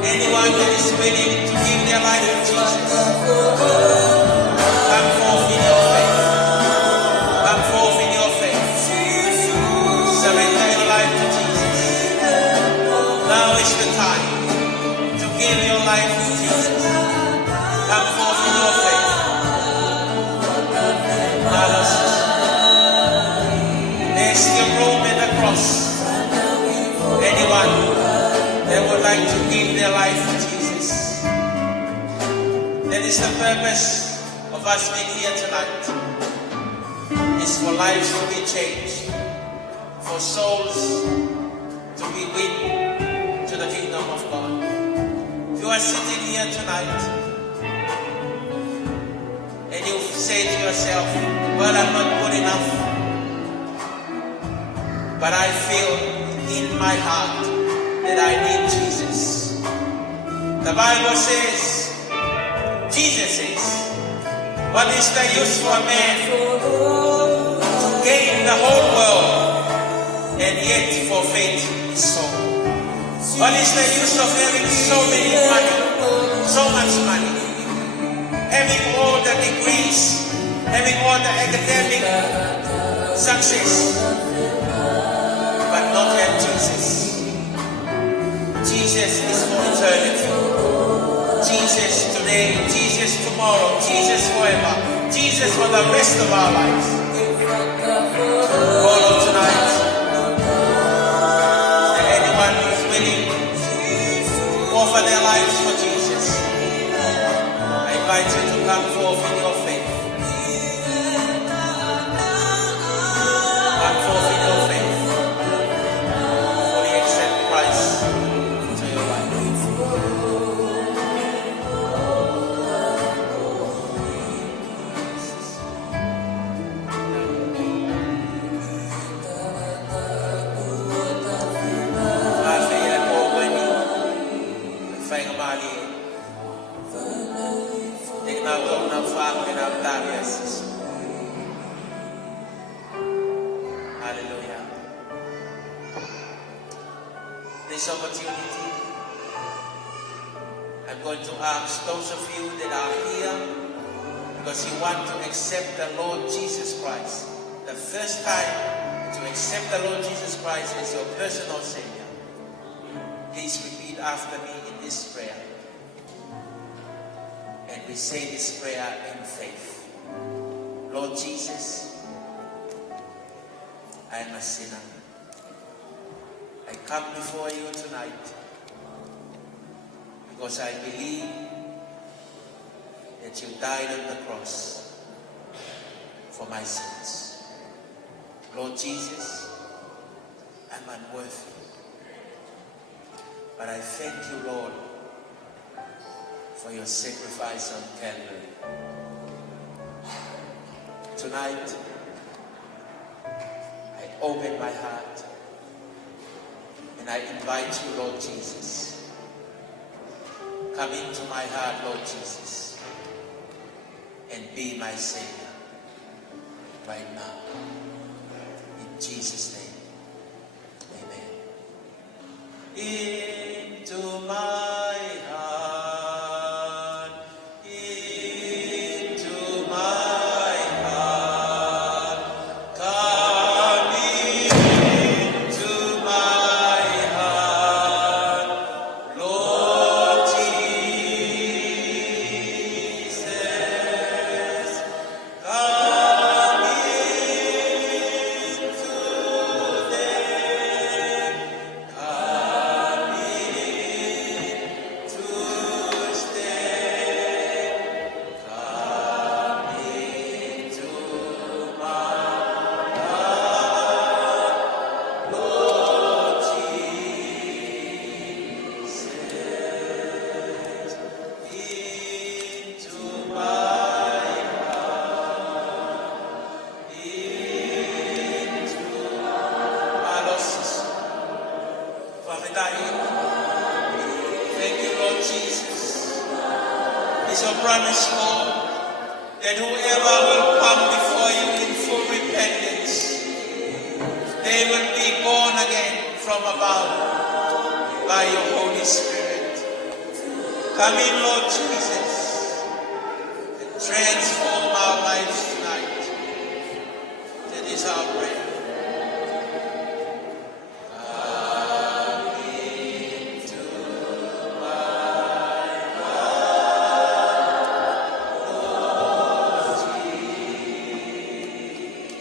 Anyone that is willing to give their life to Jesus, come forth in your faith. Come forth in your faith. Surrender your life to Jesus. Now is the time to give your life to Jesus. Come forth in your faith. There's still room at the cross. Anyone that would like to give their life to Jesus. That is the purpose of us being here tonight. It's for lives to be changed, for souls to be win to the kingdom of God. are sitting here tonight and you say to yourself, well, I'm not good enough, but I feel in my heart that I need Jesus. The Bible says, Jesus says, what is the use for a man to gain the whole world and yet forfeit his soul? What is the use of having so much money, having all the degrees, having all the academic success, but not have Jesus? Jesus is for eternity. Jesus today, Jesus tomorrow, Jesus forever, Jesus for the rest of our lives. All of tonight, is there anyone who is willing to offer their lives for Jesus? I invite you to come forth in your faith. Come forth in your faith. Fully accept Christ into your life. Hallelujah. This opportunity, I'm going to ask those of you that are here because you want to accept the Lord Jesus Christ, the first time to accept the Lord Jesus Christ as your personal Savior. Please repeat after me in this prayer. And we say this prayer in faith. Lord Jesus, I am a sinner. I come before you tonight because I believe that you died on the cross for my sins. Lord Jesus, I'm unworthy. But I thank you, Lord, for your sacrifice on Calvary. Tonight, I open my heart and I invite you, Lord Jesus. Come into my heart, Lord Jesus, and be my Savior right now. In Jesus' name, amen. Into my heart, into my heart, come into my heart, Lord Jesus, come into them, come into stay, come into my heart, Lord Jesus, into my heart, into Alosis. Thank you, Lord Jesus. It's your promise, Lord, that whoever will come before you in full repentance, they will be born again from above by your Holy Spirit. Come in, Lord Jesus, and transform our lives tonight. That is our prayer. Come into my heart, Lord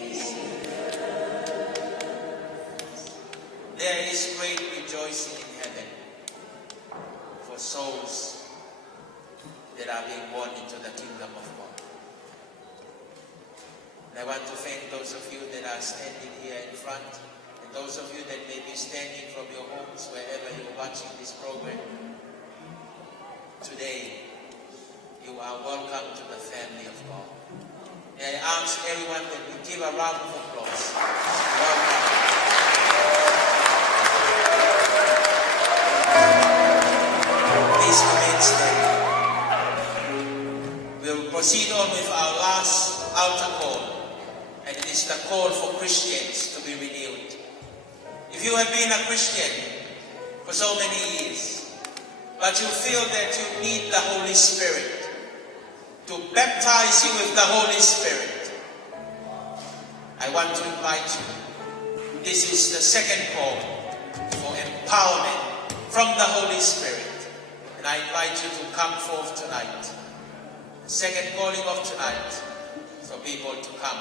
Jesus. There is great rejoicing in heaven for souls that are being born into the kingdom of God. And I want to thank those of you that are standing here in front, and those of you that may be standing from your homes, wherever you're watching this program. today, you are welcome to the family of God. May I ask everyone that we give a round of applause. Welcome. Please remain standing. We will proceed on with our last altar call, and it is the call for Christians to be renewed. If you have been a Christian for so many years, but you feel that you need the Holy Spirit to baptize you with the Holy Spirit, I want to invite you. This is the second call for empowerment from the Holy Spirit. And I invite you to come forth tonight. The second calling of tonight for people to come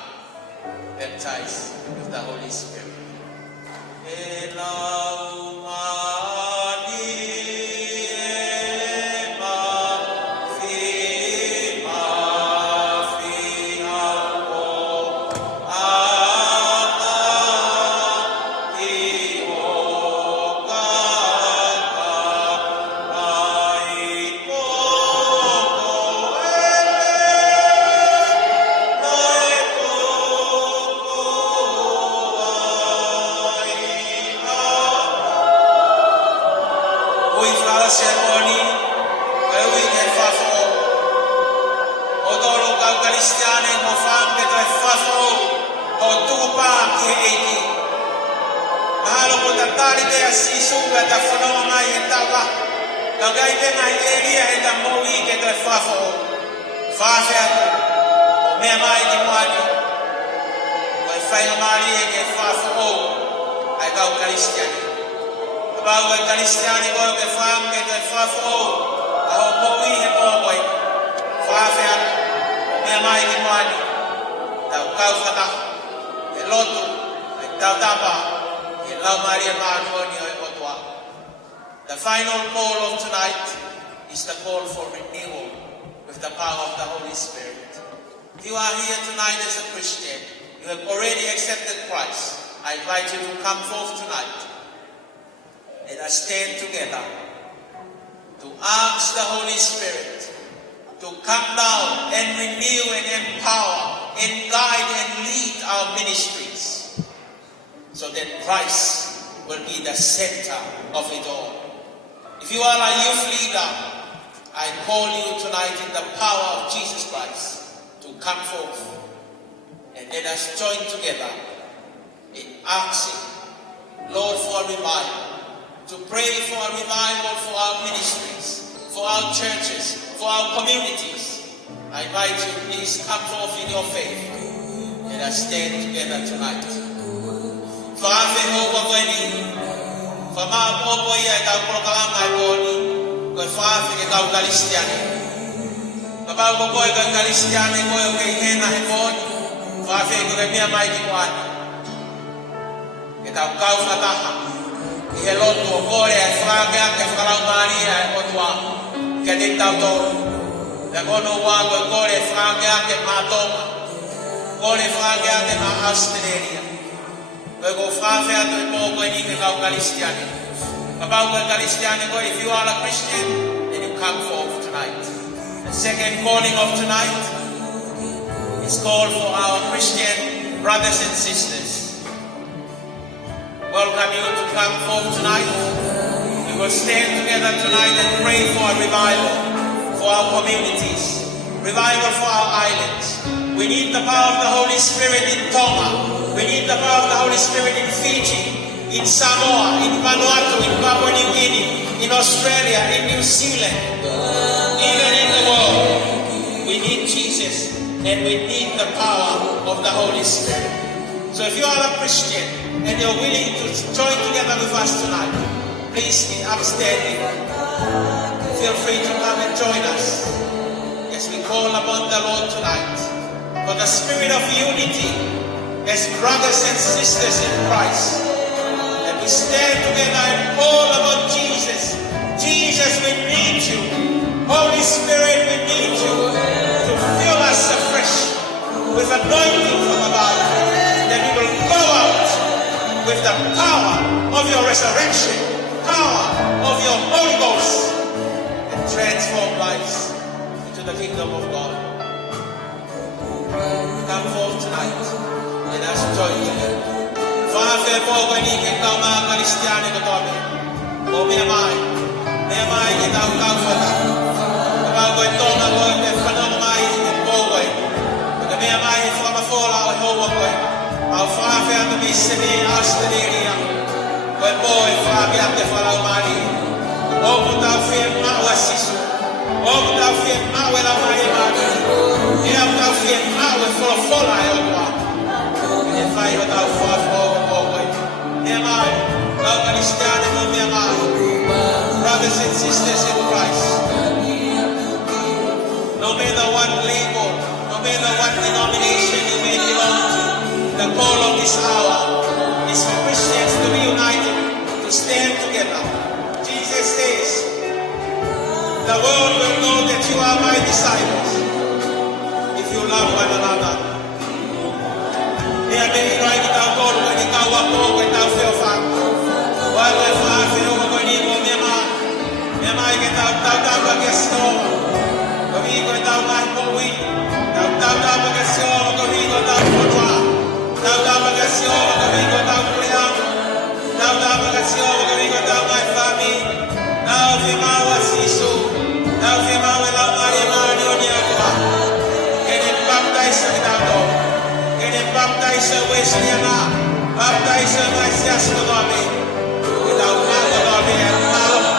baptized with the Holy Spirit. The final call of tonight is the call for renewal with the power of the Holy Spirit. If you are here tonight as a Christian, you have already accepted Christ, I invite you to come forth tonight. Let us stand together to ask the Holy Spirit to come down and renew and empower and guide and lead our ministries so that Christ will be the center of it all. If you are a youth leader, I call you tonight in the power of Jesus Christ to come forth and let us join together in asking, Lord, for a revival, to pray for a revival for our ministries, for our churches, for our communities. I invite you, please come forth in your faith. Let us stand together tonight. If you are a Christian, then you come forth tonight. The second calling of tonight is called for our Christian brothers and sisters. Welcome you to come forth tonight. We will stand together tonight and pray for a revival for our communities, revival for our islands. We need the power of the Holy Spirit in Tonga. We need the power of the Holy Spirit in Fiji, in Samoa, in Vanuatu, in Papua New Guinea, in Australia, in New Zealand, even in the world. We need Jesus and we need the power of the Holy Spirit. So if you are a Christian and you're willing to join together with us tonight, please be upstanding. Feel free to come and join us as we call upon the Lord tonight for the spirit of unity as brothers and sisters in Christ. And we stand together and call upon Jesus. Jesus, we need you. Holy Spirit, we need you to fill us afresh with anointing from above. That we will go out with the power of your resurrection, power of your Holy Ghost, and transform lives into the kingdom of God. Come forth tonight and let's join together. Father, for when you can come out, Christian, and the oh, me mai, get out for that. About going Tonga, going to Penisimani Tonga, but the me mai from a fall out of Hawaii. Our father to be sitting in Australia. When boy, father, have to follow money. Oh, but I feel not what she's. Oh, but I feel not when I'm my yeah, but I feel not with for a fall out of one. If I would have fought over, am I? How can you stand in me? Am I? Brothers and sisters in Christ, no matter what label, no matter what denomination you may belong to, the call of this hour is for Christians to be united, to stand together. Jesus says, the world will know that you are my disciples if you love one another. There may be right without God when you can't walk over without fear of fact. While my father, you are going to go, I get out against the go down my boy, down against the go down for one, down against the go down for young, down against the go down my family. Now, if you was so, now if you will have money on your car, get it baptized without all, get it baptized with Siena, baptized by Siascalami, without Malanga and Malanga.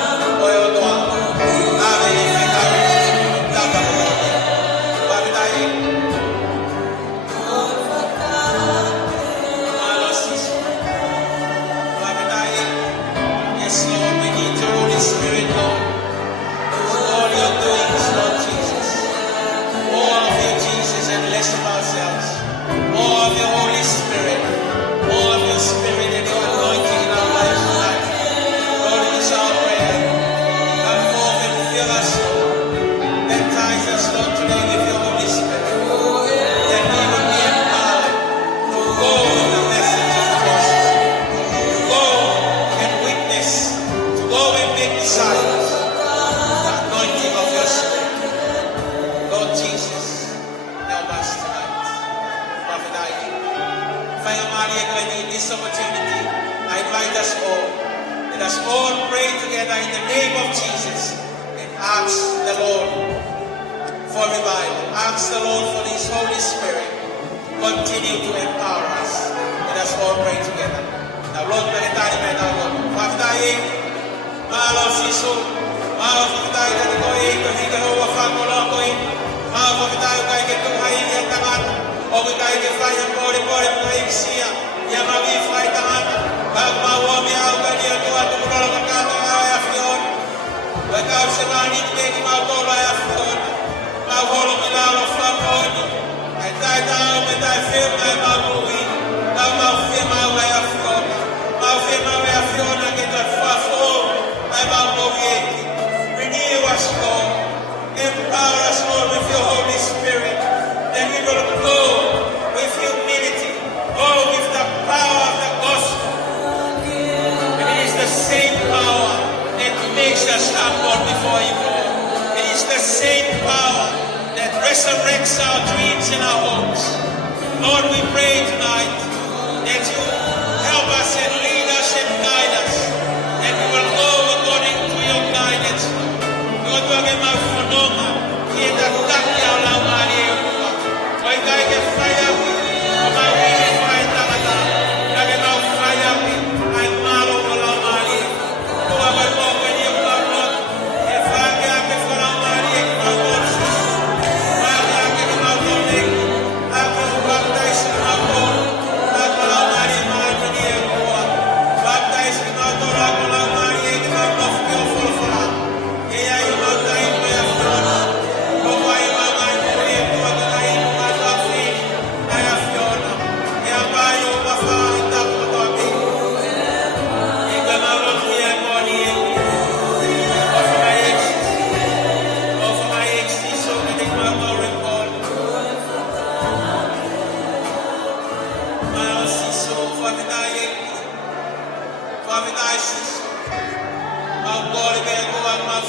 Our God, we go and my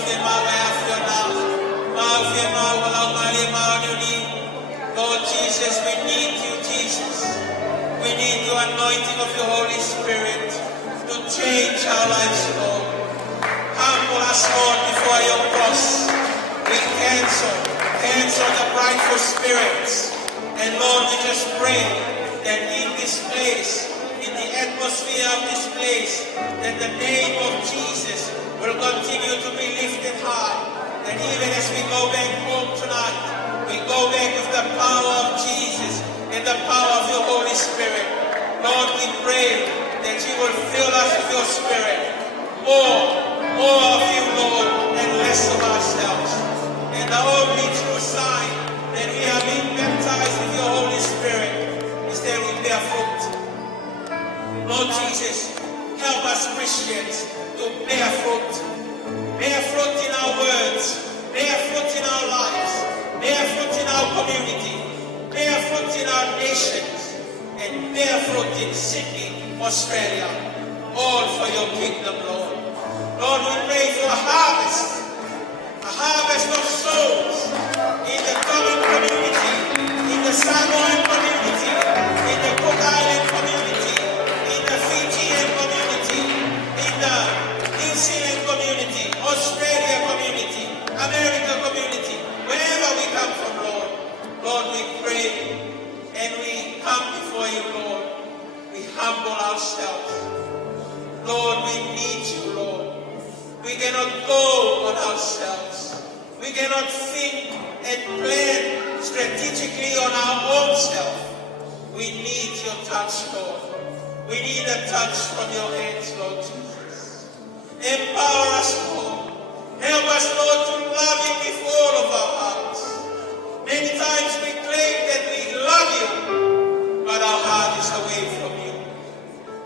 Jesus, we need you, Jesus. We need the anointing of your Holy Spirit to change our lives, Lord. Humble us, Lord, before your cross. We cancel the prideful spirits. And Lord, we just pray that in this place, in the atmosphere of this place, that the name of Jesus will continue to be lifted high. That even as we go back home tonight, we go back with the power of Jesus and the power of your Holy Spirit. Lord, we pray that you will fill us with your Spirit. More of you, Lord, and less of ourselves. And the only true sign that we are being baptized with your Holy Spirit is that we bear fruit. Lord Jesus, help us Christians to bear fruit. Bear fruit in our words, bear fruit in our lives, bear fruit in our community, bear fruit in our nations, and bear fruit in Sydney, Australia, all for your kingdom, Lord. Lord, we pray for a harvest of souls in the Tongan community, in the Samoan community, in the Cook Island community, in the Fijian community, in the New Zealand community, Australia community, America community, wherever we come from, Lord. Lord, we pray and we come before you, Lord. We humble ourselves. Lord, we need you, Lord. We cannot go on ourselves. We cannot think and plan strategically on our own self. We need your touch, Lord. We need a touch from your hands, Lord Jesus. Empower us, Lord. Help us, Lord, to love you with all of our hearts. Many times we claim that we love you, but our heart is away from you.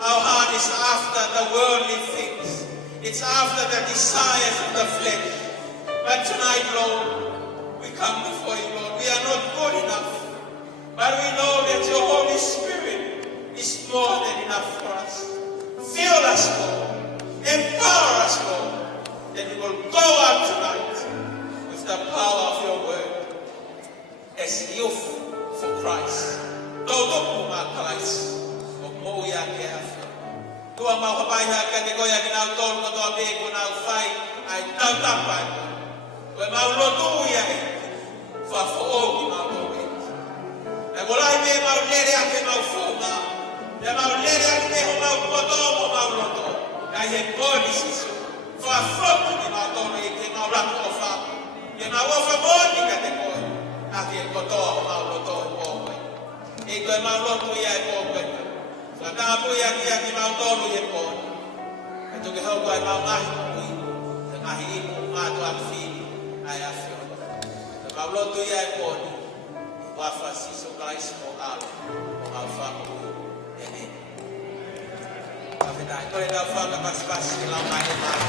Our heart is after the worldly things. It's after the desires of the flesh. But tonight, Lord, we come before you, Lord. We are not good enough, but we know that your Holy Spirit is more than enough for us. Fill us, Lord. Empower us, Lord, that we will go out tonight with the power of your word as youth for Christ. Todo my Christ. Moya kehafi. Tua mauhapai haka te goya ki nau tolu ko toa beko nau whai ai tau tapai. Koe mau lotu ia e. Whafo ki mau tau e. E kolai me mau lere ake mau whunga. E mau lere ake me ho mau koto mo mau loto. Kai he koni sisu. Whafo ki mau tau e ke mau raku o wha. Ke mau ofa moni ka te koe. Ake koto mo mau loto e koe. E koe mau lotu ia e koe. Katapo yang di mau tolu ye pon. Itu ke hau kai mau ngai kui. Tengah ibu matu amfi ai afio. Mau lotu ye pon. Wa fa siso kais ko al. Ko mau fa ku. Ini. Afita ko ida fa ka pas ke lau mai mai.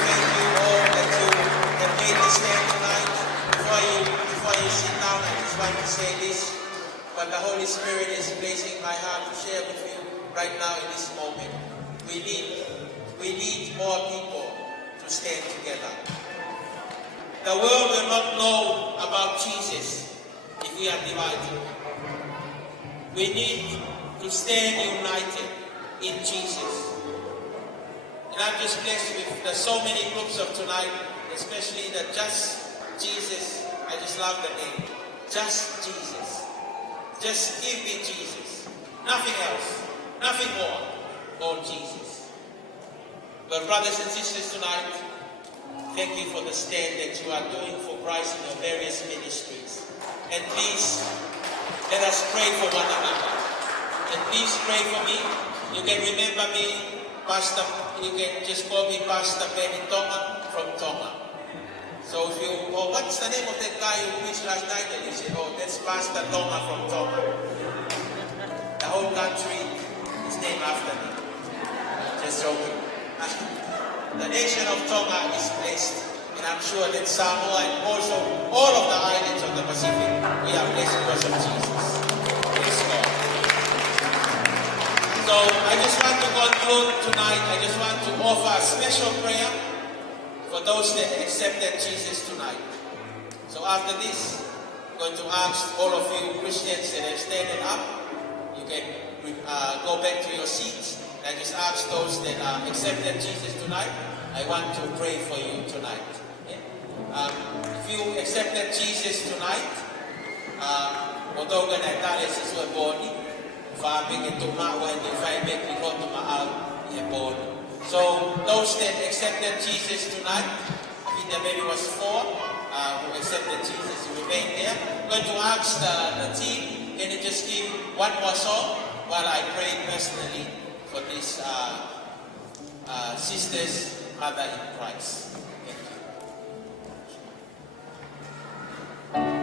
Thank you all that you have made this stand tonight. Before you sit down, I just want to say this. But the Holy Spirit is placing my heart to share with you right now in this moment. We need more people to stand together. The world will not know about Jesus if we are divided. We need to stand united in Jesus. And I'm just blessed with there's so many groups of tonight, especially the Just Jesus. I just love the name. Just Jesus. Just give me Jesus. Nothing else. Nothing more. All Jesus. But brothers and sisters tonight, thank you for the stand that you are doing for Christ in your various ministries. And please, let us pray for one another. And please pray for me. You can remember me, Pastor. You can just call me Pastor Penisimani Tonga from Tonga. So if you, what's the name of that guy who preached last night? And you say, that's Pastor Tonga from Tonga. The whole country is named after me. Just joking. The nation of Tonga is blessed. And I'm sure that Samoa and also all of the islands of the Pacific, we are blessed because of Jesus. Praise God. So I just want to conclude tonight. I just want to offer a special prayer for those that accepted Jesus tonight. So So after this, I'm going to ask all of you Christians that have standing up, you can go back to your seats. I just ask those that accepted Jesus tonight, I want to pray for you tonight. Okay? If you accepted Jesus tonight, Otoga na tali sa suwa body, fabing ito mawa and if I make the God to maaw, body. So those that accepted Jesus tonight, I think there maybe was 4 who accepted Jesus, who remained there. I'm going to ask the team, can you just give one more song while I pray personally for this sister's mother in Christ. Thank you. Thank you.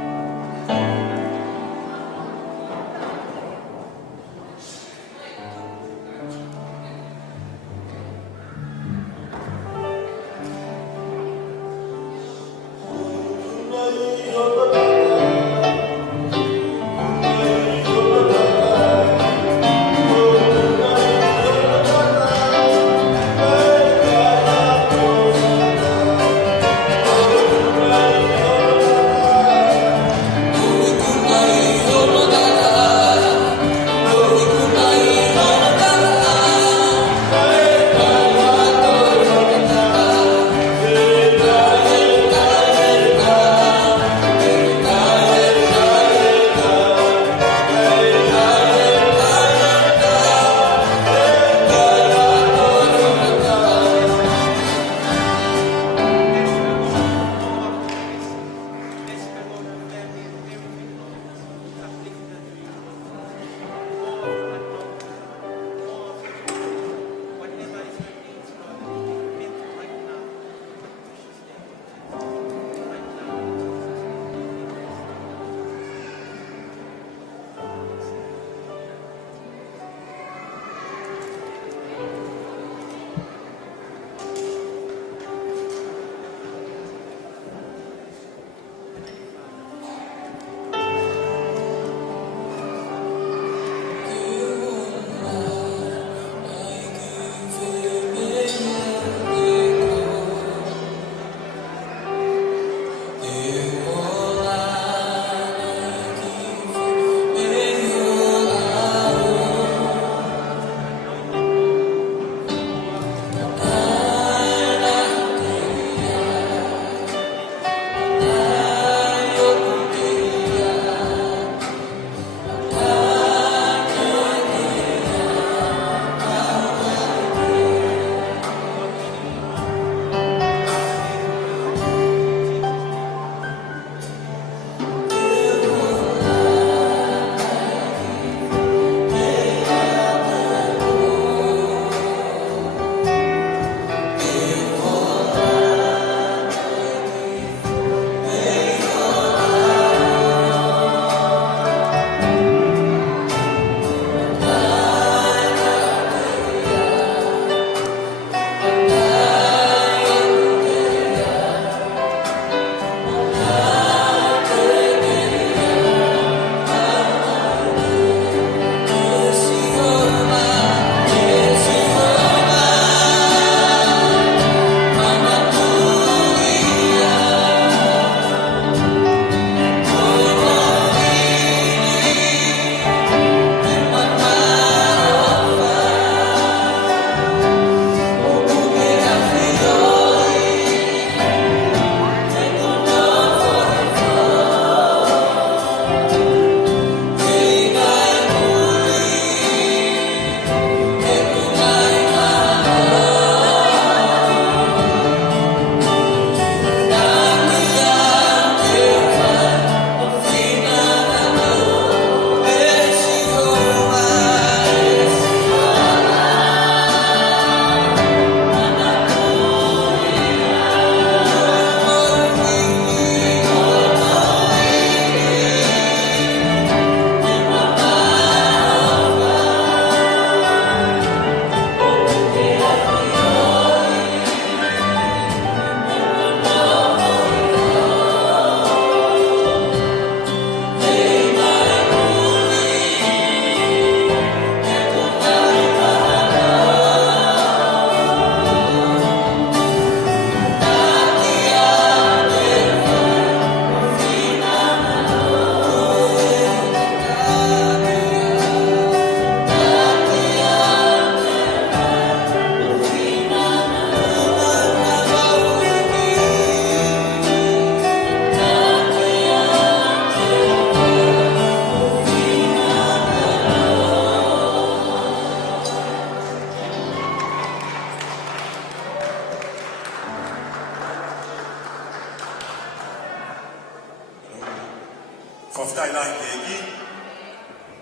Whaftai lai ke eki,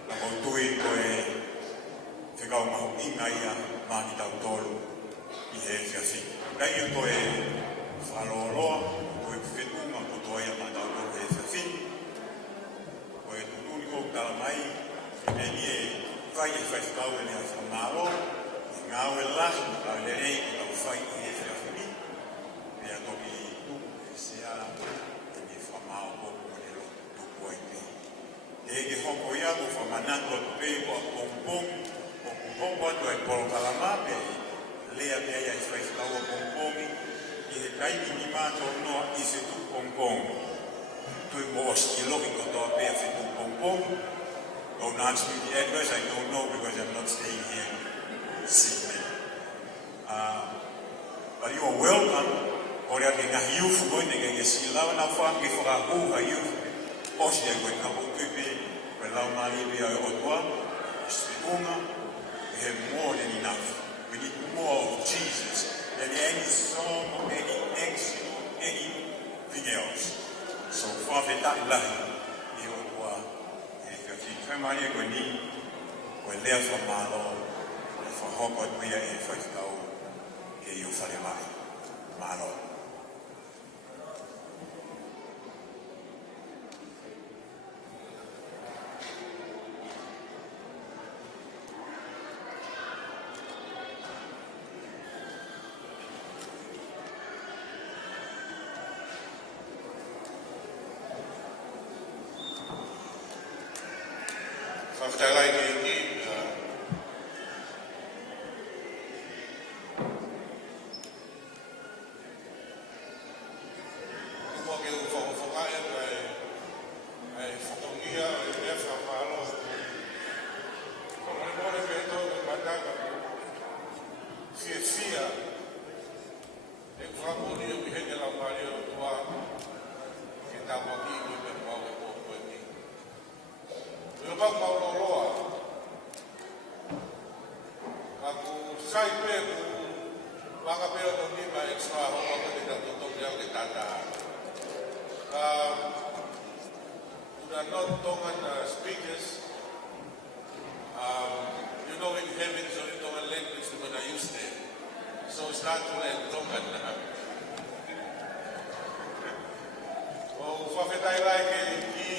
na ko tui koe whekau mahu inga ia mani tau tolu I he whiawhi. Kai ia koe whaloloa, koe whetunga ko toa ia mani tau tolu he whiawhi. Koe tutuni ko kala mai, me ni e whai e whaikau e nea whamaro, e ngāwe lahi, au le rei ki tau whai I he whiawhi. Mea toki tuku e sea, e ni whamao koku ne lo tuku ai te. Ege hoko ia ko whamanato pe ko a pompong, ko pompong atu ai polo kalama pe lea mea ia I whaikau a pompongi, I he kaimi ni mātou noa I se tu pompong. Tui mo oski loki ko toa pe a whetu pompong. Don't ask me the address, I don't know because I'm not staying here in Sydney. But you are welcome. Ora ke ngahi ufu koe ne ke silawa na wha ke whakahu ha iufu. Osi ai koe kapo tupe, koe lau maribi ai otua, Sriunga, we have more than enough. We need more of Jesus than any song or any action or anything else. So whawhetai lahi I otua, e whiawhi whaimari koe ni, koe lea whamalo, e whahoko tuia e whaikau ke iu whare mai. Malo. Whaftai ke eki, kua ke u whakawhakae ai whakongia ai mea whakawhalo. Kona mōre me tau ke mataka, whia, e whakoni o henge lau mari o tua, ke tāpaki I koe me mau e kōko e ki. Ua pau mauloloa, ka ku sai pe ku waka peo no nima extra hoa ka te tatotoki au ke tata. We are not Tongan speakers. You know in heaven is only Tongan language we're going to use there. So start to learn Tongan. O whawhetai rai ke ki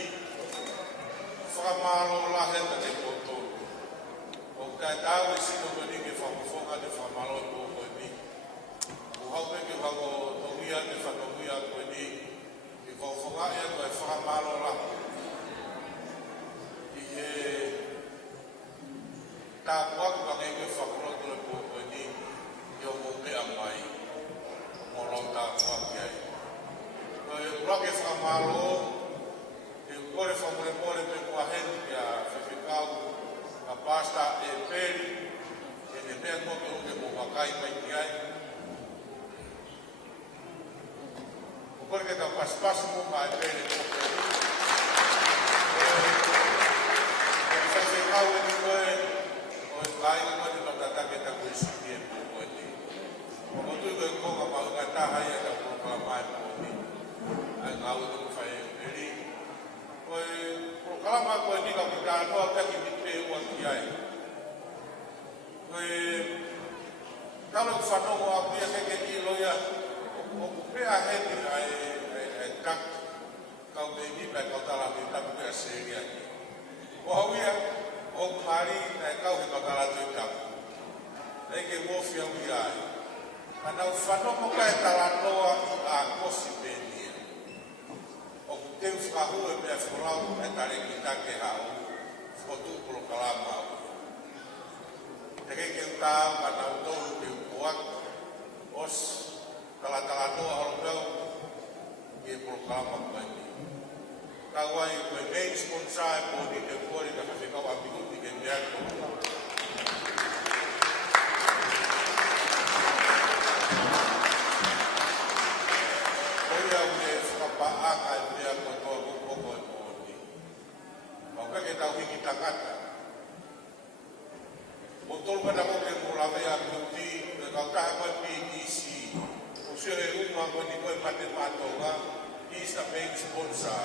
whakamalo la heta te koto. O kai tau e sino koe ni ke whakafonga te whakamalo ko koe ni. O haupe ke whako tongia te whatongia koe ni. Ke whakafonga ea koe whakamalo la. I he tāpuaku ka ngai koe whakaroto le ko koe ni. I o mo mea mai. Mo lau tāpuaku ai. Koe urake whakamalo. E kore whamore pe kua heni kia whewhekau ka pasta e peri e ne mea koto uke mo wakai mai ki ai. O kore ke ka paspasu mo ka e peri mo peri. E whewhekau e ni koe o e kai ni koe te notatake ta koe siki e mo koe ni. O kotu koe konga maunga taha ia ka kukala mai mo ni. Ai ngau e tuku whae e peri. Koe kalama koe ni ka kita anoa peki mi pe ua ki ai. Koe talo ku whanongo a pia keke ki loia o ku pea heti ai tak kau me ni pe kau tala me taku pea seri ai. O hauia o ku mari nai kau he kau tala tui taku. Nei ke mofia ui ai. Ana u whanongo ka e tala noa a kosi pe ni. O ku te whakahu e mea whorau e tare ki take hau, whotu polo kalama au. Te keke utau ka nau toru te upuak, os talatala noa horo peo, ki e polo kalama koe ni. Ka wai koe main sponsor e po ni te kore ka whewhekau a pikuti ke mea koe. Oia ue whakapaanga e mea koe toa kukoko e pōni. Mauka ke tau hiki takata. O tolu kana koke mōlawe a piuti, e kau taha koe PTC. O sio e uma koe ni koe Penisimani Tonga, he is the main sponsor.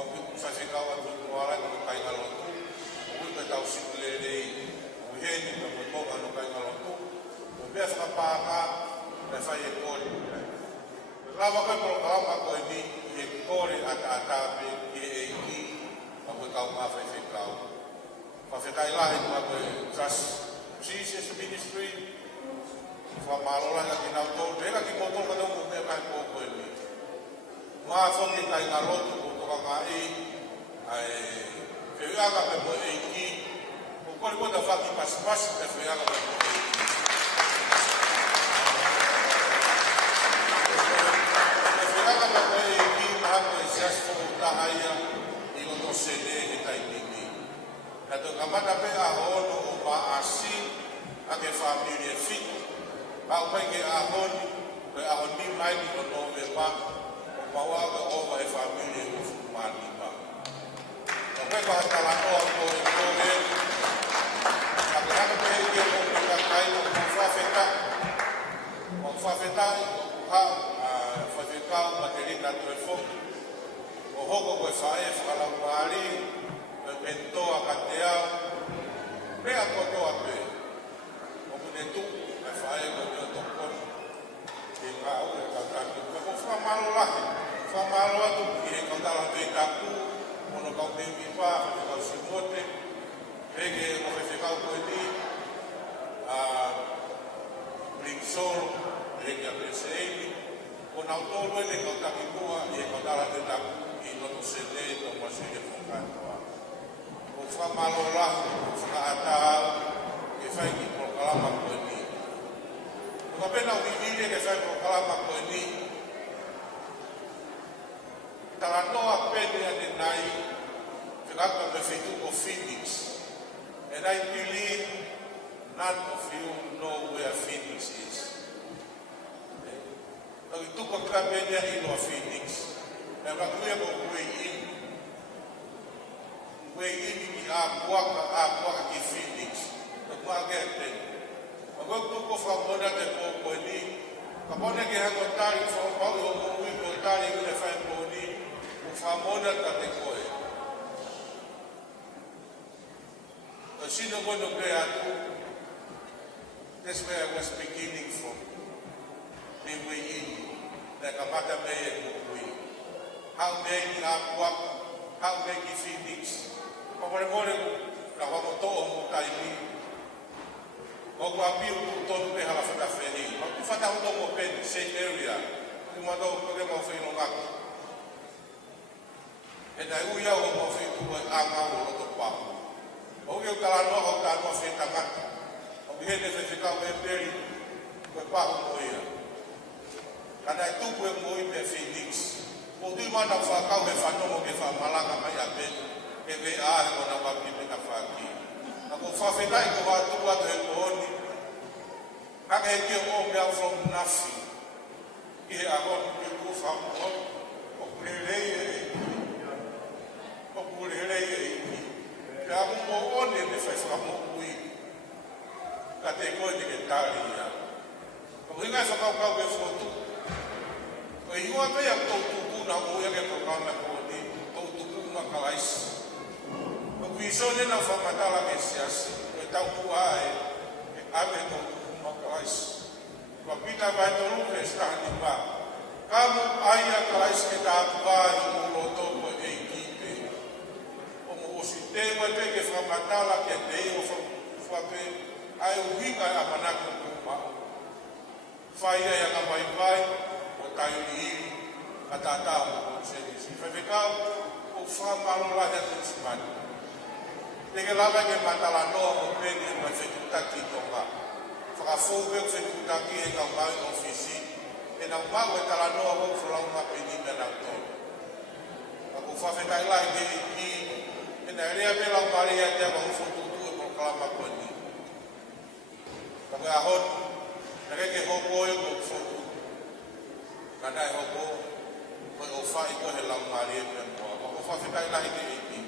Wapi fafika wa tuwala no kai ngalotu. Ui pe tau sikulele ui heni pe motonga no kai ngalotu. Pia whakapāka me whai e kore. Rawa kai programa ko ni e kore ata pe e ki pa koe kau ngā whaiwhekau. Whawhekai lahi kua koe Trust Jesus Ministry. Whamarora ka ki nau tōru. Eka ki motonga no mo mea kai kō koe ni. Ngā whoki kai ngā rotu ko toka ngā e. Whianga pe mo e ki. Ko kore kota whaki pasipasi pe whianga pe mo e ki. Whianga pe mo e ki maha ko e siasto tahaia i loto sene e taitini. Kato kamata pe a hono o ma asi a ke familie fito. Pa upai ke a honi pe a honi mai ni no nove pa o mawaga o ma e familie o fumani pa. O pe ko hatala noa ko e kore. Ka hana pe e ke o pe ka kai o whawheta. O whawheta ha whawheta o materita to e foki. O hoko koe whae whakalau maari. Pe pentoa ka te au. Pea kotoa pe. O mune tu. Whae ko te o tokon. Ke ngā o e kautaki. Ka ko whamalo lahi. Whamalo atu ki he kautala te taku. Mono kau te mipa. Ke kau simote. Pege o whewhekau koe ni. Bring soul. Reki a preseini. Ko nau tōru e le kautaki kua. I he kautala te taku. I loto sene. Tō masu i he whakatoa. Ko whamalo lahi. Ko whakaatahau. Ke whai ki prokalama koe ni. Ko pena uivile ke whai prokalama koe ni. Tala noa pene ane nai. Whingaka me whetu ko Phoenix. And I believe none of you know where Phoenix is. Nau i tuka ka pene ane inoa Phoenix. E wakuia ko kue ini. Kue ini ki a kuaka ki Phoenix. Nau kua gete. Ako tuko whamona te kōkoe ni. Ka pone ke hako tari whapau i o mōui ko tari i le whai pōni. Ko whamona ta te koe. Ka sino kono pe atu. That's where I was beginning from. Me wei ini. Na ka mata me e kōkui. Hau me ki a kuaka. Hau me ki Phoenix. Ka pone mōre ka wamo to'o mo tai ni. O kua piu tonu pe hala whata wheri. Ma ku whata hoto mo pen, safe area. Ku mato koke mo wheno ngako. E nai uia o mo whetu e anga o roto pahu. O ke ukala noa o ka noa wheta ngata. O ki hene whewhekau e peri, koe pahu mo ia. Ka nai tupu e mo i pe Phoenix. O tui mana whakau e whanomo ke whamalanga mai a pen. E ve ahe o na wapi me ka whaki. Ako whawhetai ko wā tukua te he kohoni. Kaka he kia o mea from nothing. I he ahon ki ku whamuhon. O kurerei e eiki. O kurerei e eiki. Te amu mo one ne whai whamukui. Ka te koe te ke tāri ia. Ka hingai whakaukau e whotu. Ko i hua pia tau tuku na uia ke programa kohoni. Tau tuku na kalaisi. Kuisone na whamatala ke siasi, e tau kuae, e ave tau kumakalaisi. Kua pita vai tau luke stahani wā. Kamu aia kalaisi ke tātu wāi o roto ko e kipe. O mo osi te wate ke whamatala ke te o whape, ai uhinga a manaki kupa. Whaia ia ka mai vai, o taiuri hiri, a tātau o konsenisi. Whewekau, o whamalo lahi a Penisimani. Peke lava ke matala noa o pene e mai whetutaki tonga. Whakafou e whetutaki e kau mai ofisi. E nau mau e tala noa o whalaunga peni me nau tonu. Ako whawhetai lai ke i ki. E nai rea me lau maria te ama ufotutu e proklama koni. Kako e ahon. Nake ke hoko e ko ufotutu. Kanai hoko. Koe o whai ko he lau maria me mua. Ako whawhetai lai ke i ki.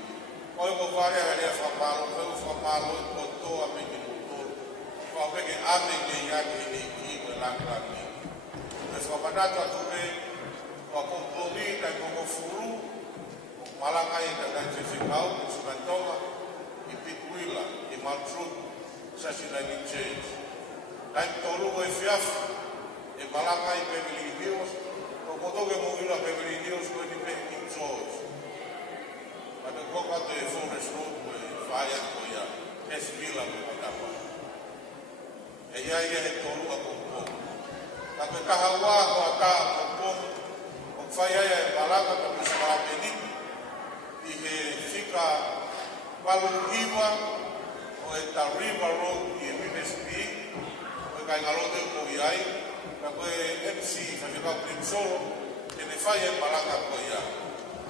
Oi ko vare a rea whamalo, whau whamalo e kotoa me ki mutoro. Whau peke ame ke ia ke ni ki me langlangi. E whamanata tume, wa kompromi kai kongo furu, Malanga whekau, Penisimani Tonga, I Pikuila, I Mount Root, Sasinaini Church. Time tolu e fiafu, e Malanga I Beverly Hills, o kotoke mo ila Beverly Hills ko ni King George. Ate koka te Forest Road ko e whaia ko ia, Esvila ko katapa. E ia he tolu a koko. Kape kahawa ko ata koko, o whaia e Malanga ka Penisimani Peniti, I he fika Paluhiwa, o e ta River Road I e Minespi, o e kai ngalote ko iai, na koe MC whakekau Prinsoro, e ne whai e Malanga ko ia.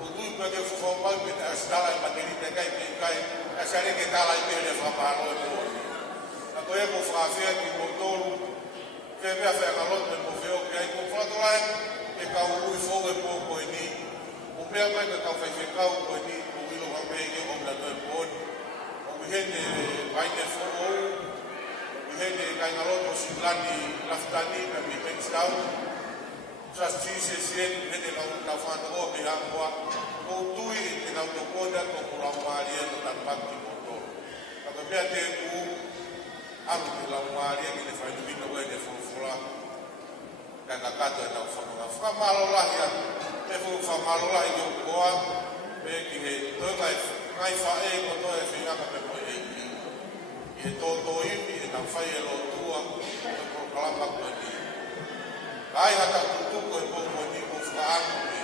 O tui koe ke whawhau pe te asitala I materi te kai pe kai, asare ke tala I pe le whamahano e koe. Na koe e ko whawhia ki motoru, ke mea whakalote mo whio ki ai ko whatolai, e kau ui fōu e pō koe ni. O mea koe ke kau whaiwhekau koe ni, o wilo whapea ke o mna koe pōni. O wihene waine whōu, wihene kai ngaloto si lani laftani me mi Penstau. Just Jesus yen hene na whana o me hangua. Ko tui e nau to koda ko kurau maria no tanpaki moto. Ako mea te ku alu te lau maria ki ne whainumina ue ne whulfula. Kai kakato e nau whanunga. Whakamalorahi a te whakamalorahi ki o koa. Me ki he toinga e ngai whae ko toi e whingaka me moe e ki. I he tōtō imi e nau whai e lo tua e proklama koe ni. Ai hata kutuko e poko ni ko whaamu me.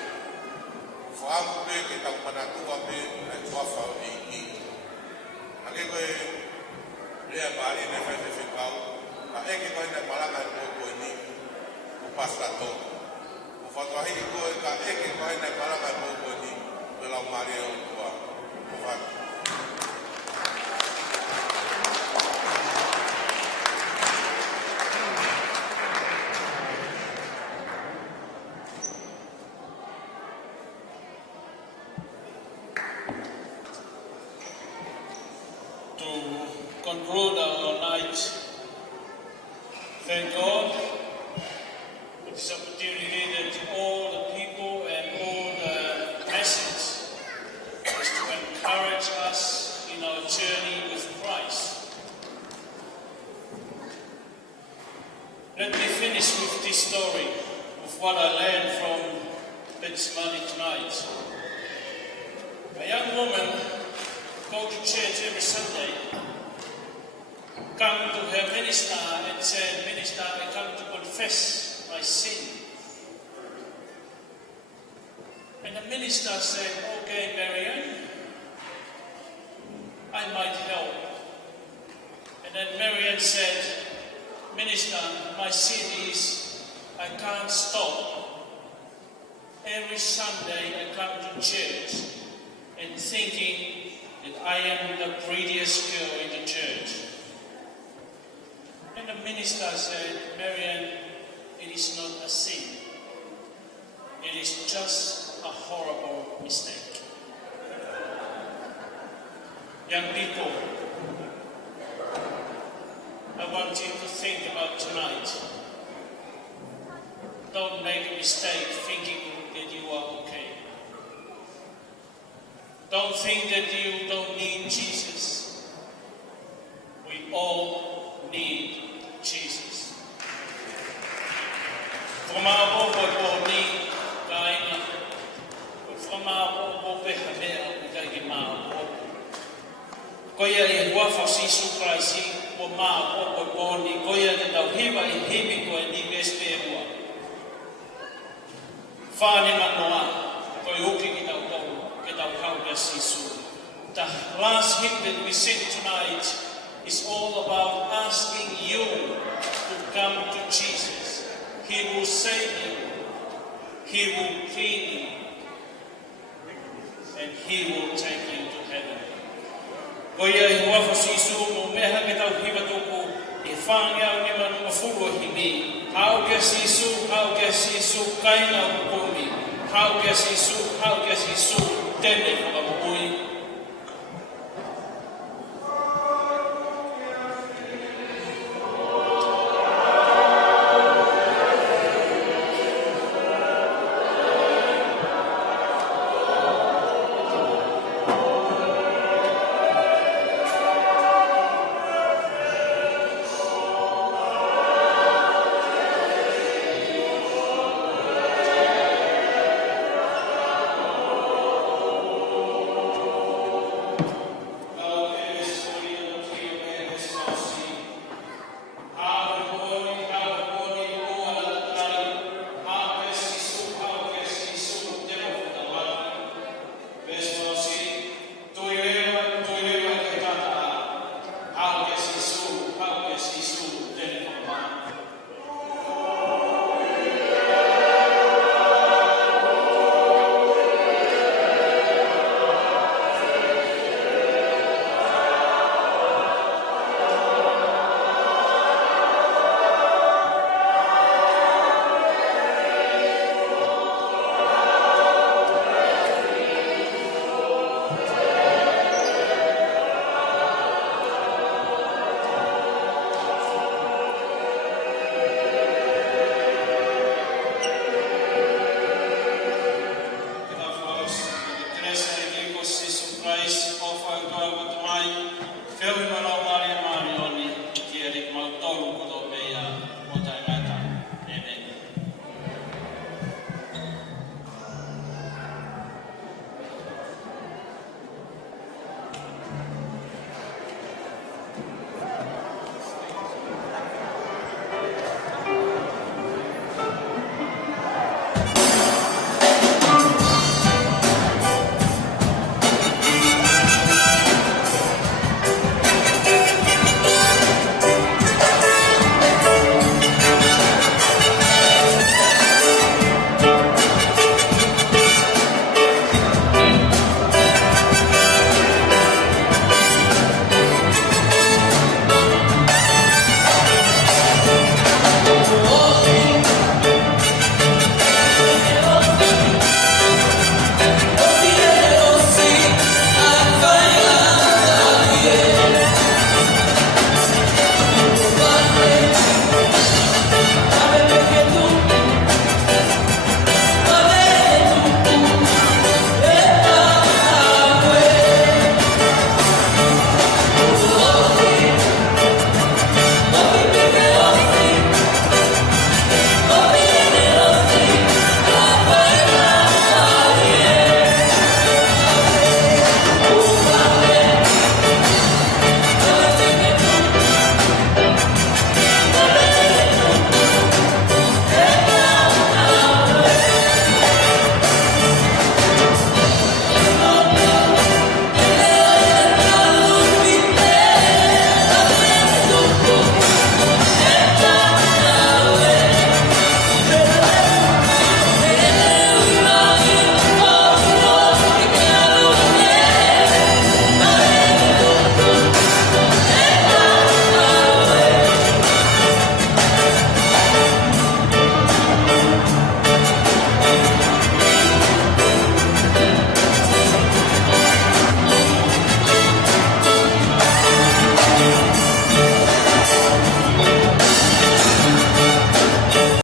Whaamu me ke tau manatua me e tuawhau e ki. Ake koe rea maari ne whai te whekau. Ka eke koe ne Malanga e poko ni o pasta tōku. O whatuahiki koe ka eke koe ne Malanga e poko ni o lau maari e o tua. O whatu. Conclude our night. Thank God for this opportunity that all the people and all the message is to encourage us in our journey with Christ. Let me finish with this story of what I learned from Penisimani tonight. A young woman go to church every Sunday. Come to her minister and said, "Minister, I come to confess my sin." And the minister said, "Okay, Marianne, I might help." And then Marianne said, "Minister, my sin is I can't stop. Every Sunday I come to church and thinking that I am the prettiest girl in the church." And the minister said, "Marianne, it is not a sin. It is just a horrible mistake." Young people, I want you to think about tonight. Don't make a mistake thinking that you are okay. Don't think that you don't need Jesus. We all need Jesus. Whamāpo po ni kainga. Whamāpo po peha mea o kai māpo. Koia e wafa Sisu Kraisi o māpo po ni koia te tau hiwa I himi koe ni mespe mua. Whāne manoa koe uki ki tau tau ke tau hauga Sisu. The last hymn that we sing tonight is all about asking you to come to Jesus. He will save you. He will clean you. And He will take you to heaven. Koia I wafa Sisu mo meha ke tau hiwa tuku e whāngia ni manu mafuru himi. Hau ke Sisu, kaina upumi. Hau ke Sisu, tene whakamu.